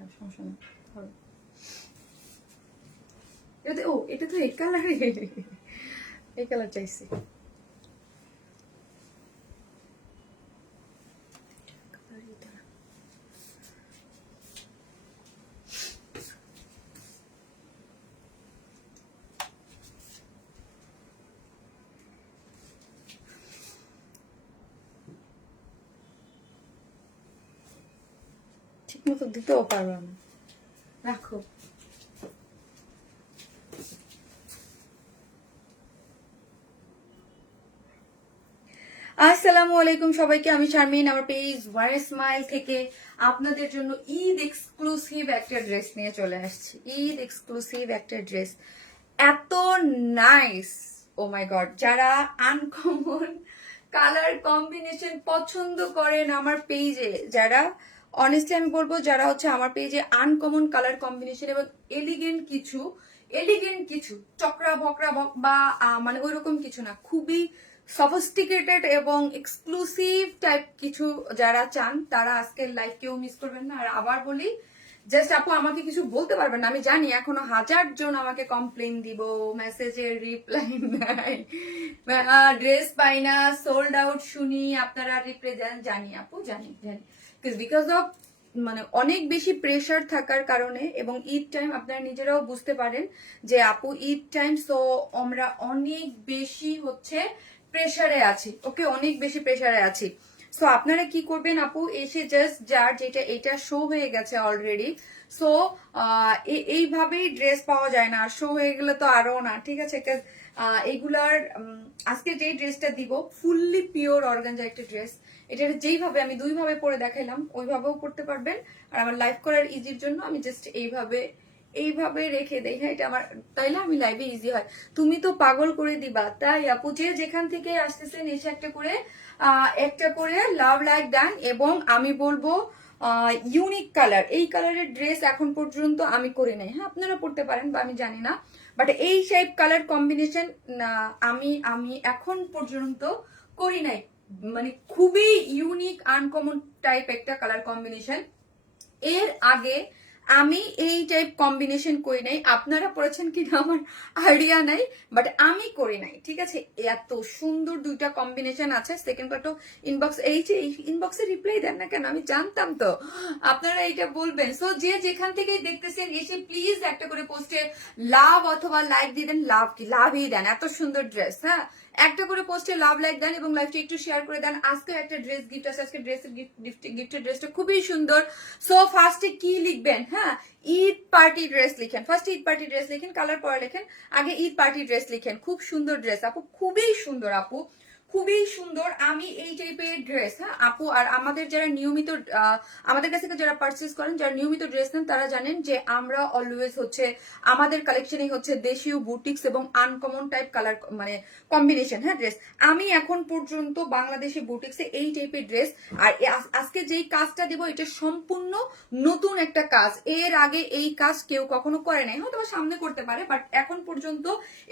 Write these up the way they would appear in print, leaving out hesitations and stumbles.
না, সমস্যা নেই। ও এটা তো এই কালার, এই কালার চাইছি। ঠিক মতো দিতেও পারবো না, রাখো। আসসালামু আলাইকুম সবাইকে, আমি শারমিন, আমার পেজ ওয়ার স্মাইল থেকে আপনাদের জন্য ঈদ এক্সক্লুসিভ একটা ড্রেস নিয়ে চলে আসছি। ঈদ এক্সক্লুসিভ একটা ড্রেস, এত নাইস, ও মাই গড। যারা আনকমন কালার কম্বিনেশন পছন্দ করেন আমার পেজে, যারা অনেস্টলি আমি বলবো যারা হচ্ছে আমার পেজে আনকমন কালার কম্বিনেশন এবং এলিগেন্ট কিছু চকরা ভকরা বা মানে ওইরকম কিছু না, খুবই সফিস্টিকেটেড এবং এক্সক্লুসিভ টাইপ কিছু যারা চান তারা আজকের লাইভ কেউ মিস করবেন না। আর আবার বলি, জাস্ট আপু আমাকে কিছু বলতে পারবেন না, আমি জানি এখনো 1000 জন আমাকে কমপ্লেন দিব, মেসেজের রিপ্লাই নাই, ড্রেস পাই না, সোল্ড আউট শুনি, আপনারা রিপ্লাই দেন, জানি আপু, জানি বিকজ অফ মানে অনেক বেশি প্রেশার থাকার কারণে, এবং ঈদ টাইম আপনারা নিজেরাও বুঝতে পারেন যে আপু ঈদ টাইম, সো আমরা অনেক বেশি হচ্ছে প্রেশারে আছি, ওকে, অনেক বেশি প্রেশারে আছি। সো আপনারা কি করবেন আপু, এসে জাস্ট যার যেটা এটা শো হয়ে গেছে অলরেডি, সো এইভাবেই ড্রেস পাওয়া যায় না, আর শো হয়ে গেলে তো আরো না, ঠিক আছে। এইগুলার আজকে যে ড্রেসটা দিব ফুললি পিওর অর্গানজা একটা ড্রেস। এটা যেইভাবে আমি দুইভাবে পরে দেখাইলাম ওইভাবেও পড়তে পারবেন, আর আমার লাইভ করার ইজির জন্য আমি জাস্ট এইভাবে রেখে দেই, হ্যাঁ, এটা আমার, তাইলে আমি লাইভে ইজি হয়। তুমি তো পাগল করে দিবা, তাই আপু যে যেখান থেকে আসতেছেন এসে একটা করে লাভ লাইক ডান। এবং আমি বলবো ইউনিক কালার, এই কালারের ড্রেস এখন পর্যন্ত আমি করি নাই, হ্যাঁ আপনারা পড়তে পারেন বা আমি জানি না, বাট এই শেপ কালার কম্বিনেশন আমি এখন পর্যন্ত করি নাই, মানে খুবই ইউনিক আনকমন টাইপ একটা কালার কম্বিনেশন। এর আগে আমি এই টাইপ কম্বিনেশন করি নাই, আপনারা পড়েছেন কিনা আমার আইডিয়া নাই, বাট আমি করি নাই, ঠিক আছে। এত সুন্দর দুইটা কম্বিনেশন আছে। সেকেন্ড পার্টও ইনবক্স, এই ইনবক্সে রিপ্লাই দেন না কেন, আমি জানতাম তো আপনারা এইটা বলবেন। সো যে যেখান থেকে দেখতেছেন এসে প্লিজ একটা করে পোস্টে লাভ অথবা লাইক দিয়ে দেন। লাভ কি, লাভই দেন, এত সুন্দর ড্রেস, হ্যাঁ একটা করে পোস্টে লাভ লাইক দেন এবং লাইভটা একটু শেয়ার করে দেন। আজকে একটা ড্রেস গিফট আছে, আজকে গিফটের ড্রেসটা খুবই সুন্দর। সো ফার্স্টে কি লিখবেন, হ্যাঁ ঈদ পার্টি ড্রেস লিখেন, ফার্স্ট ঈদ পার্টি ড্রেস লিখেন, কালার পরে লিখেন, আগে ঈদ পার্টি ড্রেস লিখেন। খুব সুন্দর ড্রেস আপু, খুবই সুন্দর আপু, খুবই সুন্দর। আমি এই টাইপের ড্রেস, হ্যাঁ আপু, আর আমাদের যারা নিয়মিত আমাদের কাছ থেকে যারা পারচেস করেন, যারা নিয়মিত ড্রেস নেন, তারা জানেন যে আমরা অলওয়েজ হচ্ছে আমাদের কালেকশনে হচ্ছে দেশীয় বুটিক্স এবং আনকমন টাইপ কালার মানে কম্বিনেশন, হ্যাঁ ড্রেস। আমি এখন পর্যন্ত বাংলাদেশি বুটিক্সে এই টাইপের ড্রেস, আর আজকে যেই কাজটা দেবো এটা সম্পূর্ণ নতুন একটা কাজ, এর আগে এই কাজ কেউ কখনো করে নাই, হয়তো সামনে করতে পারে, বাট এখন পর্যন্ত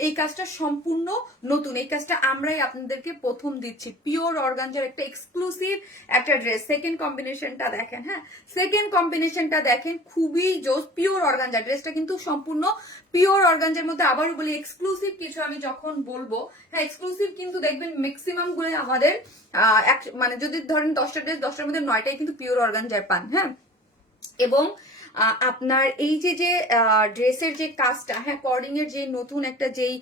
এই কাজটা সম্পূর্ণ নতুন। এই কাজটা আমরাই আপনাদেরকে প্রথম দিচ্ছি, পিওর অর্গানজার একটা এক্সক্লুসিভ একটা ড্রেস। সেকেন্ড কম্বিনেশনটা দেখেন, হ্যাঁ সেকেন্ড কম্বিনেশনটা দেখেন, খুবই জোস, পিওর অর্গানজা। ড্রেসটা কিন্তু সম্পূর্ণ পিওর অর্গানজার মধ্যে। আবারও বলি, এক্সক্লুসিভ কিছু আমি যখন বলবো, হ্যাঁ এক্সক্লুসিভ কিন্তু দেখবেন ম্যাক্সিমাম গুলো আমাদের মানে যদি ধরেন 10টা ড্রেস, 10টার মধ্যে 9টাই কিন্তু পিওর অর্গানজার পান, হ্যাঁ। এবং আপনার এই যে ড্রেসের যে কাজটা, হ্যাঁ কর্ডিং এর যে নতুন একটা যেই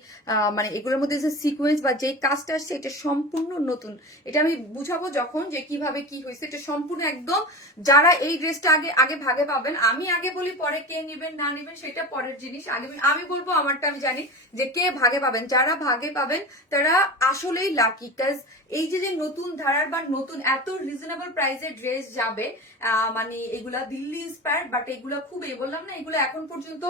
মানে এগুলোর মধ্যে যে সিকোয়েন্স বা যেই কাজটা আসছে এটা সম্পূর্ণ নতুন। এটা আমি বুঝাবো যখন যে কিভাবে কি হয়েছে, এটা সম্পূর্ণ একদম। যারা এই ড্রেসটা আগে ভাগে পাবেন, আমি আগে বলি পরে কে নিবেন না নিবেন সেটা পরের জিনিস, আগে আমি বলবো আমারটা আমি জানি যে কে ভাগে পাবেন। যারা ভাগে পাবেন তারা আসলেই লাকি, কাজ এই যে নতুন ধারার বা নতুন এত রিজনেবল প্রাইসের ড্রেস যাবে, মানে এগুলা দিল্লি ইন্সপায়ার্ড, বাট এগুলা খুব বললাম না, এগুলো এখন পর্যন্ত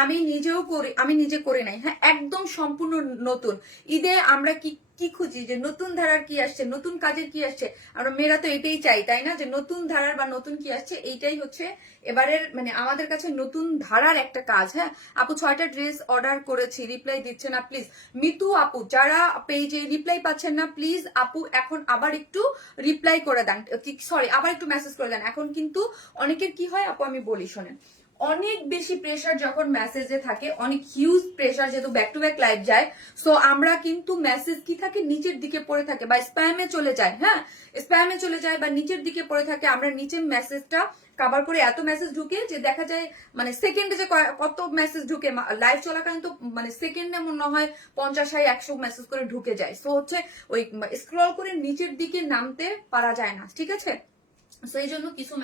আমি নিজে করে নাই, হ্যাঁ একদম সম্পূর্ণ নতুন। ঈদে আমরা কি খুঁজি যে নতুন ধারার কি আসছে, নতুন কাজের কি আসছে। আমরা মেয়েরা তো এটাই চাই, তাই না, যে নতুন ধারার বা নতুন কি আসছে, এইটাই হচ্ছে এবারের মানে আমাদের কাছে নতুন ধারার একটা কাজ। হ্যাঁ আপু 6টা ড্রেস অর্ডার করেছি, রিপ্লাই দিচ্ছে না প্লিজ। মিতু আপু, যারা পেজে রিপ্লাই পাচ্ছেন না প্লিজ আপু এখন আবার একটু রিপ্লাই করে দেন, সরি আবার একটু মেসেজ করে দেন। এখন কিন্তু অনেকের কি হয় আপু, আমি বলি শোনেন, অনেক বেশি প্রেসার যখন মেসেজে থাকে, অনেক হিউজ প্রেসার, যেহেতু ব্যাক টু ব্যাক লাইভ যায়, সো আমরা কিন্তু মেসেজ কি থাকে নিচের দিকে পড়ে থাকে বা স্প্যামে চলে যায়। হ্যাঁ স্প্যামে চলে যায় বা নিচের দিকে পড়ে থাকে, আমরা নিচে মেসেজটা কভার করে এত মেসেজ ঢুকে যে দেখা যায় মানে সেকেন্ডে যে কত মেসেজ ঢুকে, লাইভ চলাকালীন তো মানে সেকেন্ডে মনে হয় 50, 60, 100 মেসেজ করে ঢুকে যায়। সো হচ্ছে ওই স্ক্রল করে নিচের দিকে নামতে পারা যায় না, ঠিক আছে। সো এই জন্য কিছু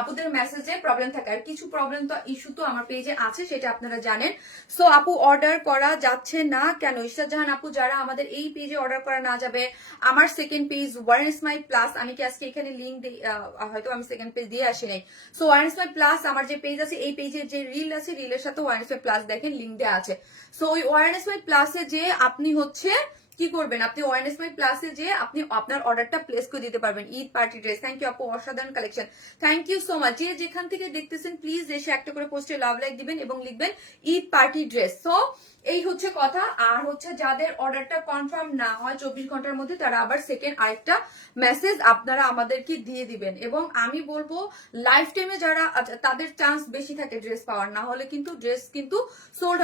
আপুদের মেসেজে প্রবলেম থাকে, আর কিছু প্রবলেম তো ইস্যু তো আমার পেজে আছে, সেটা আপনারা জানেন। সো আপু অর্ডার করা যাচ্ছে না কেন? ইশরাত জাহান আপু, যারা আমাদের এই পেজে অর্ডার করা না যাবে, আমার second page Warren smile plus, আমি কি আজকে এখানে লিঙ্ক দিই, হয়তো আমি সেকেন্ড পেজ দিয়ে আসি নাই। সো ওয়ারেন স্মাইল প্লাস আমার যে পেজ আছে, এই পেজের যে রিল আছে, রিলের সাথে ওয়ারেন স্মাইল প্লাস দেখেন লিঙ্ক দেওয়া আছে। সো ওই ওয়ারেন স্মাইল প্লাসে যে আপনি হচ্ছে কি করবেন, আপনি ওয়ারনেস মাই প্লাসে যে আপনি আপনার অর্ডারটা প্লেস করে দিতে পারবেন। Eid party dress, thank you আপু, অসাধারণ collection, thank you so much. যে যেখান থেকে দেখতেছেন প্লিজ এসে একটা করে পোস্টে লাভ লাইক দিবেন এবং লিখবেন ঈদ পার্টি ড্রেস। সো এই হচ্ছে কথা। আর হচ্ছে যাদের অর্ডারটা কনফার্ম না হয় 24 ঘন্টার মধ্যে, তারা আবার সেকেন্ড আরেকটা মেসেজ আপনারা আমাদেরকে দিয়ে দিবেন। এবং আমি বলবো লাইফ টাইমে যারা তাদের চান্স বেশি থাকে ড্রেস পাওয়ার, না হলে কিন্তু ড্রেস কিন্তু সোল্ড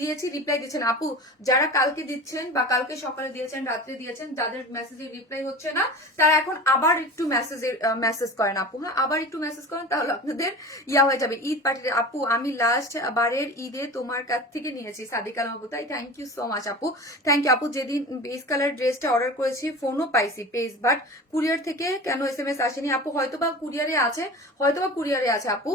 দিয়েছি রিপ্লাই দিচ্ছেন আপু, যারা কালকে দিচ্ছেন বা কালকে সকালে দিয়েছেন, রাত্রে দিয়েছেন, যাদের মেসেজের রিপ্লাই হচ্ছে না, তারা এখন আবার একটু মেসেজ করেন আপু। হ্যাঁ আবার একটু মেসেজ করেন, তাহলে আপনাদের ইয়া হয়ে যাবে। ঈদ পার্টিতে আপু, আমি লাস্ট বারের ঈদে তোমার কাছ থেকে নিয়েছি, সাদিক আলম আপু, তাই থ্যাংক ইউ সো মাচ আপু, থ্যাংক ইউ আপু। যেদিন বেস কালার ড্রেসটা অর্ডার করেছি ফোনও পাইছি পেজ, বাট কুরিয়ার থেকে কেন SMS আসেনি আপু? হয়তোবা কুরিয়ারে আছে, হয়তোবা কুরিয়ারে আছে আপু।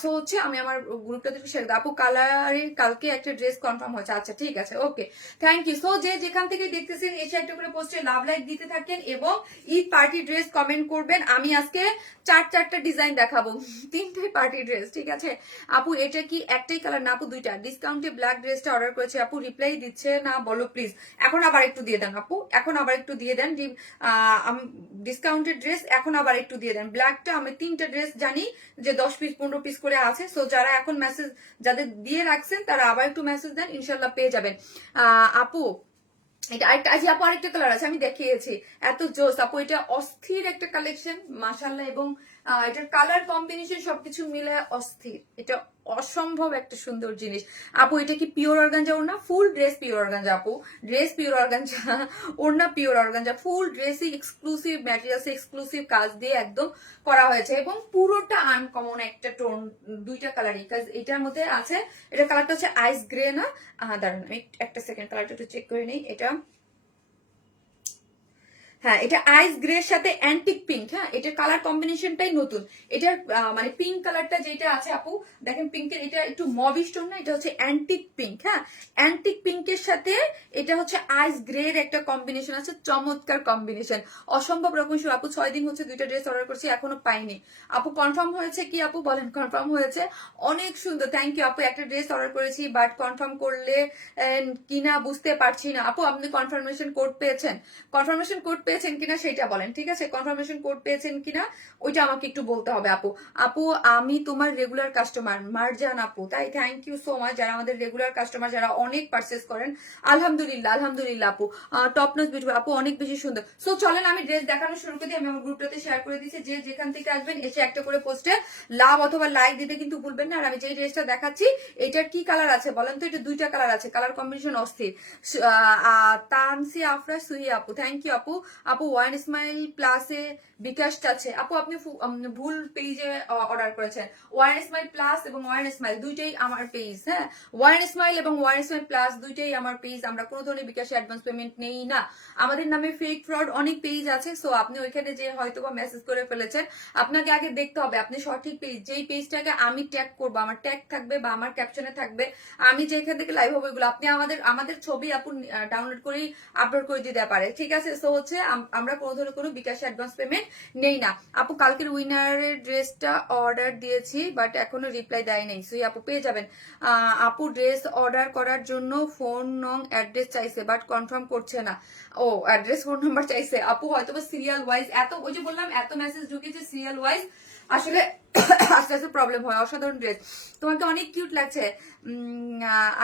সো হচ্ছে আমি আমার গ্রুপটাতে শেয়ার দেবো আপু। কালারের কালকে একটা ড্রেস কনফার্ম হয়েছে, আচ্ছা ঠিক আছে, ওকে থ্যাংক ইউ। সো যে যেখান থেকে দেখতেছেন এসে একটা করে পোস্টে লাভ লাইক দিতে থাকেন এবং ঈদ পার্টি ড্রেস কমেন্ট করবেন। আমি আজকে 4টা ডিজাইন দেখাবো, 3টাই পার্টি ড্রেস, ঠিক আছে আপু। এটা কি একটাই কালার না আপু? 2টা। ডিসকাউন্টে ব্ল্যাক ড্রেসটা অর্ডার করেছে আপু, রিপ্লাই দিচ্ছে না, বলো প্লিজ। এখন আবার একটু দিয়ে দেন আপু, এখন আবার একটু দিয়ে দেন। ডিসকাউন্টেড ড্রেস এখন আবার একটু দিয়ে দেন। ব্ল্যাকটা আমি 3টা ড্রেস জানি যে 10 পিস 15 পিস করে আছে। সো যারা এখন মেসেজ যাদের দিয়ে রাখছেন তারা আবার একটু মেসেজ দেন, ইনশাল্লাহ পেয়ে যাবেন। আপু এটা আরেকটা আজি আপু, আরেকটা কালার আছে, আমি দেখিয়েছি, এত জোস আপু, এটা অস্থির একটা কালেকশন মাশাআল্লাহ। এবং এটার কালার কম্বিনেশন সবকিছু মিলে অস্থির, এটা অসম্ভব একটা সুন্দর জিনিস আপু। এটা কি পিওর অর্গানজা ওড়না? ফুল ড্রেস পিওর অর্গানজা আপু, ড্রেস পিওর অর্গানজা, ওড়না পিওর অর্গানজা, ফুল ড্রেসই এক্সক্লুসিভ ম্যাটেরিয়ালস, এক্সক্লুসিভ কাজ দিয়ে একদম করা হয়েছে এবং পুরোটা আনকমন একটা টোন, 2টা কালারই। কাজ এটার মধ্যে আছে, এটা কালারটা হচ্ছে আইস গ্রে না, দাঁড়ান আমি একটা সেকেন্ড কালারটা একটু চেক করে নিই। এটা হ্যাঁ এটা আইস গ্রে এর সাথে অ্যান্টিক পিঙ্ক। হ্যাঁ এটার কালার কম্বিনেশনটাই নতুন। এটার মানে পিঙ্ক কালারটা যেটা আছে আপু, দেখেন পিঙ্কের এটা একটু মভিশ টোন না, এটা হচ্ছে অ্যান্টিক পিঙ্ক। হ্যাঁ অ্যান্টিক পিঙ্কের সাথে এটা হচ্ছে আইস গ্রে এর একটা কম্বিনেশন আছে, চমৎকার কম্বিনেশন, অসম্ভব রকম সুন্দর আপু। 6 দিন হচ্ছে 2টা ড্রেস অর্ডার করছি, এখনো পাইনি আপু। কনফার্ম হয়েছে কি আপু বলেন? কনফার্ম হয়েছে, অনেক সুন্দর, থ্যাংক ইউ আপু। একটা ড্রেস অর্ডার করেছি বাট কনফার্ম করলে কিনা বুঝতে পারছি না আপু। আপনি কনফার্মেশন কোড পেয়েছেন? কনফার্মেশন কোড পেয়েছেন কিনা সেটা বলেন, ঠিক আছে? কনফার্মেশন কোড পেয়েছেন কিনা ওইটা আমাকে একটু বলতে হবে আপু। আপু আমি তোমার রেগুলার কাস্টমার মারজান আপু, তাই থ্যাংক ইউ সো মাচ। যারা আমাদের রেগুলার কাস্টমার, যারা অনেক পারচেস করেন, আলহামদুলিল্লাহ আলহামদুলিল্লাহ আপু। টপ নোজ বিউটি আপু, অনেক বেশি সুন্দর। সো চলেন আমি ড্রেস দেখানো শুরু করি। আমি আমার গ্রুপটাতে শেয়ার করে দিচ্ছি, যে যেখান থেকে আসবেন এসে একটা করে পোস্টে লাভ অথবা লাইক দিতে কিন্তু ভুলবেন না। আর আমি যে ড্রেসটা দেখাচ্ছি এটার কি কালার আছে বলেন তো? এটা 2টা কালার আছে, কালার কম্বিনেশন অস্থির। তানসি আফরা সুহি আপু, থ্যাংক ইউ আপু। আপু ওয়ান স্মাইল প্লাসে বিকাশটা আছে আপু, আপনি ভুল পেজে অর্ডার করেছেন। ওয়ান স্মাইল প্লাস এবং ওয়ান স্মাইল দুইটাই আমার পেজ। হ্যাঁ ওয়ান স্মাইল এবং ওয়ান স্মাইল প্লাস দুইটাই আমার পেজ। আমরা কোনো ধরনের বিকাশে অ্যাডভান্স পেমেন্ট নেই না। আমাদের নামে ফেক ফ্রড অনেক পেজ আছে। সো আপনি ওইখানে যে হয়তো বা মেসেজ করে ফেলেছেন, আপনাকে আগে দেখতে হবে আপনি সঠিক পেজ, যেই পেজটাকে আমি ট্যাগ করবো, আমার ট্যাগ থাকবে বা আমার ক্যাপশনে থাকবে, আমি যেখান থেকে লাইভ হবো এগুলো আপনি আমাদের ছবি আপু ডাউনলোড করেই আপলোড করে দিতে পারে, ঠিক আছে? সো হচ্ছে আমরা কোনো ধরনের কোনো বিকাশে অ্যাডভান্স পেমেন্ট নেই না। আপু কালকের উইনারের ড্রেসটা অর্ডার দিয়েছি বাট এখনো রিপ্লাই দেয় নাই, সো আপু পেয়ে যাবেন। আপু ড্রেস অর্ডার করার জন্য ফোন নং অ্যাড্রেস চাইছে বাট কনফার্ম করছে না। ও অ্যাড্রেস ফোন নাম্বার চাইছে আপু, হয়তো বা সিরিয়াল ওয়াইজ এত, ওই যে বললাম এত মেসেজ ঢুকেছে সিরিয়াল ওয়াইজ, আসলে আস্তে আস্তে প্রবলেম হয়। অসাধারণ ড্রেস, তোমাকে অনেক কিউট লাগছে।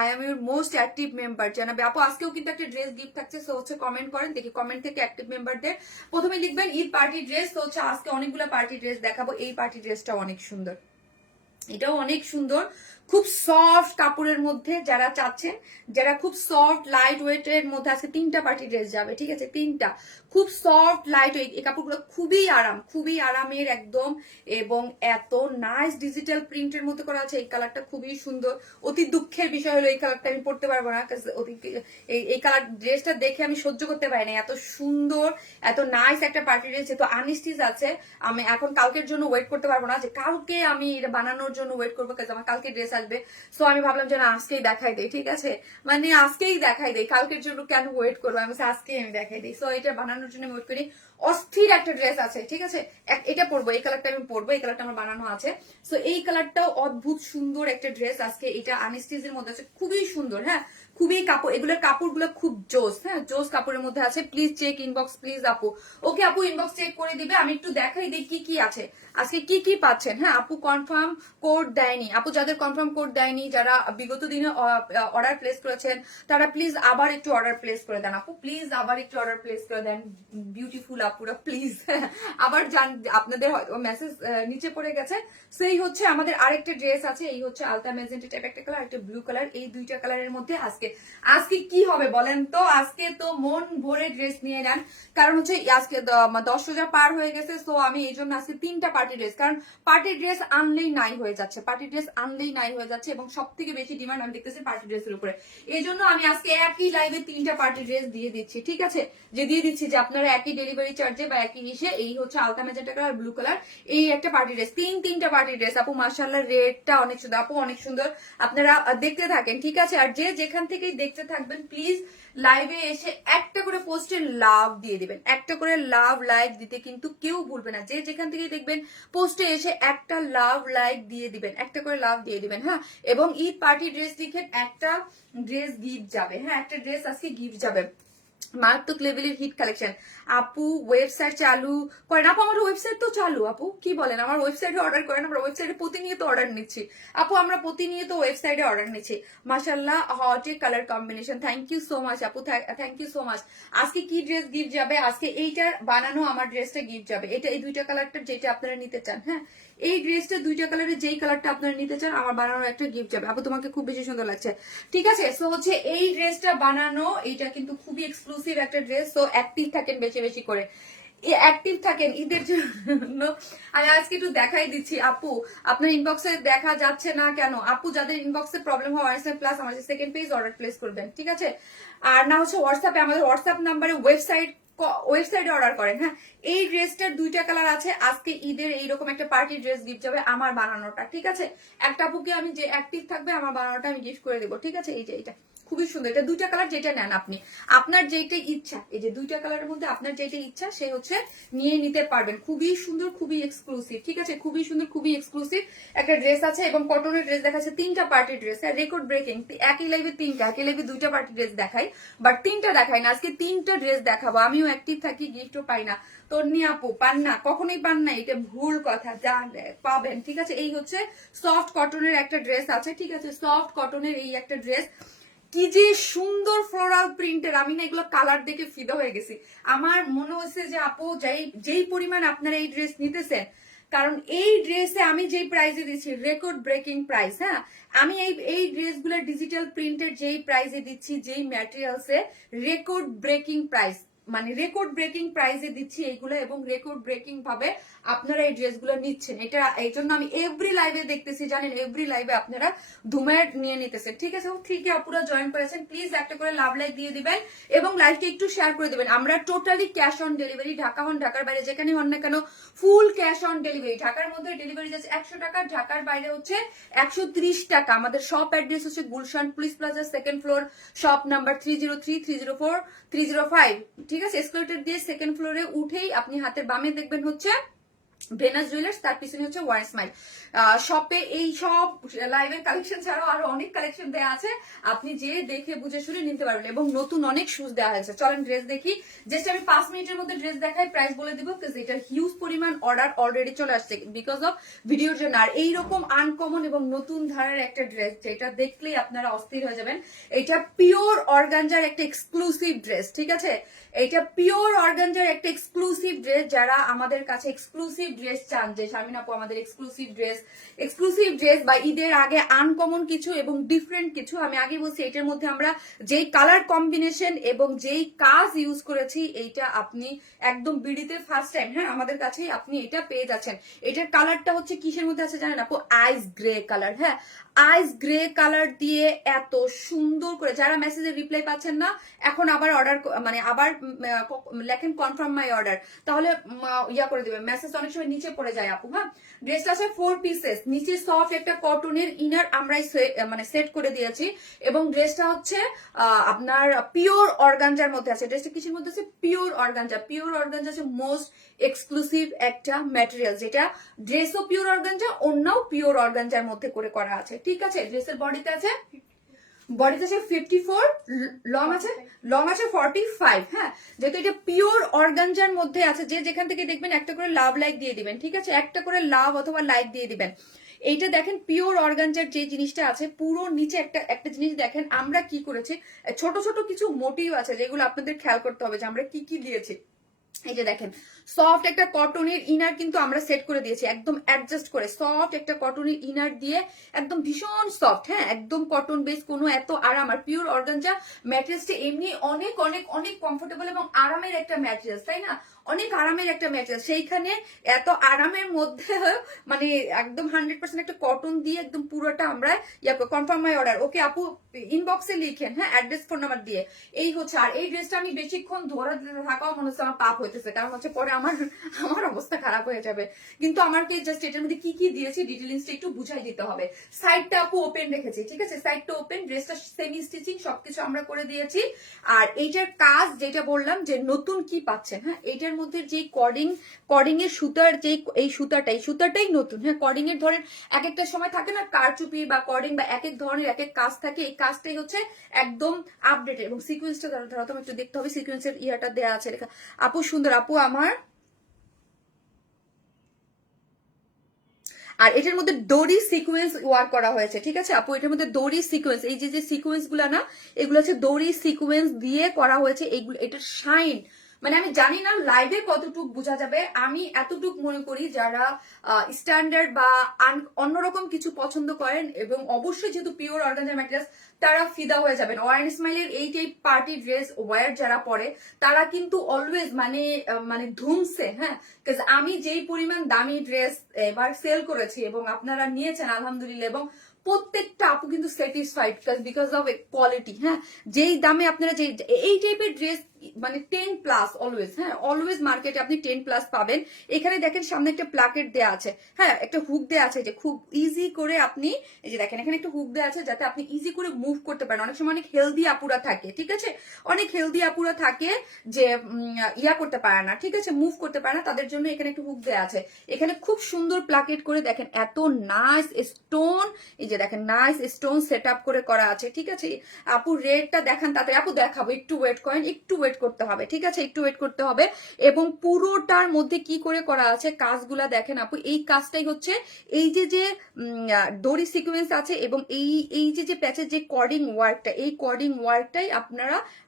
I am your most active member জানাবে আপু। আজকেও কিন্তু একটা ড্রেস গিফট থাকছে, সো হচ্ছে কমেন্ট করেন দেখি, কমেন্ট থেকে অ্যাক্টিভ মেম্বারদের প্রথমে লিখবেন ঈদ পার্টি ড্রেস। তো হচ্ছে আজকে অনেকগুলো পার্টি ড্রেস দেখাবো। এই পার্টি ড্রেসটা অনেক সুন্দর, এটাও অনেক সুন্দর, খুব সফট কাপড়ের মধ্যে যারা চাচ্ছেন, যারা খুব সফট লাইট ওয়েটের মধ্যে, আজকে 3টা পার্টি ড্রেস যাবে, ঠিক আছে 3টা খুব সফট লাইট ওয়েট। এই কাপড়গুলো খুবই আরাম, খুবই আরামের একদম, এবং এত নাইস ডিজিটাল প্রিন্টের মধ্যে করা আছে। এই কালারটা খুবই সুন্দর। অতি দুঃখের বিষয় হলো এই কালারটা আমি পরতে পারবো না, এই কালার ড্রেসটা দেখে আমি সহ্য করতে পারি না। এত সুন্দর, এত নাইস একটা পার্টি ড্রেস, যেহেতু আনস্টিচ আছে, আমি এখন কালকের জন্য ওয়েট করতে পারবো না, যে কালকে আমি এটা বানানোর জন্য ওয়েট করবো, কারণ আমার কালকে ড্রেস আসবে। সো আমি ভাবলাম যে না আজকেই দেখাই দেই, ঠিক আছে, মানে আজকেই দেখাই দেই, কালকের জন্য কেন ওয়েট করবো, আমি আজকেই আমি দেখাই দিই। সো এটা বানানোর জন্য ওয়েট করি। অস্থির একটা ড্রেস আছে, ঠিক আছে, এটা পরবো, এই কালারটা আমি পরবো, এই কালারটা আমার বানানো আছে। সো এই কালারটাও অদ্ভুত সুন্দর একটা ড্রেস, আজকে এটা আনস্টিচের মধ্যে আছে, খুবই সুন্দর। হ্যাঁ, খুবই কাপড়, এগুলোর কাপড়গুলো খুব জোস, হ্যাঁ জোস কাপড়ের মধ্যে আছে। প্লিজ চেক ইনবক্স প্লিজ আপু। ওকে আপু ইনবক্স চেক করে দিবে, আমি একটু দেখাই দিই কি কি আছে আজকে, কি কি পাচ্ছেন। হ্যাঁ আপু কনফার্ম কোড দেয়নি, আপু যাদের কনফার্ম কোড দেয়নি, যারা বিগত দিনে অর্ডার প্লেস করেছেন, তারা প্লিজ আবার একটু অর্ডার প্লেস করে দেন আপু, প্লিজ আবার একটু অর্ডার প্লেস করে দেন বিউটিফুল আপুরা, প্লিজ আবার যান, আপনাদের মেসেজ নিচে পড়ে গেছে। সেই হচ্ছে আমাদের আরেকটা ড্রেস আছে, এই হচ্ছে আলতা ম্যাজেন্টা টাইপ একটা কালার, একটা ব্লু কালার, এই দুইটা কালারের মধ্যে আজকে আজকে কি হবে বলেন তো। আজকে তো মন ভরে ড্রেস নিয়ে নেন, কারণ হচ্ছে আজকে 10 রোজা পার হয়ে গেছে। সো আমি এই জন্য আজকে 3টা পার্টি ড্রেস, কারণ পার্টি ড্রেস আনলেই নাই হয়ে যাচ্ছে, পার্টি ড্রেস আনলেই নাই হয়ে যাচ্ছে, এবং সব থেকে বেশি ডিমান্ড আমি দেখতেছি পার্টি ড্রেসের উপরে। এই জন্য আমি আজকে একই লাইভে 3টা পার্টি ড্রেস দিয়ে দিচ্ছি, ঠিক আছে, যে দিয়ে দিচ্ছি যে আপনারা একই ডেলিভারি চার্জে বা একই ইসে, এই হচ্ছে আলতা ম্যাজেন্টা কালার ব্লু কালার, এই একটা পার্টি ড্রেস, তিনটা পার্টি ড্রেস আপু। মাশাআল্লাহ রেটটা অনেক সুন্দর আপু, অনেক সুন্দর, আপনারা দেখতে থাকেন, ঠিক আছে। আর যে যেখান থেকেই দেখতে থাকবেন প্লিজ লাইভে এসে একটা করে পোস্টে লাভ দিয়ে দিবেন, একটা করে লাভ লাইক দিতে কিন্তু কেউ ভুলবে না। যে যেখান থেকে দেখবেন পোস্টে এসে একটা লাভ লাইক দিয়ে দিবেন, একটা করে লাভ দিয়ে দিবেন। হ্যাঁ, এবং ঈদ পার্টি ড্রেস লিখেন, একটা ড্রেস গিফট যাবে। হ্যাঁ, একটা ড্রেস আজকে গিফট যাবে। মারাত্মক লেভেলের হিট কালেকশন আপু। ওয়েবসাইট চালু করেন আপু, আমার ওয়েবসাইট তো চালু আপু, কি বলেন, আমার ওয়েবসাইটে অর্ডার করেন, আমরা ওয়েবসাইটে প্রতিনিয়ত অর্ডার নিচ্ছি আপু, আমরা প্রতিনিয়ত ওয়েবসাইটে অর্ডার নিচ্ছি। মাশাআল্লাহ hot a colour combination, thank you so much আপু, থ্যাংক ইউ সো মাচ। আজকে কি ড্রেস গিফট যাবে, আজকে এইটার বানানো আমার ড্রেসটা গিফট যাবে, এটা এই দুইটা কালারটা যেটা আপনারা নিতে চান। হ্যাঁ, এই ড্রেসটা দুইটা কালারের যেই কালারটা আপনারা নিতে চান, আমার বানানো একটা গিফট যাবে আপু, তোমাকে খুব বেশি সুন্দর লাগছে, ঠিক আছে। সো হচ্ছে এই ড্রেসটা বানানো, এইটা কিন্তু খুবই এক্সক্লুসিভ একটা ড্রেস। সো অ্যাক্টিভ থাকেন বেশি বেশি করে, অ্যাক্টিভ থাকেন ঈদের জন্য। আমি আজকে একটু দেখাই দিচ্ছি আপু, আপনার ইনবক্সে দেখা যাচ্ছে না কেন আপু, যাদের ইনবক্সে প্রবলেম হয় হোয়াটসঅ্যাপ প্লাস আমার সেকেন্ড পেজ অর্ডার প্লেস করবেন, ঠিক আছে। আর না হচ্ছে হোয়াটসঅ্যাপে, আমাদের হোয়াটসঅ্যাপ নাম্বারে ওয়েবসাইটে অর্ডার করেন। হ্যাঁ, এই ড্রেসটার দুইটা কালার আছে, আজকে ঈদের এইরকম একটা পার্টি ড্রেস গিফট যাবে আমার বানানোটা, ঠিক আছে। একটা আপুকে আমি যে অ্যাক্টিভ থাকবে আমার বানানোটা আমি গিফট করে দেবো, ঠিক আছে। এই যে এটা খুবই সুন্দর, এটা দুইটা কালার, যেটা নেন আপনি, আপনার যেটা ইচ্ছা, এই যে দুইটা কালারের মধ্যে আপনার যেটা ইচ্ছা সে হচ্ছে নিয়ে নিতে পারবেন। খুবই সুন্দর, খুবই এক্সক্লুসিভ, ঠিক আছে, খুবই সুন্দর, খুবই এক্সক্লুসিভ একটা ড্রেস আছে, এবং কটনের ড্রেস দেখাচ্ছে 3টা পার্টি ড্রেস, রেকর্ড ব্রেকিং। একই লাইভে 3টা, একই লাইভে 2টা পার্টি ড্রেস দেখাই, বাট 3টা দেখাই না, আজকে 3টা ড্রেস দেখাবো। আমিও অ্যাক্টিভ থাকি, গিফটও পাই না, তন্নি আপু পান না, কখনোই পান না, এটা ভুল কথা, যা পাবেন, ঠিক আছে। এই হচ্ছে সফট কটনের একটা ড্রেস আছে, ঠিক আছে, সফট কটনের এই একটা ড্রেস, কি যে সুন্দর ফ্লোরাল প্রিন্টের, আমি না এগুলো কালার দেখে ফিদা হয়ে গেছি। আমার মনে হচ্ছে যে আপু যেই পরিমাণ আপনারা এই ড্রেস নিতেছেন, কারণ এই ড্রেসে আমি যেই প্রাইসে দিচ্ছি রেকর্ড ব্রেকিং প্রাইস। হ্যাঁ, আমি এই ড্রেসগুলো ডিজিটাল প্রিন্টের যেই প্রাইসে দিচ্ছি, যেই ম্যাটেরিয়ালসে রেকর্ড ব্রেকিং প্রাইস, মানে রেকর্ড ব্রেকিং প্রাইসে দিচ্ছি এইগুলো, এবং রেকর্ড ব্রেকিং ভাবে আপনারা এই ড্রেসগুলো নিচ্ছেন। এটা এই জন্য আমি এভরি লাইভে দেখতেছি, জানেন, এভরি লাইভে আপনারা ধুমায় নিয়ে নিতেছেন, ঠিক আছে। ঠিক আপুরা জয়েন করেছেন, প্লিজ একটা করে লাভ লাইক দিয়ে দিবেন এবং লাইভটা একটু শেয়ার করে দিবেন। আমরা totally cash on delivery, Dhaka হন ঢাকার বাইরে যেখানে হন না কেন, ফুল ক্যাশ অন ডেলিভারি। ঢাকার মধ্যে ডেলিভারি চার্জ 100 টাকা, ঢাকার বাইরে হচ্ছে 130 টাকা। আমাদের শপ অ্যাড্রেস হচ্ছে Gulshan police plaza, 2nd floor, shop number 303, 304, 305, ঠিক আছে, এসকেলেটর দিয়ে সেকেন্ড ফ্লোরে উঠেই আপনি হাতের বামে দেখবেন হচ্ছে ভেনাস জুয়েলার্স, তার পিছনে হচ্ছে ওয়ার স্মাইল। শপে এই সব লাইভের কালেকশন ছাড়াও আরো অনেক কালেকশন দেওয়া আছে, আপনি যে দেখে বুঝে শুনে নিতে পারবেন, এবং নতুন অনেক শুজ দেওয়া হয়েছে। চলেন ড্রেস দেখি, জাস্ট আমি 5 মিনিটের মধ্যে ড্রেস দেখাই, প্রাইস বলে দিব, বিকজ এটার হিউজ পরিমাণ অর্ডার অলরেডি চলে আসছে বিকজ অফ ভিডিওর জন্য। আর এইরকম আনকমন এবং নতুন ধারার একটা ড্রেস যেটা দেখলেই আপনারা অস্থির হয়ে যাবেন। এটা পিওর অর্গানজার একটা এক্সক্লুসিভ ড্রেস, ঠিক আছে, এটা পিওর অর্গানজার একটা এক্সক্লুসিভ ড্রেস। যারা আমাদের কাছে এক্সক্লুসিভ ড্রেস চান, যে শারমিন আপু আমাদের এক্সক্লুসিভ ড্রেস বা ঈদের আগে আনকমন কিছু এবং ডিফারেন্ট কিছু, আমি আগে বলছি এটার মধ্যে আমরা যেই কালার কম্বিনেশন এবং যেই কাজ ইউজ করেছি, এইটা আপনি একদম বিডিতে ফার্স্ট টাইম, হ্যাঁ, আমাদের কাছেই আপনি এটা পেয়ে যাচ্ছেন। এটার কালারটা হচ্ছে কিসের মধ্যে আছে জানেন আপু? Ice grey colour. হ্যাঁ, আইস গ্রে কালার দিয়ে এত সুন্দর করে, যারা মেসেজে রিপ্লাই পাচ্ছেন না, এখন আবার অর্ডার মানে আবার লেখেন কনফার্ম মাই অর্ডার, তাহলে ইয়া করে দিবেন, মেসেজ অনেক সময় নিচে পড়ে যায় আপু। হ্যাঁ, ড্রেসটা আছে 4 পিসেস, নিচে সফট একটা কটনের ইনার আমরাই মানে সেট করে দিয়েছি, এবং ড্রেসটা হচ্ছে আপনার পিওর অর্গানজার মধ্যে আছে। ড্রেসটা কিসের মধ্যে আছে? Pure organza. পিওর অর্গানজা আছে মোস্ট এক্সক্লুসিভ একটা ম্যাটেরিয়াল, যেটা ড্রেসও পিওর অর্গানজা, অন্যও পিওর অর্গানজার মধ্যে করে করা আছে, ঠিক আছে। ড্রেসের বডিতে আছে 54, লং আছে 45। হ্যাঁ, যেহেতু এটা পিওর অর্গানজার মধ্যে আছে, যে যেখান থেকে দেখবেন একটা করে লাভ লাইক দিয়ে দিবেন, ঠিক আছে, একটা করে লাভ অথবা লাইক দিয়ে দিবেন। এইটা দেখেন পিওর অর্গানজার যে জিনিসটা আছে, পুরো নিচে একটা জিনিস দেখেন আমরা কি করেছি, ছোট ছোট কিছু মোটিভ আছে যেগুলো আপনাদের খেয়াল করতে হবে যে আমরা কি কি দিয়েছি। এই যে দেখেন, সফট একটা কটনের ইনার কিন্তু আমরা সেট করে দিয়েছি, একদম অ্যাডজাস্ট করে সফট একটা কটনের ইনার দিয়ে, একদম ভীষণ সফট। হ্যাঁ, একদম কটন বেস, কোনো এত আরাম। আর পিওর অর্গানজা ম্যাটেরিয়ালসটা এমনি অনেক অনেক অনেক কমফোর্টেবল এবং আরামের একটা ম্যাটেরিয়ালস, তাই না? অনেক আরামের একটা ম্যাটেরিয়াল, সেইখানে এত আরামের মধ্যে মানে একদম 100% একটা কটন দিয়ে একদম পুরোটা আমরা কনফার্ম মাই অর্ডার। ওকে আপু, ইনবক্সে লিখেন, হ্যাঁ, অ্যাড্রেস ফোন নাম্বার দিয়ে। এই হচ্ছে, আর এই ড্রেসটা আমি বেশিক্ষণ ধরে থাকাও মনে হচ্ছে আমার পাপ হইতেছে, কারণ হচ্ছে পরে আমার অবস্থা খারাপ হয়ে যাবে। কিন্তু আমাকে জাস্ট এটার মধ্যে কি কি দিয়েছি ডিটেইলসটা একটু বুঝাই দিতে হবে। সাইডটা আপু ওপেন রেখেছি, ঠিক আছে, সাইডটা ওপেন, ড্রেসটা সেমি স্টিচিং সবকিছু আমরা করে দিয়েছি। আর এইটার কাজ যেটা বললাম যে নতুন কি পাচ্ছেন, হ্যাঁ, এইটার মধ্যে যে কর্ডিং এর সুতার, যে এই সুতাটাই নতুন। হ্যাঁ, কর্ডিং এর ধরেন এক একটা সময় থাকে না কারচুপি বা কর্ডিং বা এক এক ধরনের এক এক কাজ থাকে, এই কাজটাই হচ্ছে একদম আপডেট। এবং সিকোয়েন্সটা ধরো তোমার একটু দেখতে হবে, সিকোয়েন্সের ইয়াটা দেওয়া আছে লেখা। আপু সুন্দর আপু আমার। আর এটার মধ্যে দড়ি সিকোয়েন্স ওয়ার্ক করা হয়েছে, ঠিক আছে আপু, এটার মধ্যে দড়ি সিকোয়েন্স, এই যে সিকোয়েন্স গুলা না, এগুলো হচ্ছে দড়ি সিকোয়েন্স দিয়ে করা হয়েছে। এইগুলো এটার শাইন, মানে আমি জানি না লাইভে কতটুক বোঝা যাবে, আমি এতটুক মনে করি যারা স্ট্যান্ডার্ড বা অন্যরকম কিছু পছন্দ করেন, এবং অবশ্যই যেহেতু পিওর অর্গানজা ম্যাটেরিয়ালস, তারা ফিদা হয়ে যাবেন। ওয়ার স্মাইলের এই পার্টি ড্রেস ওয়ার যারা পরে, তারা কিন্তু অলওয়েজ মানে ধুমছে। হ্যাঁ, আমি যেই পরিমাণ দামি ড্রেস এবার সেল করেছি এবং আপনারা নিয়েছেন আলহামদুলিল্লাহ, এবং প্রত্যেকটা আপু কিন্তু স্যাটিসফাইড বিকজ অফ কোয়ালিটি। হ্যাঁ, যেই দামে আপনারা যে এই টাইপের ড্রেস মানে 10+ অলওয়েজ, হ্যাঁ, অলওয়েজ মার্কেটে আপনি 10+ পাবেন। এখানে দেখেন সামনে একটা প্লাকেট দেওয়া আছে, হ্যাঁ, একটা হুক দেওয়া আছে, যে খুব ইজি করে আপনি, এই যে দেখেন এখানে একটা হুক দেওয়া আছে যাতে আপনি ইজি করে মুভ করতে পারেন। অনেক সময় অনেক হেলদি আপুরা থাকে, ঠিক আছে, অনেক হেলদি আপুরা থাকে যে ইয়া করতে পারে না, ঠিক আছে, মুভ করতে পারে না, তাদের জন্য এখানে একটা হুক দেওয়া আছে। এখানে খুব সুন্দর প্লাকেট করে দেখেন, এত নাইস স্টোন, এই যে দেখেন নাইস স্টোন সেট আপ করে করা আছে, ঠিক আছে। আপু রেটটা দেখান তাড়াতাড়ি, আপু দেখাবো, একটু ওয়েট করেন, একটু ওয়েট করতে হবে, ঠিক আছে, একটু ওয়েট করতে হবে। এবং পুরোটার মধ্যে কি করে করা আছে কাজগুলা দেখেন আপু, এই কাজটাই হচ্ছে এই যে দড়ি সিকোয়েন্স আছে, এবং এই যে প্যাচের যে কর্ডিং ওয়ার্কটা, এই কর্ডিং ওয়ার্কটাই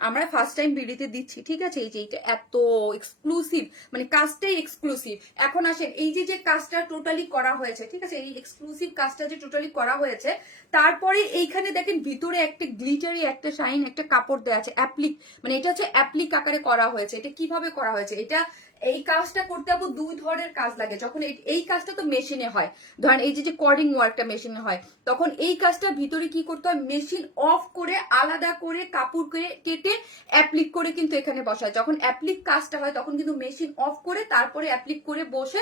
আমরা ফার্স্ট টাইম ভিডিওতে দিচ্ছি, ঠিক আছে। এই যে এইটা এত এক্সক্লুসিভ, মানে কাজটাই এক্সক্লুসিভ। এখন আসেন এই যে কাজটা টোটালি করা হয়েছে, ঠিক আছে, এই এক্সক্লুসিভ কাজটা যে টোটালি করা হয়েছে, তারপরে এইখানে দেখেন ভিতরে একটা গ্লিটারি একটা শাইন একটা কাপড় দেওয়া আছে, অ্যাপ্লিক, মানে এটা হচ্ছে অ্যাপ্লিক আকারে করা হয়েছে। এটা কিভাবে করা হয়েছে, এটা এই কাজটা করতে আপু দুই ধরনের কাজ লাগে। যখন এই কাজটা তো মেশিনে হয়, ধরেন এই যে কর্ডিং ওয়ার্কটা মেশিনে হয়, তখন এই কাজটা ভিতরে কি করতে হয়, মেশিন অফ করে আলাদা করে কাপড় কেটে অ্যাপ্লিক করে কিন্তু এখানে বসায়। যখন অ্যাপ্লিক কাজটা হয় তখন কিন্তু মেশিন অফ করে তারপরে অ্যাপ্লিক করে বসে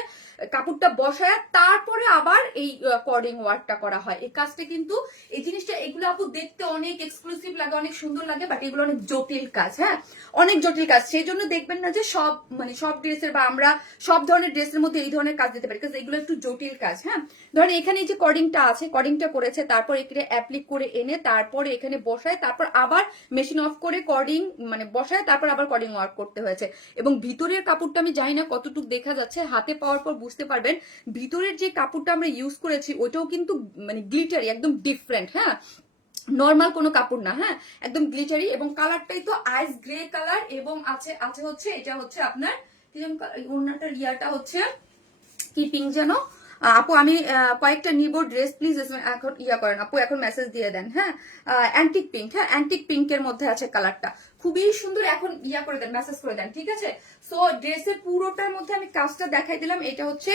কাপড়টা বসায় তারপরে আবার এই কর্ডিং ওয়ার্কটা করা হয়। এই কাজটা কিন্তু এই জিনিসটা এগুলো আপু দেখতে অনেক এক্সক্লুসিভ লাগে, অনেক সুন্দর লাগে, বাট এগুলো অনেক জটিল কাজ। হ্যাঁ, অনেক জটিল কাজ। সেই জন্য দেখবেন না যে সব মানে সব ড্রেসের বা আমরা সব ধরনের ড্রেসের মধ্যে এই ধরনের কাজ দিতে পারি, কারণ এগুলো একটু জটিল কাজ। হ্যাঁ, ধরেন এখানে যে কর্ডিংটা আছে, কর্ডিংটা করেছে, তারপর এখানে অ্যাপ্লিক করে এনে তারপরে এখানে বসায়, তারপর আবার মেশিন অফ করে কর্ডিং মানে বসায়, তারপর আবার কর্ডিং ওয়ার্ক করতে হয়েছে। এবং ভিতরের কাপড়টা আমি জানি না কতটুকু দেখা যাচ্ছে, হাতে পাওয়ার পর বুঝতে পারবেন ভিতরের যে কাপড়টা আমরা ইউজ করেছি ওইটাও কিন্তু মানে গ্লিটারি, একদম ডিফারেন্ট। হ্যাঁ, নর্মাল কোনো কাপড় না। হ্যাঁ, একদম গ্লিটারি, এবং কালারটাই তো আইস গ্রে কালার, এবং আছে আছে হচ্ছে এটা হচ্ছে আপনার কি যেন ওড়নাটার ইয়াটা হচ্ছে কি পিঙ্ক যেন। আপু আমি কয়েকটা নিব ড্রেস, প্লিজ এখন ইয়া করেন আপু, এখন মেসেজ দিয়ে দেন। হ্যাঁ, অ্যান্টিক পিঙ্ক, হ্যাঁ অ্যান্টিক পিঙ্কের মধ্যে আছে কালারটা, খুবই সুন্দর, এখন ইয়া করে দেন, মেসেজ করে দেন, ঠিক আছে। সো ড্রেসের পুরোটার মধ্যে আমি কাজটা দেখাই দিলাম। এটা হচ্ছে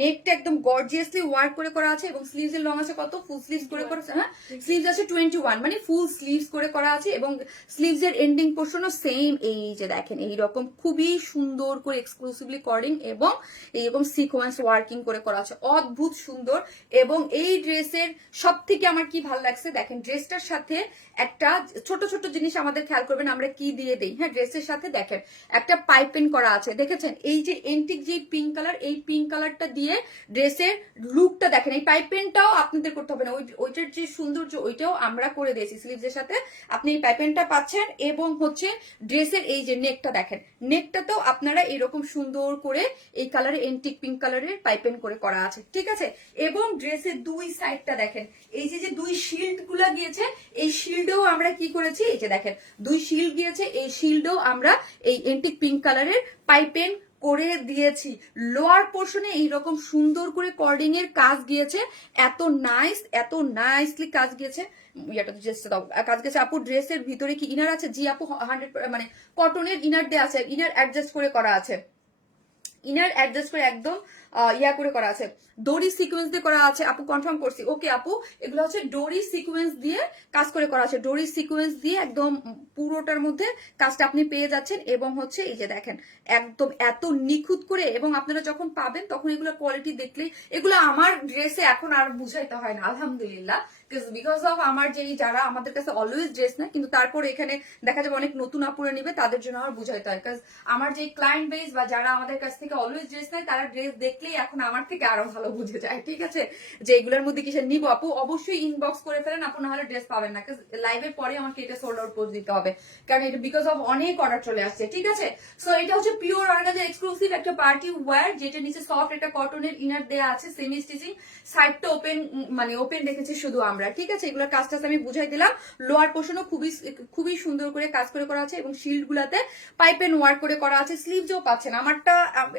নেকটা একদম গর্জিয়াসলি ওয়ার্ক করে করা আছে, এবং স্লিভস এর লং আছে কত, ফুল স্লিভস করে করা আছে। হ্যাঁ, স্লিভস আছে 21, মানে ফুল স্লিভস করে করা আছে, এবং স্লিভস এর এন্ডিং পোর্শনও সেম। এই যে দেখেন এইরকম খুবই সুন্দর করে এক্সক্লুসিভলি কর্ডিং এবং এইরকম সিকোয়েন্স ওয়ার্কিং করে করা আছে, অদ্ভুত সুন্দর। এবং এই ড্রেসের সব থেকে আমার কি ভালো লাগছে দেখেন, ড্রেসটার সাথে একটা ছোট ছোট জিনিস আমাদের খেয়াল করবেন আমরা কি দিয়ে দেই। হ্যাঁ, ড্রেসের সাথে দেখেন একটা পাইপিং করা আছে, দেখেছেন এই যে এন্টিক যে পিঙ্ক কালার, এই পিঙ্ক কালারটা দিয়ে ড্রেসের লুকটা দেখেন। এই পাইপেনটাও আপনাদের করতে হবে না, ওইটার যে সৌন্দর্য ওইটাও আমরা করে দিয়েছি স্লিভসের সাথে, আপনি এই পাইপেনটা পাচ্ছেন। এবং হচ্ছে ড্রেসের এই যে নেকটা দেখেন, নেকটাতেও আপনারা এরকম সুন্দর করে এই কালারে এন্টিক পিঙ্ক কালারের পাইপেন করে করা আছে, ঠিক আছে। এবং ড্রেসের দুই সাইডটা দেখেন, এই যে যে দুই শিল্ড গুলা গিয়েছে, এই শিল্ডেও আমরা কি করেছি, এই যে দেখেন দুই শিল্ড গিয়েছে, এই শিল্ডেও আমরা এই এন্টিক পিঙ্ক কালারের পাইপেন করে দিয়েছি। লোয়ার পোর্শনে এইরকম সুন্দর করে কর্ডিং এর কাজ গিয়েছে, এত নাইস, এত নাইসলি কাজ গিয়েছে। ইয়াটা তো জাস্ট দাও, কাজ গেছে। আপু ড্রেসের ভিতরে কি ইনার আছে? জি আপু 100 মানে কটনের ইনার দেওয়া আছে, ইনার অ্যাডজাস্ট করে করা আছে, ইনার অ্যাডজাস্ট করে একদম ইয়া করে করা আছে, ডোরি সিকোয়েন্স দিয়ে করা আছে। আপু কনফার্ম করছি, ওকে আপু এগুলো হচ্ছে ডোরি সিকোয়েন্স দিয়ে কাজ করে করা আছে, ডোরি সিকোয়েন্স দিয়ে একদম পুরোটার মধ্যে কাজটা আপনি পেয়ে যাচ্ছেন। এবং হচ্ছে এই যে দেখেন একদম এত নিখুঁত করে, এবং আপনারা যখন পাবেন তখন এগুলো কোয়ালিটি দেখলেই, এগুলো আমার ড্রেসে এখন আর বুঝাইতে হয় না আলহামদুলিল্লাহ, বিকজ অফ আমার যেই যারা আমাদের কাছে অলওয়েজ ড্রেস না, কিন্তু তারপর এখানে দেখা যাবে অনেক নতুন আপুরে নিবে, তাদের জন্য আমার বুঝাইতে হয়। কারণ আমার যে ক্লায়েন্ট বেস বা যারা আমাদের কাছ থেকে অলওয়েজ ড্রেস নেয়, তারা ড্রেস দেখলেই এখন আমার থেকে আরো ভালো বুঝে যায়, ঠিক আছে, যে এগুলোর মধ্যে কিসের নিব। আপু অবশ্যই ইনবক্স করে ফেলেন, আপু না হলে ড্রেস পাবেন না, লাইভের পরে আমাকে এটা সোল্ড আউট পোস্ট দিতে হবে, কারণ এটা বিকজ অফ অনেক অর্ডার চলে আসছে, ঠিক আছে। সো এটা হচ্ছে পিওর অর্গানজা এক্সক্লুসিভ একটা পার্টি ওয়্যার, যেটা নিচে সফট একটা কটনের ইনার দেয়া আছে, সেমি স্টিচিং, সাইডটা ওপেন, মানে ওপেন রেখেছি শুধু আমরা, ঠিক আছে। এগুলোর কাজটা আমি বুঝাই দিলাম। লোয়ার পোর্শনও খুবই খুবই সুন্দর করে কাজ করে করা আছে, এবং শিল্ড গুলাতে পাইপেন ওয়ার্ক করে করা আছে। স্লিভসও পাচ্ছেন, আমারটা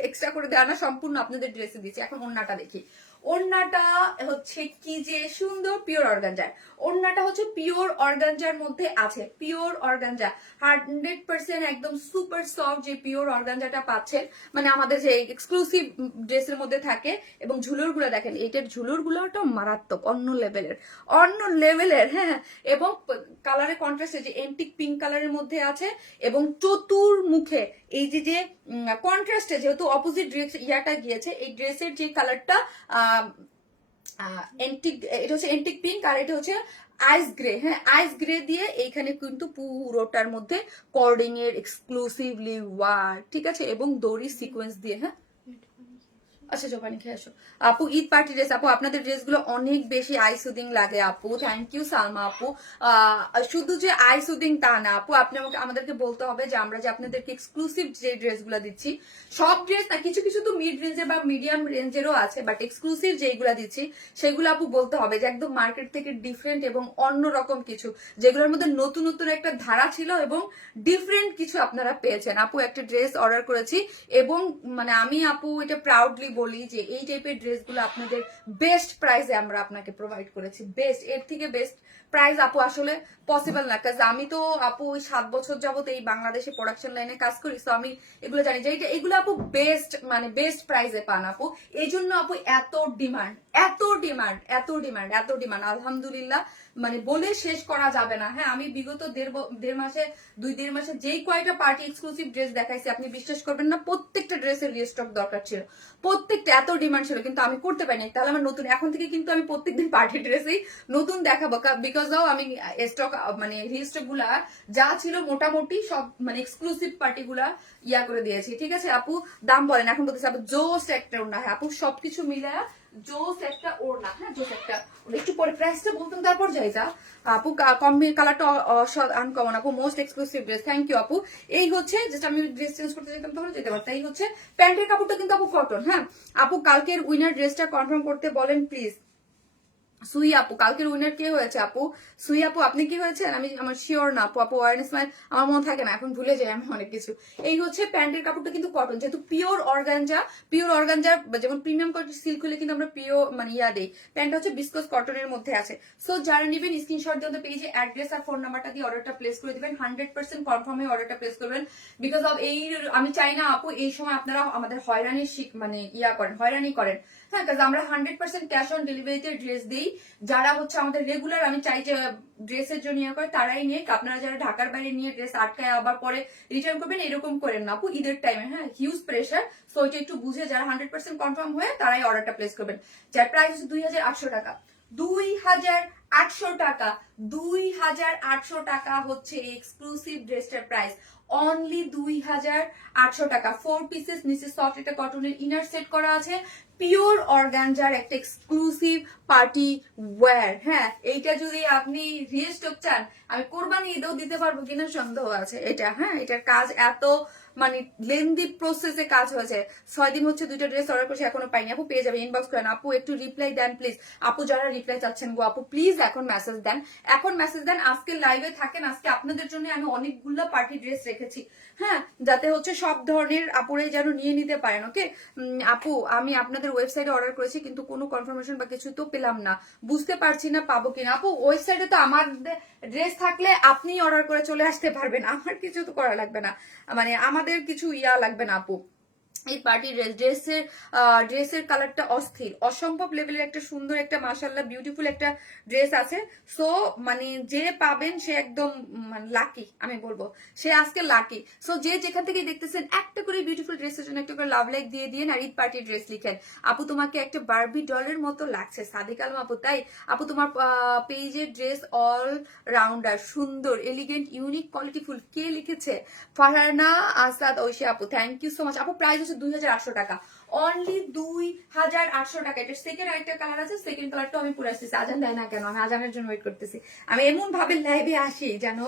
এক্সট্রা করে দেওয়া না, সম্পূর্ণ আপনাদের ড্রেসে দিচ্ছি। এখন ওড়নাটা দেখি, ওড়নাটা হচ্ছে কি যে সুন্দর, পিওর অর্গানজার। ওড়নাটা হচ্ছে পিওর অর্গানজার মধ্যে আছে, পিওর অর্গানজা 100% একদম সুপার সফট যে পিওর অর্গানজাটা পাচ্ছেন, মানে আমাদের যে এক্সক্লুসিভ ড্রেসের মধ্যে থাকে। এবং ঝুলোর গুলো দেখেন, এইটার ঝুলোর গুলোটা মারাত্মক, অন্য লেভেলের, অন্য লেভেলের। হ্যাঁ, এবং কালারের কন্ট্রাস্টে যে এন্টিক পিঙ্ক কালারের মধ্যে আছে, এবং চতুর্মুখে এই যে যে কন্ট্রাস্টে, যেহেতু অপোজিট ড্রেস ইয়াটা গিয়েছে, এই ড্রেসের যে কালারটা এন্টিক, এটা হচ্ছে এন্টিক পিঙ্ক, আর এটা হচ্ছে আইস গ্রে। হ্যাঁ, আইস গ্রে দিয়ে এইখানে কিন্তু পুরোটার মধ্যে কর্ডিং এর এক্সক্লুসিভলি ওয়ার্ক, ঠিক আছে, এবং দড়ি সিকোয়েন্স দিয়ে। হ্যাঁ, আচ্ছা জবানি খেয়ে আসো। আপু ঈদ পার্টি ড্রেস, আপু আপনাদের ড্রেসগুলো অনেক বেশি আই সুদিং লাগে আপু, থ্যাংক ইউ সালমা আপু। শুধু যে আই সুদিং তা না আপু, আপনি আমাদেরকে বলতে হবে যে আমরা যে আপনাদেরকে এক্সক্লুসিভ যে ড্রেসগুলো দিচ্ছি, সব ড্রেস না, কিছু কিছু তো মিড রেঞ্জের বা মিডিয়াম রেঞ্জেরও আছে, বাট এক্সক্লুসিভ যেগুলো দিচ্ছি সেগুলো আপু বলতে হবে যে একদম মার্কেট থেকে ডিফারেন্ট এবং অন্যরকম কিছু, যেগুলোর মধ্যে নতুন নতুন একটা ধারা ছিল এবং ডিফারেন্ট কিছু আপনারা পেয়েছেন। আপু একটা ড্রেস অর্ডার করেছি, এবং মানে আমি আপু এটা প্রাউডলি বলি যে এই টাইপের ড্রেসগুলো আপনাদের বেস্ট প্রাইসে আমরা আপনাকে প্রোভাইড করেছি, বেস্ট, এর থেকে বেস্ট প্রাইস আপু আসলে পসিবল না। কাজ আমি তো আপু ওই 7 বছর যাবত এই বাংলাদেশে প্রোডাকশন লাইনে কাজ করি, তো আমি এগুলো জানি যে এগুলো আপু বেস্ট, মানে বেস্ট প্রাইসে পান আপু। এই জন্য আপু এত ডিমান্ড, এত ডিমান্ড, এত ডিমান্ড, এত ডিমান্ড, আলহামদুলিল্লাহ, মানে বলে শেষ করা যাবে না। হ্যাঁ, আমি বিগত দেড় মাসে যেই কয়টা পার্টি এক্সক্লুসিভ ড্রেস দেখাইছি, আপনি বিশ্বাস করবেন না, প্রত্যেকটা ড্রেসের রিস্টক দরকার ছিল, প্রত্যেকটা এত ডিমান্ড ছিল, কিন্তু আমি করতে পারিনি। তাহলে আমার নতুন এখন থেকে কিন্তু আমি প্রত্যেকদিন পার্টি ড্রেসেই নতুন দেখাবো, বিকজ অফ আমি স্টক মানে রিস্টক গুলা যা ছিল মোটামুটি সব মানে এক্সক্লুসিভ পার্টি গুলা ইয়া করে দিয়েছি। ঠিক আছে আপু, দাম বলেন এখন বলতেছে আপু, জোস একটা না, হ্যাঁ আপু সবকিছু মিলে জোস একটা ওড়না, হ্যাঁ জোস একটা, একটু পরে প্রাইসটা বলতাম তারপর যাই। যা আপু কালারটা আনকমন আপু, most exclusive dress, thank you আপু। এই হচ্ছে যেটা আমি ড্রেস চেঞ্জ করতে যেতাম তখন যেতে পারতাম। এই হচ্ছে প্যান্টের কাপড়টা কিন্তু আপু কটন। হ্যাঁ আপু, কালকের উইনার ড্রেসটা কনফার্ম করতে বলেন প্লিজ। সুই আপু, কালকের উইনার কে হয়েছে আপু? সুই আপু আপনি কি হয়েছেন? আমি আমার শিওর না আপু, আপু ওয়ারনেস মাইল আমার মনে থাকে না, এখন ভুলে যাই আমি অনেক কিছু। এই হচ্ছে প্যান্টের কাপড়টা কিন্তু কটন, যেহেতু পিওর অর্গানজা, পিওর অর্গানজা যেমন প্রিমিয়াম কোয়ালিটি সিল্ক হলে কিন্তু আমরা পিওর মানে ইয়া দেই, প্যান্টটা হচ্ছে বিস্কস কটনের মধ্যে আছে। সো যারা নেবেন স্ক্রিনশট দিয়ে পেজে অ্যাড্রেস আর ফোন নাম্বারটা দিয়ে অর্ডারটা প্লেস করে দিবেন, 100% কনফার্ম হয়ে অর্ডারটা প্লেস করবেন। বিকজ অফ এই আমি চাই না আপু এই সময় আপনারা আমাদের হয়রানির মানে ইয়া করেন, হয়রানি করেন। হ্যাঁ, কাজ আমরা 100% ক্যাশ অন ডেলিভারিতে ড্রেস দিই। যারা হচ্ছে আমাদের রেগুলার, আমি চাই যে ড্রেসের জন্য ইয়ে করে তারাই নিয়ে, আপনারা যারা ঢাকার বাইরে নিয়ে ড্রেস আটকায় আবার পরে রিটার্ন করবেন, এরকম করেন না আপু ঈদের টাইমে। হ্যাঁ, হিউজ প্রেশার, সো এটা একটু বুঝে যারা 100% কনফার্ম হয়ে তারাই অর্ডারটা প্লেস করবেন। যার প্রাইস হচ্ছে 2800 টাকা, 2800 টাকা, 2800 টাকা হচ্ছে এক্সক্লুসিভ ড্রেসটার প্রাইস, অনলি 2800 টাকা। 4 পিসেস, নিচে সফট একটা কটনের ইনার সেট করা আছে, পিওর অর্গানজার একটা এক্সক্লুসিভ পার্টি ওয়্যার। হ্যাঁ, এইটা যদি আপনি রিস্টক চান, আমি কোরবানি ঈদেও দিতে পারবো কিনা সন্দেহ আছে এটা। হ্যাঁ, এটার কাজ এত মানে লেন্দি প্রসেসে কাজ হয়েছে। 6 দিন হচ্ছে 2টা ড্রেস অর্ডার করছি, এখনো পাইনি আপু, পেয়ে যাবে, ইনবক্স করেন আপু, একটু রিপ্লাই দেন প্লিজ। আপু যারা রিপ্লাই চাচ্ছেন গো আপু, প্লিজ এখন মেসেজ দেন, এখন মেসেজ দেন, আজকে লাইভে থাকেন। আজকে আপনাদের জন্য আমি অনেকগুলো পার্টি ড্রেস রেখেছি, হ্যাঁ, যাতে হচ্ছে সব ধরনের আপুরাই যেন নিয়ে নিতে পারেন। ওকে আপু, আমি আপনাদের ওয়েবসাইটে অর্ডার করেছি কিন্তু কোনো কনফার্মেশন বা কিছু তো পেলাম না, বুঝতে পারছি না পাবো কিনা। আপু ওয়েবসাইটে তো আমার ড্রেস থাকলে আপনি অর্ডার করে চলে আসতে পারবেন, আমার কিছু তো করা লাগবে না, মানে আমাদের কিছু ইয়া লাগবে না আপু। এই পার্টি ড্রেসের কালারটা অস্থির, অসম্ভব লেভেলের একটা সুন্দর একটা মাশাআল্লাহ বিউটিফুল একটা ড্রেস আছে। সো মানে যে পাবেন সে একদম লাকি, আমি বলবো সে আজকে লাকি। সো যে যেখান থেকে দেখতেছেন একটা করে বিউটিফুল ড্রেসের জন্য একটা করে লাভ লাইক দিয়ে দিয়ে আর ঈদ পার্টি ড্রেস লিখেন। আপু তোমাকে একটা বারবি ডলের মতো লাগছে, সাদিক আলম আপু, তাই আপু তোমার পেজের ড্রেস অল রাউন্ডার, সুন্দর, এলিগেন্ট, ইউনিক, কোয়ালিটিফুল। কে লিখেছে? ফারহানা আসাদ ঐশী আপু, থ্যাংক ইউ সো মাচ আপু। প্রাইস হচ্ছে 2800 টাকা, অনলি 2800 টাকা। এটা সেকেন্ড আরেকটা কালার আছে, সেকেন্ড কালারটা আমি পুরো আসতেছি। আজান দেয় না কেন? আমি আজানের জন্য ওয়েট করতেছি। আমি এমন ভাবে লাইভে আসি যেন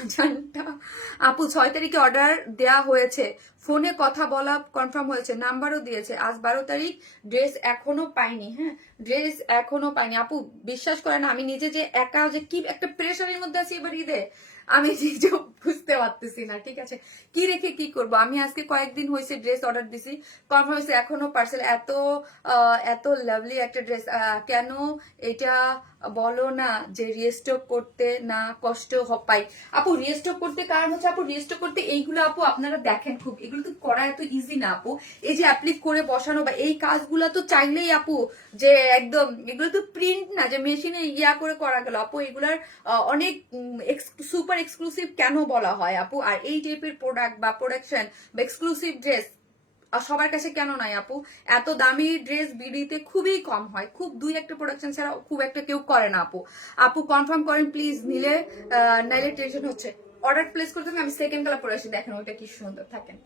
আজানটা। আপু 6 তারিখে অর্ডার দেয়া হয়েছে, ফোনে কথা বলা কনফার্ম হয়েছে, নাম্বারও দিয়েছে, আজ 12 তারিখ, ড্রেস এখনো পাইনি। হ্যাঁ, ড্রেস এখনো পাইনি আপু, বিশ্বাস করেন আমি নিজে যে একা যে কি একটা প্রেশারের মধ্যে আছি এবার ঈদে, আমি নিজেও বুঝতে পারতেছি না। ঠিক আছে, কি রেখে কি করব। আমি আজকে কয়েকদিন হয়েছে ড্রেস অর্ডার দিছি, কনফার্ম হয়েছে, এখনো পার্সেল। এত লাভলি একটা ড্রেস, কেন এটা বলো না যে রিস্টক করতে না কষ্ট পাই। আপু রিস্টক করতে কারণ হচ্ছে আপু, রিস্টক করতে এইগুলো আপু আপনারা দেখেন খুব, এগুলো তো করা এত ইজি না আপু। এই যে অ্যাপ্লিক করে বসানো বা এই কাজগুলো তো চাইলেই আপু যে একদম, এগুলো তো প্রিন্ট না যে মেশিনে ইয়া করে করা গেল আপু, এগুলার অনেক সুপার এক্সক্লুসিভ কেন বলা হয় আপু। আর এই টাইপের প্রোডাক্ট বা প্রোডাকশন বা এক্সক্লুসিভ ড্রেস সবার কাছে কেন নাই আপু? এত দামি ড্রেস বিডিতে খুবই কম হয়, খুব 2-1টা প্রোডাকশন ছাড়া খুব একটা কেউ করে না আপু। আপু কনফার্ম করেন প্লিজ, নিলে নাইলে টেনশন হচ্ছে। অর্ডার প্লেস করতে হবে, আমি সেকেন্ড কালার পরে আসি, দেখেন ওইটা কি সুন্দর। থাকেন।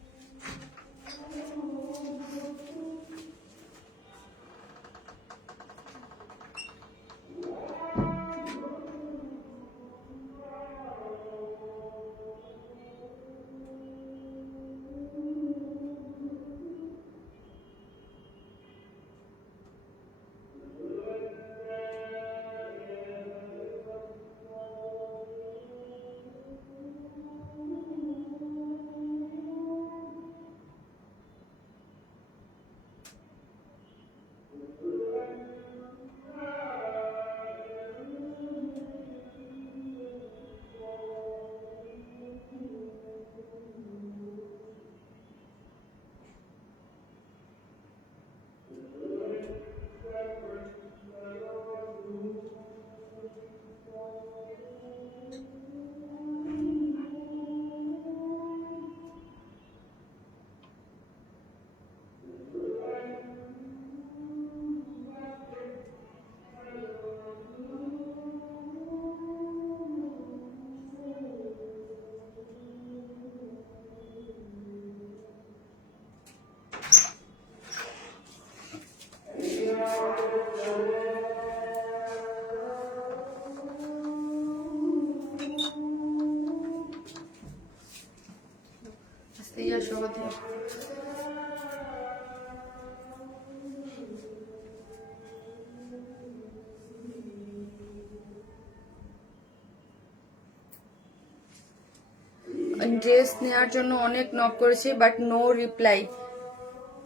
ড্রেস নেওয়ার জন্য অনেক নক করেছি, বাট নো রিপ্লাই।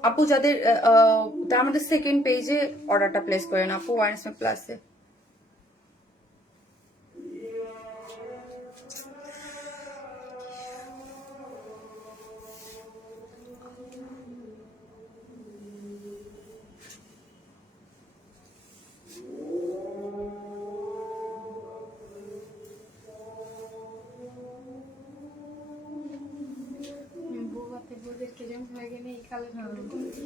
আপু যাদের তার আমাদের সেকেন্ড পেজে অর্ডারটা প্লেস করেন আপু, ওয়ারেসমাইল প্লাসে। ওদেরকে যেমন লাগে না এই কালার দিতেছি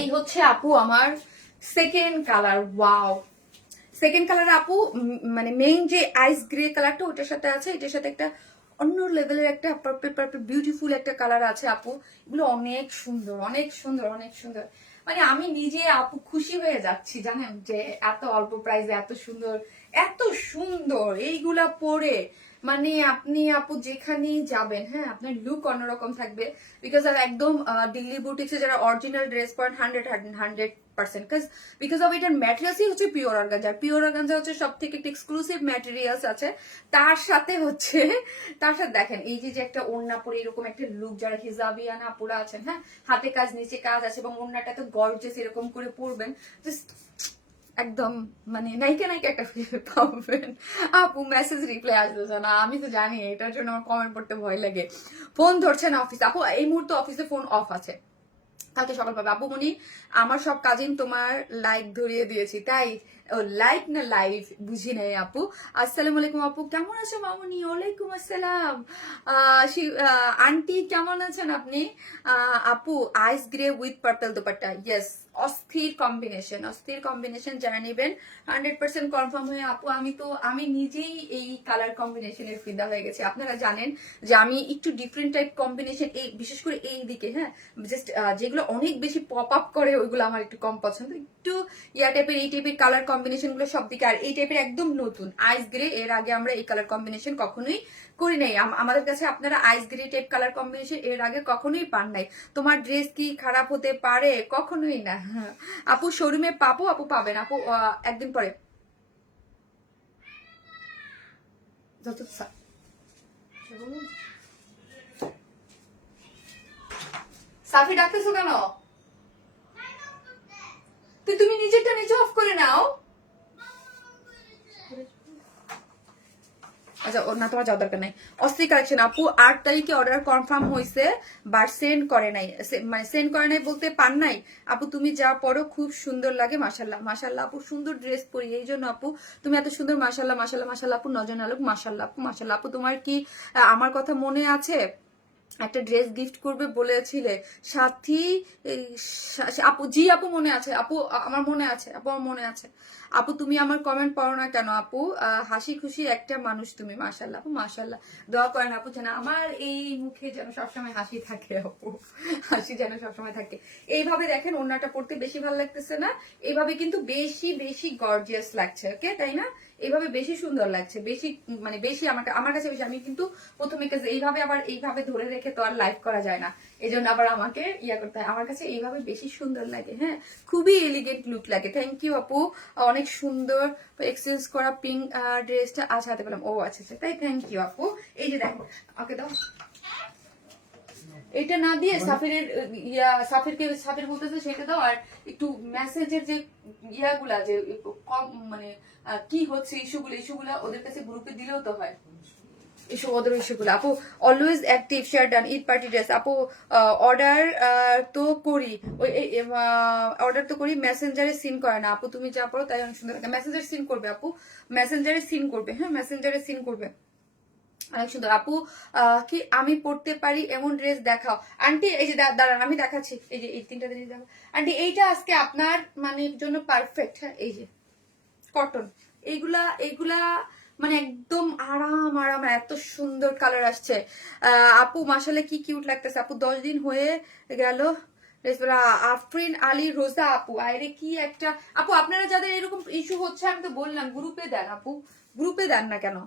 এই হচ্ছে আপু আমার second colour. Wow, second colour আপু, মানে মেইন যে আইস গ্রে কালারটা ওটার সাথে আছে, এটার সাথে একটা অন্য লেভেলের একটা পার্পল পার্পল বিউটিফুল একটা কালার আছে আপু। এগুলো অনেক সুন্দর, অনেক সুন্দর, অনেক সুন্দর। মানে আমি নিজে আপু খুশি হয়ে যাচ্ছি জানেন, যে এত অল্প প্রাইসে এত সুন্দর, এত সুন্দর এইগুলা পরে মানে আপনি আপু যেখানেই যাবেন, হ্যাঁ, আপনার লুক অন্যরকম থাকবে। বিকজ আর একদম দিল্লি বুটিক্সে যারা অরিজিনাল ড্রেস পরেন 100% বিকজ অফ এটার ম্যাটেরিয়ালসই হচ্ছে পিওর অর্গানজা। পিওর অর্গানজা হচ্ছে সব থেকে একটা এক্সক্লুসিভ ম্যাটেরিয়ালস আছে। তার সাথে হচ্ছে, তার সাথে দেখেন এই যে একটা ওড়না পরে এরকম একটা লুক, যারা হিজাবিয়ানা আপুরা আছেন, হ্যাঁ, হাতে কাজ নিচে কাজ আছে এবং ওড়নাটা তো গর্জিয়াস এরকম করে পরবেন, জাস্ট একদম মানে নায়িকা নায়িকা একটা ফিল পাবেন। আপু মেসেজ রিপ্লাই আসতেছে না, আমি তো জানি এটার জন্য আমার কমেন্ট পড়তে ভয় লাগে। ফোন ধরছে না অফিস আপু, এই মুহূর্তে অফিসে ফোন অফ আছে, কালকে সকাল পাবে। আপু মনি আমার সব কাজিন তোমার লাইক ধরিয়ে দিয়েছি, তাই? ও লাইক না লাইভ বুঝি নাই আপু। আসসালামু আলাইকুম আপু, কেমন আছো মামুনি? ওয়ালাইকুম আসসালাম। আন্টি কেমন আছেন আপনি? আপু ice grey with purple dupatta, yes, অস্থির কম্বিনেশন, অস্থির কম্বিনেশন। যারা নেবেন 100% কনফার্ম হয়ে আপু, আমি নিজেই এই কালার কম্বিনেশনের ফিদা হয়ে গেছি। আপনারা জানেন যে আমি একটু ডিফারেন্ট টাইপ কম্বিনেশন, এই বিশেষ করে এই দিকে, হ্যাঁ, জাস্ট যেগুলো অনেক বেশি পপ আপ করে ওইগুলো আমার একটু কম পছন্দ। একটু ইয়া টাইপের এই টাইপের কালার কম্বিনেশন গুলো সব দিকে। আর এই টাইপের একদম নতুন আইস গ্রে, এর আগে আমরা এই কালার কম্বিনেশন কখনোই করি নাই। আমাদের কাছে আপনারা আইস গ্রে টাইপ কালার কম্বিনেশন এর আগে কখনোই পান নাই। তোমার ড্রেস কি খারাপ হতে পারে? কখনোই না আপু। শোরুমে পাবো আপু? পাবেন আপু একদিন পরে। যত সাফি ডাকতেছো কেন? তুমি নিজেরটা নিজে অফ করে নাও। আচ্ছা, না তোমার যাওয়ার দরকার নাই। অস্থির কালেকশন আপু, 8 তারিখে অর্ডার কনফার্ম হয়েছে, বাট সেন্ড করে নাই, মানে সেন্ড করে নাই বলতে পান নাই আপু। তুমি যা পরো খুব সুন্দর লাগে, মাশাল্লাহ মাশাল্লাহ আপু। সুন্দর ড্রেস পরি এই জন্য আপু তুমি এত সুন্দর, মাশাল্লাহ মাশাল্লাহ মাশাল্লাহ আপু। নজন আলোক, মাশাল্লাহ আপু, মাশাল্লাহ আপু। তোমার কি আমার কথা মনে আছে? একটা ড্রেস গিফট করবে বলেছিলে সাথী আপু। জি আপু মনে আছে আপু, আমার মনে আছে আপু, আমার মনে আছে আপু। তুমি আমার কমেন্ট পড়ো না কেন আপু? হাসি খুশি একটা মানুষ তুমি, মাশাল্লাহ আপু, মাশাল্লাহ। দোয়া করেন আপু যেন আমার এই মুখে যেন সবসময় হাসি থাকে আপু, হাসি যেন সবসময় থাকে। এইভাবে দেখেন ওড়নাটা পড়তে বেশি ভালো লাগতেছে না? এইভাবে কিন্তু বেশি বেশি গর্জিয়াস লাগছে, ওকে, তাই না? এইভাবে বেশি সুন্দর লাগছে, বেশি মানে বেশি আমার কাছে বেশি। আমি কিন্তু প্রথমে এইভাবে আবার এইভাবে ধরে রেখে তো আর লাইভ করা যায় না, এই জন্য আবার আমাকে ইয়া করতে হয়। আমার কাছে এইভাবে বেশি সুন্দর লাগে, হ্যাঁ, খুবই এলিগেন্ট লুক লাগে। থ্যাংক ইউ আপু, অনেক সুন্দর। এক্সচেঞ্জ করা পিঙ্ক ড্রেসটা আজ হাতে পেলাম। ও আচ্ছা আচ্ছা, তাই থ্যাংক ইউ আপু। এই যে দেখো, ওকে দাও। এটা না দিয়ে সাফিরের সাফির বলতেছে সেটা দাও। আর একটু মেসেজের যে ইয়াগুলা যে কম মানে কি হচ্ছে ইস্যুগুলা ওদের কাছে গ্রুপে দিলেও তো হয়। ওদের ইস্যুগুলো আপু। Always active, share done, Eid party dress আপু। অর্ডার তো করি, ওই অর্ডার তো করি, মেসেঞ্জারে সিন করে না আপু। তুমি যা পড়ো তাই অনেক সুন্দর লাগে। মেসেঞ্জারে সিন করবে আপু, মেসেঞ্জারে সিন করবে, হ্যাঁ, মেসেঞ্জারে সিন করবে, অনেক সুন্দর আপু। কি আমি পড়তে পারি এমন ড্রেস দেখাও আন্টি। এই যে দাঁড়ান আমি দেখাচ্ছি, এই যে এই 3টা জিনিস দেখো আন্টি। এইটা আজকে আপনার মানে জন্য পারফেক্ট, হ্যাঁ, এই যে কটন, এইগুলা এইগুলা মানে একদম আরাম আরাম, এত সুন্দর কালার আসছে আপু। মাশাআল্লাহ কি কিউট লাগতেছে আপু। 10 দিন হয়ে গেল। আফরিন আলী রোজা আপু, আরে কি একটা আপু। আপনারা যাদের এরকম ইস্যু হচ্ছে আমি তো বললাম গ্রুপে দেন আপু, গ্রুপে দেন না কেন?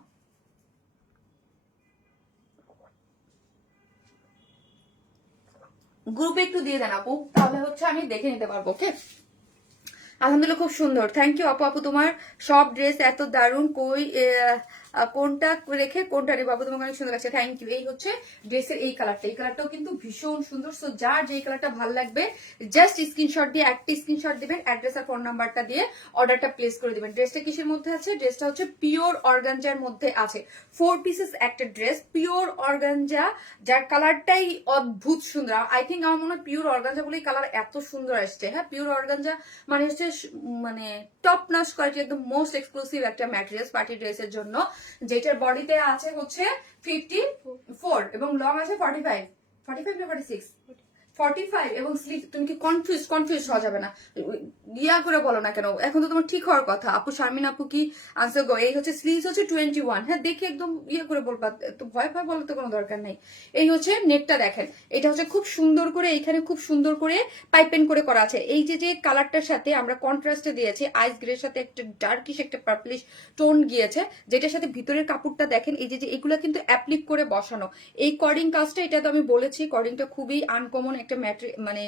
গ্রুপে একটু দিয়ে দেন আপু, তাহলে হচ্ছে আমি দেখে নিতে পারবো। ওকে, আলহামদুলিল্লাহ খুব সুন্দর, থ্যাংক ইউ আপু। আপু তোমার সব ড্রেস এত দারুণ, কই কোনটা রেখে কোনটা নেবো আপু, তোমাকে অনেক সুন্দর লাগছে, থ্যাংক ইউ। এই হচ্ছে ড্রেসের এই কালারটা, এই কালারটাও কিন্তু ভীষণ সুন্দর। সো যার যেই কালারটা ভালো লাগবে জাস্ট স্ক্রিনশট দিয়ে, একটা স্ক্রিনশট দিবেন, অ্যাড্রেস আর ফোন নাম্বারটা দিয়ে অর্ডারটা প্লেস করে দিবেন। ড্রেসটা কিসের মধ্যে আছে? ড্রেসটা হচ্ছে পিওর অর্গানজার মধ্যে আছে, 4 পিসেস একটা ড্রেস, পিওর অর্গানজা, যার কালারটাই অদ্ভুত সুন্দর। আই থিঙ্ক আমার মনে হয় পিওর অর্গানজা বলেই কালার এত সুন্দর আসছে। হ্যাঁ, পিওর অর্গানজা মানে হচ্ছে মানে টপ নাচ কোয়ালিটি, একদম মোস্ট এক্সক্লুসিভ একটা ম্যাটেরিয়ালস পার্টি ড্রেসের জন্য, যেটার বডিতে আছে হচ্ছে 54 এবং লং আছে 45, 45 না 46, 45 এবং স্লিভ। তুমি কি কনফিউজ হওয়া যাবে না, ইয়া করে বলো না কেন, এখন তো তোমার ঠিক হওয়ার কথা। আপু শারমিন আপু কি আনসার গো। এই হচ্ছে স্লিভস হচ্ছে 21, হ্যাঁ দেখে একদম ইয়ে করে বলবা, তো ভয় ভয় বলার তো কোনো দরকার নেই। এই হচ্ছে নেকটা দেখেন, এটা হচ্ছে খুব সুন্দর করে, এইখানে খুব সুন্দর করে পাইপেন করে করা আছে। এই যে কালারটার সাথে আমরা কন্ট্রাস্টে দিয়েছি, আইস গ্রের সাথে একটা ডার্কিশ একটা পার্পলিশ টোন গিয়েছে, যেটার সাথে ভিতরের কাপড়টা দেখেন, এই যে এগুলো কিন্তু অ্যাপ্লিক করে বসানো। এই কর্ডিং কাজটা, এটা তো আমি বলেছি কর্ডিংটা খুবই আনকমন একটা মানে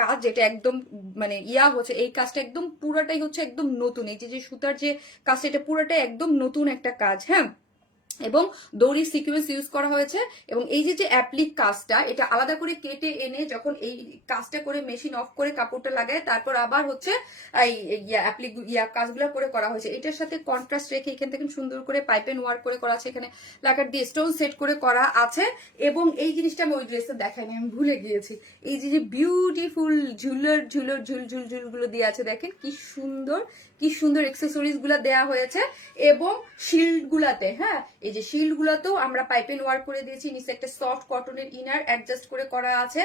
কাজ, যেটা একদম মানে ইয়া হচ্ছে, এই কাজটা একদম পুরাটাই হচ্ছে একদম নতুন। এই যে সুতার যে কাজটা, এটা পুরাটাই একদম নতুন একটা কাজ। হ্যাঁ, এবং দড়ি সিকুয়েন্স ইউজ করা হয়েছে। এবং এই যে অ্যাপ্লিক কাজটা, এটা আলাদা করে কেটে এনে যখন এই কাজটা করে মেশিন অফ করে কাপড়টা লাগায়, তারপর আবার হচ্ছে এই অ্যাপ্লিক কাজগুলো করে করা হয়েছে। এটার সাথে কন্ট্রাস্ট রেখে এখান থেকে সুন্দর করে পাইপেন ওয়ার্ক করে করা আছে, এখানে লাকার দিয়ে স্টোন সেট করে করা আছে। এবং এই জিনিসটা আমি ওই ড্রেসে দেখাইনি, আমি ভুলে গিয়েছি। এই যে বিউটিফুল ঝুলগুলো দিয়ে আছে, দেখেন কি সুন্দর কি সুন্দর এক্সেসরিজ গুলা দেওয়া হয়েছে। এবং শিল্ড গুলাতে, হ্যাঁ এই যে শিল্ড গুলাতেও আমরা পাইপেন ওয়ার্ক করে দিয়েছি। নিচে একটা সফট কটনের ইনার অ্যাডজাস্ট করে করা আছে।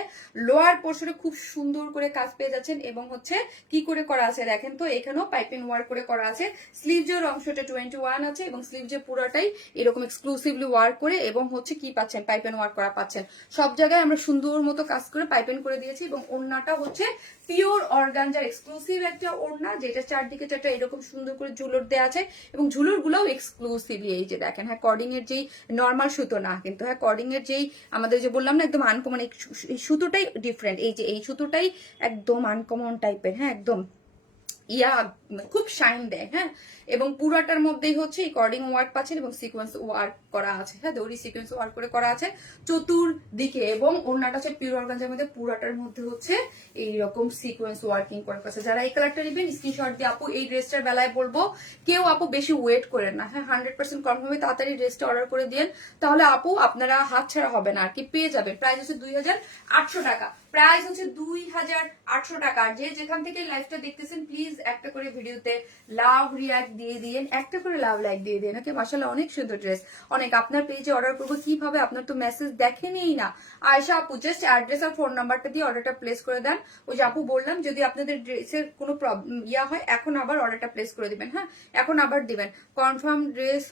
লোয়ার পোর্শনে খুব সুন্দর করে কাজ পেয়ে যাচ্ছেন। এবং হচ্ছে কি করে করা আছে দেখেন তো, এখানেও পাইপেন ওয়ার্ক করে করা আছে। স্লিভজের অংশটা 21 আছে এবং স্লিভজে পুরোটাই এরকম এক্সক্লুসিভলি ওয়ার্ক করে, এবং হচ্ছে কি পাচ্ছেন, পাইপেন ওয়ার্ক করা পাচ্ছেন। সব জায়গায় আমরা সুন্দর মতো কাজ করে পাইপেন করে দিয়েছি। এবং ওড়নাটা হচ্ছে পিওর অর্গানজার এক্সক্লুসিভ একটা ওড়না, যেটা চারদিকে চারটা এরকম সুন্দর করে ঝুলর দেওয়া আছে। এবং ঝুলর গুলাও এক্সক্লুসিভলি এই যে দেখেন, হ্যাঁ কর্ডিং এর যেই নর্মাল সুতো না, কিন্তু হ্যাঁ কর্ডিং এর যেই আমাদের যে বললাম না একদম আনকমন, এই সুতোটাই ডিফারেন্ট। এই যে এই সুতোটাই একদম আনকমন টাইপের, হ্যাঁ একদম ইয়া খুব শাইন দেয়। হ্যাঁ, এবং পুরাটার মধ্যেই হচ্ছে এই কর্ডিং ওয়ার্ক পাচ্ছেন এবং সিকোয়েন্স ওয়ার্ক করা আছে। হ্যাঁ, দড়ি সিকোয়েন্স ওয়ার্ক করে করা আছে চতুর্দিকে। এবং ওড়নাটা হচ্ছে পিওর অর্গানজার মধ্যে, পুরাটার মধ্যে হচ্ছে এইরকম সিকোয়েন্স ওয়ার্কিং করে আছে। যারা এই কালারটা নেবেন স্ক্রিনশট দিয়ে আপু, এই ড্রেসটার বেলায় বলবো কেউ আপু বেশি ওয়েট করেন না। হ্যাঁ, 100% কনফার্ম হবে, তাড়াতাড়ি ড্রেসটা অর্ডার করে দিন, তাহলে আপু আপনারা হাত ছাড়া হবে না আর কি, পেয়ে যাবেন। প্রাইস হচ্ছে 2800 টাকা, প্রাইস হচ্ছে 2800 টাকা। যে যেখান থেকে লাইভটা দেখতেছেন প্লিজ একটা করে ভিডিওতে লাভ রিয়াক্ট দিয়ে দিন, একটা করে লাভ লাইক দিয়ে দিন। ওকে, মাশাআল্লাহ অনেক সুন্দর ড্রেস। অনেক আপনার পেজে অর্ডার করবো কিভাবে, আপনার তো মেসেজ দেখেনই না। আয়শা আপু জাস্ট অ্যাড্রেস আর ফোন নাম্বারটা দিয়ে অর্ডারটা প্লেস করে দেন। ওই যে আপু বললাম, যদি আপনাদের ড্রেসের কোনো প্রবলেম হয়, এখন আবার অর্ডারটা প্লেস করে দিবেন। হ্যাঁ, এখন আবার দিবেন। কনফার্ম ড্রেস,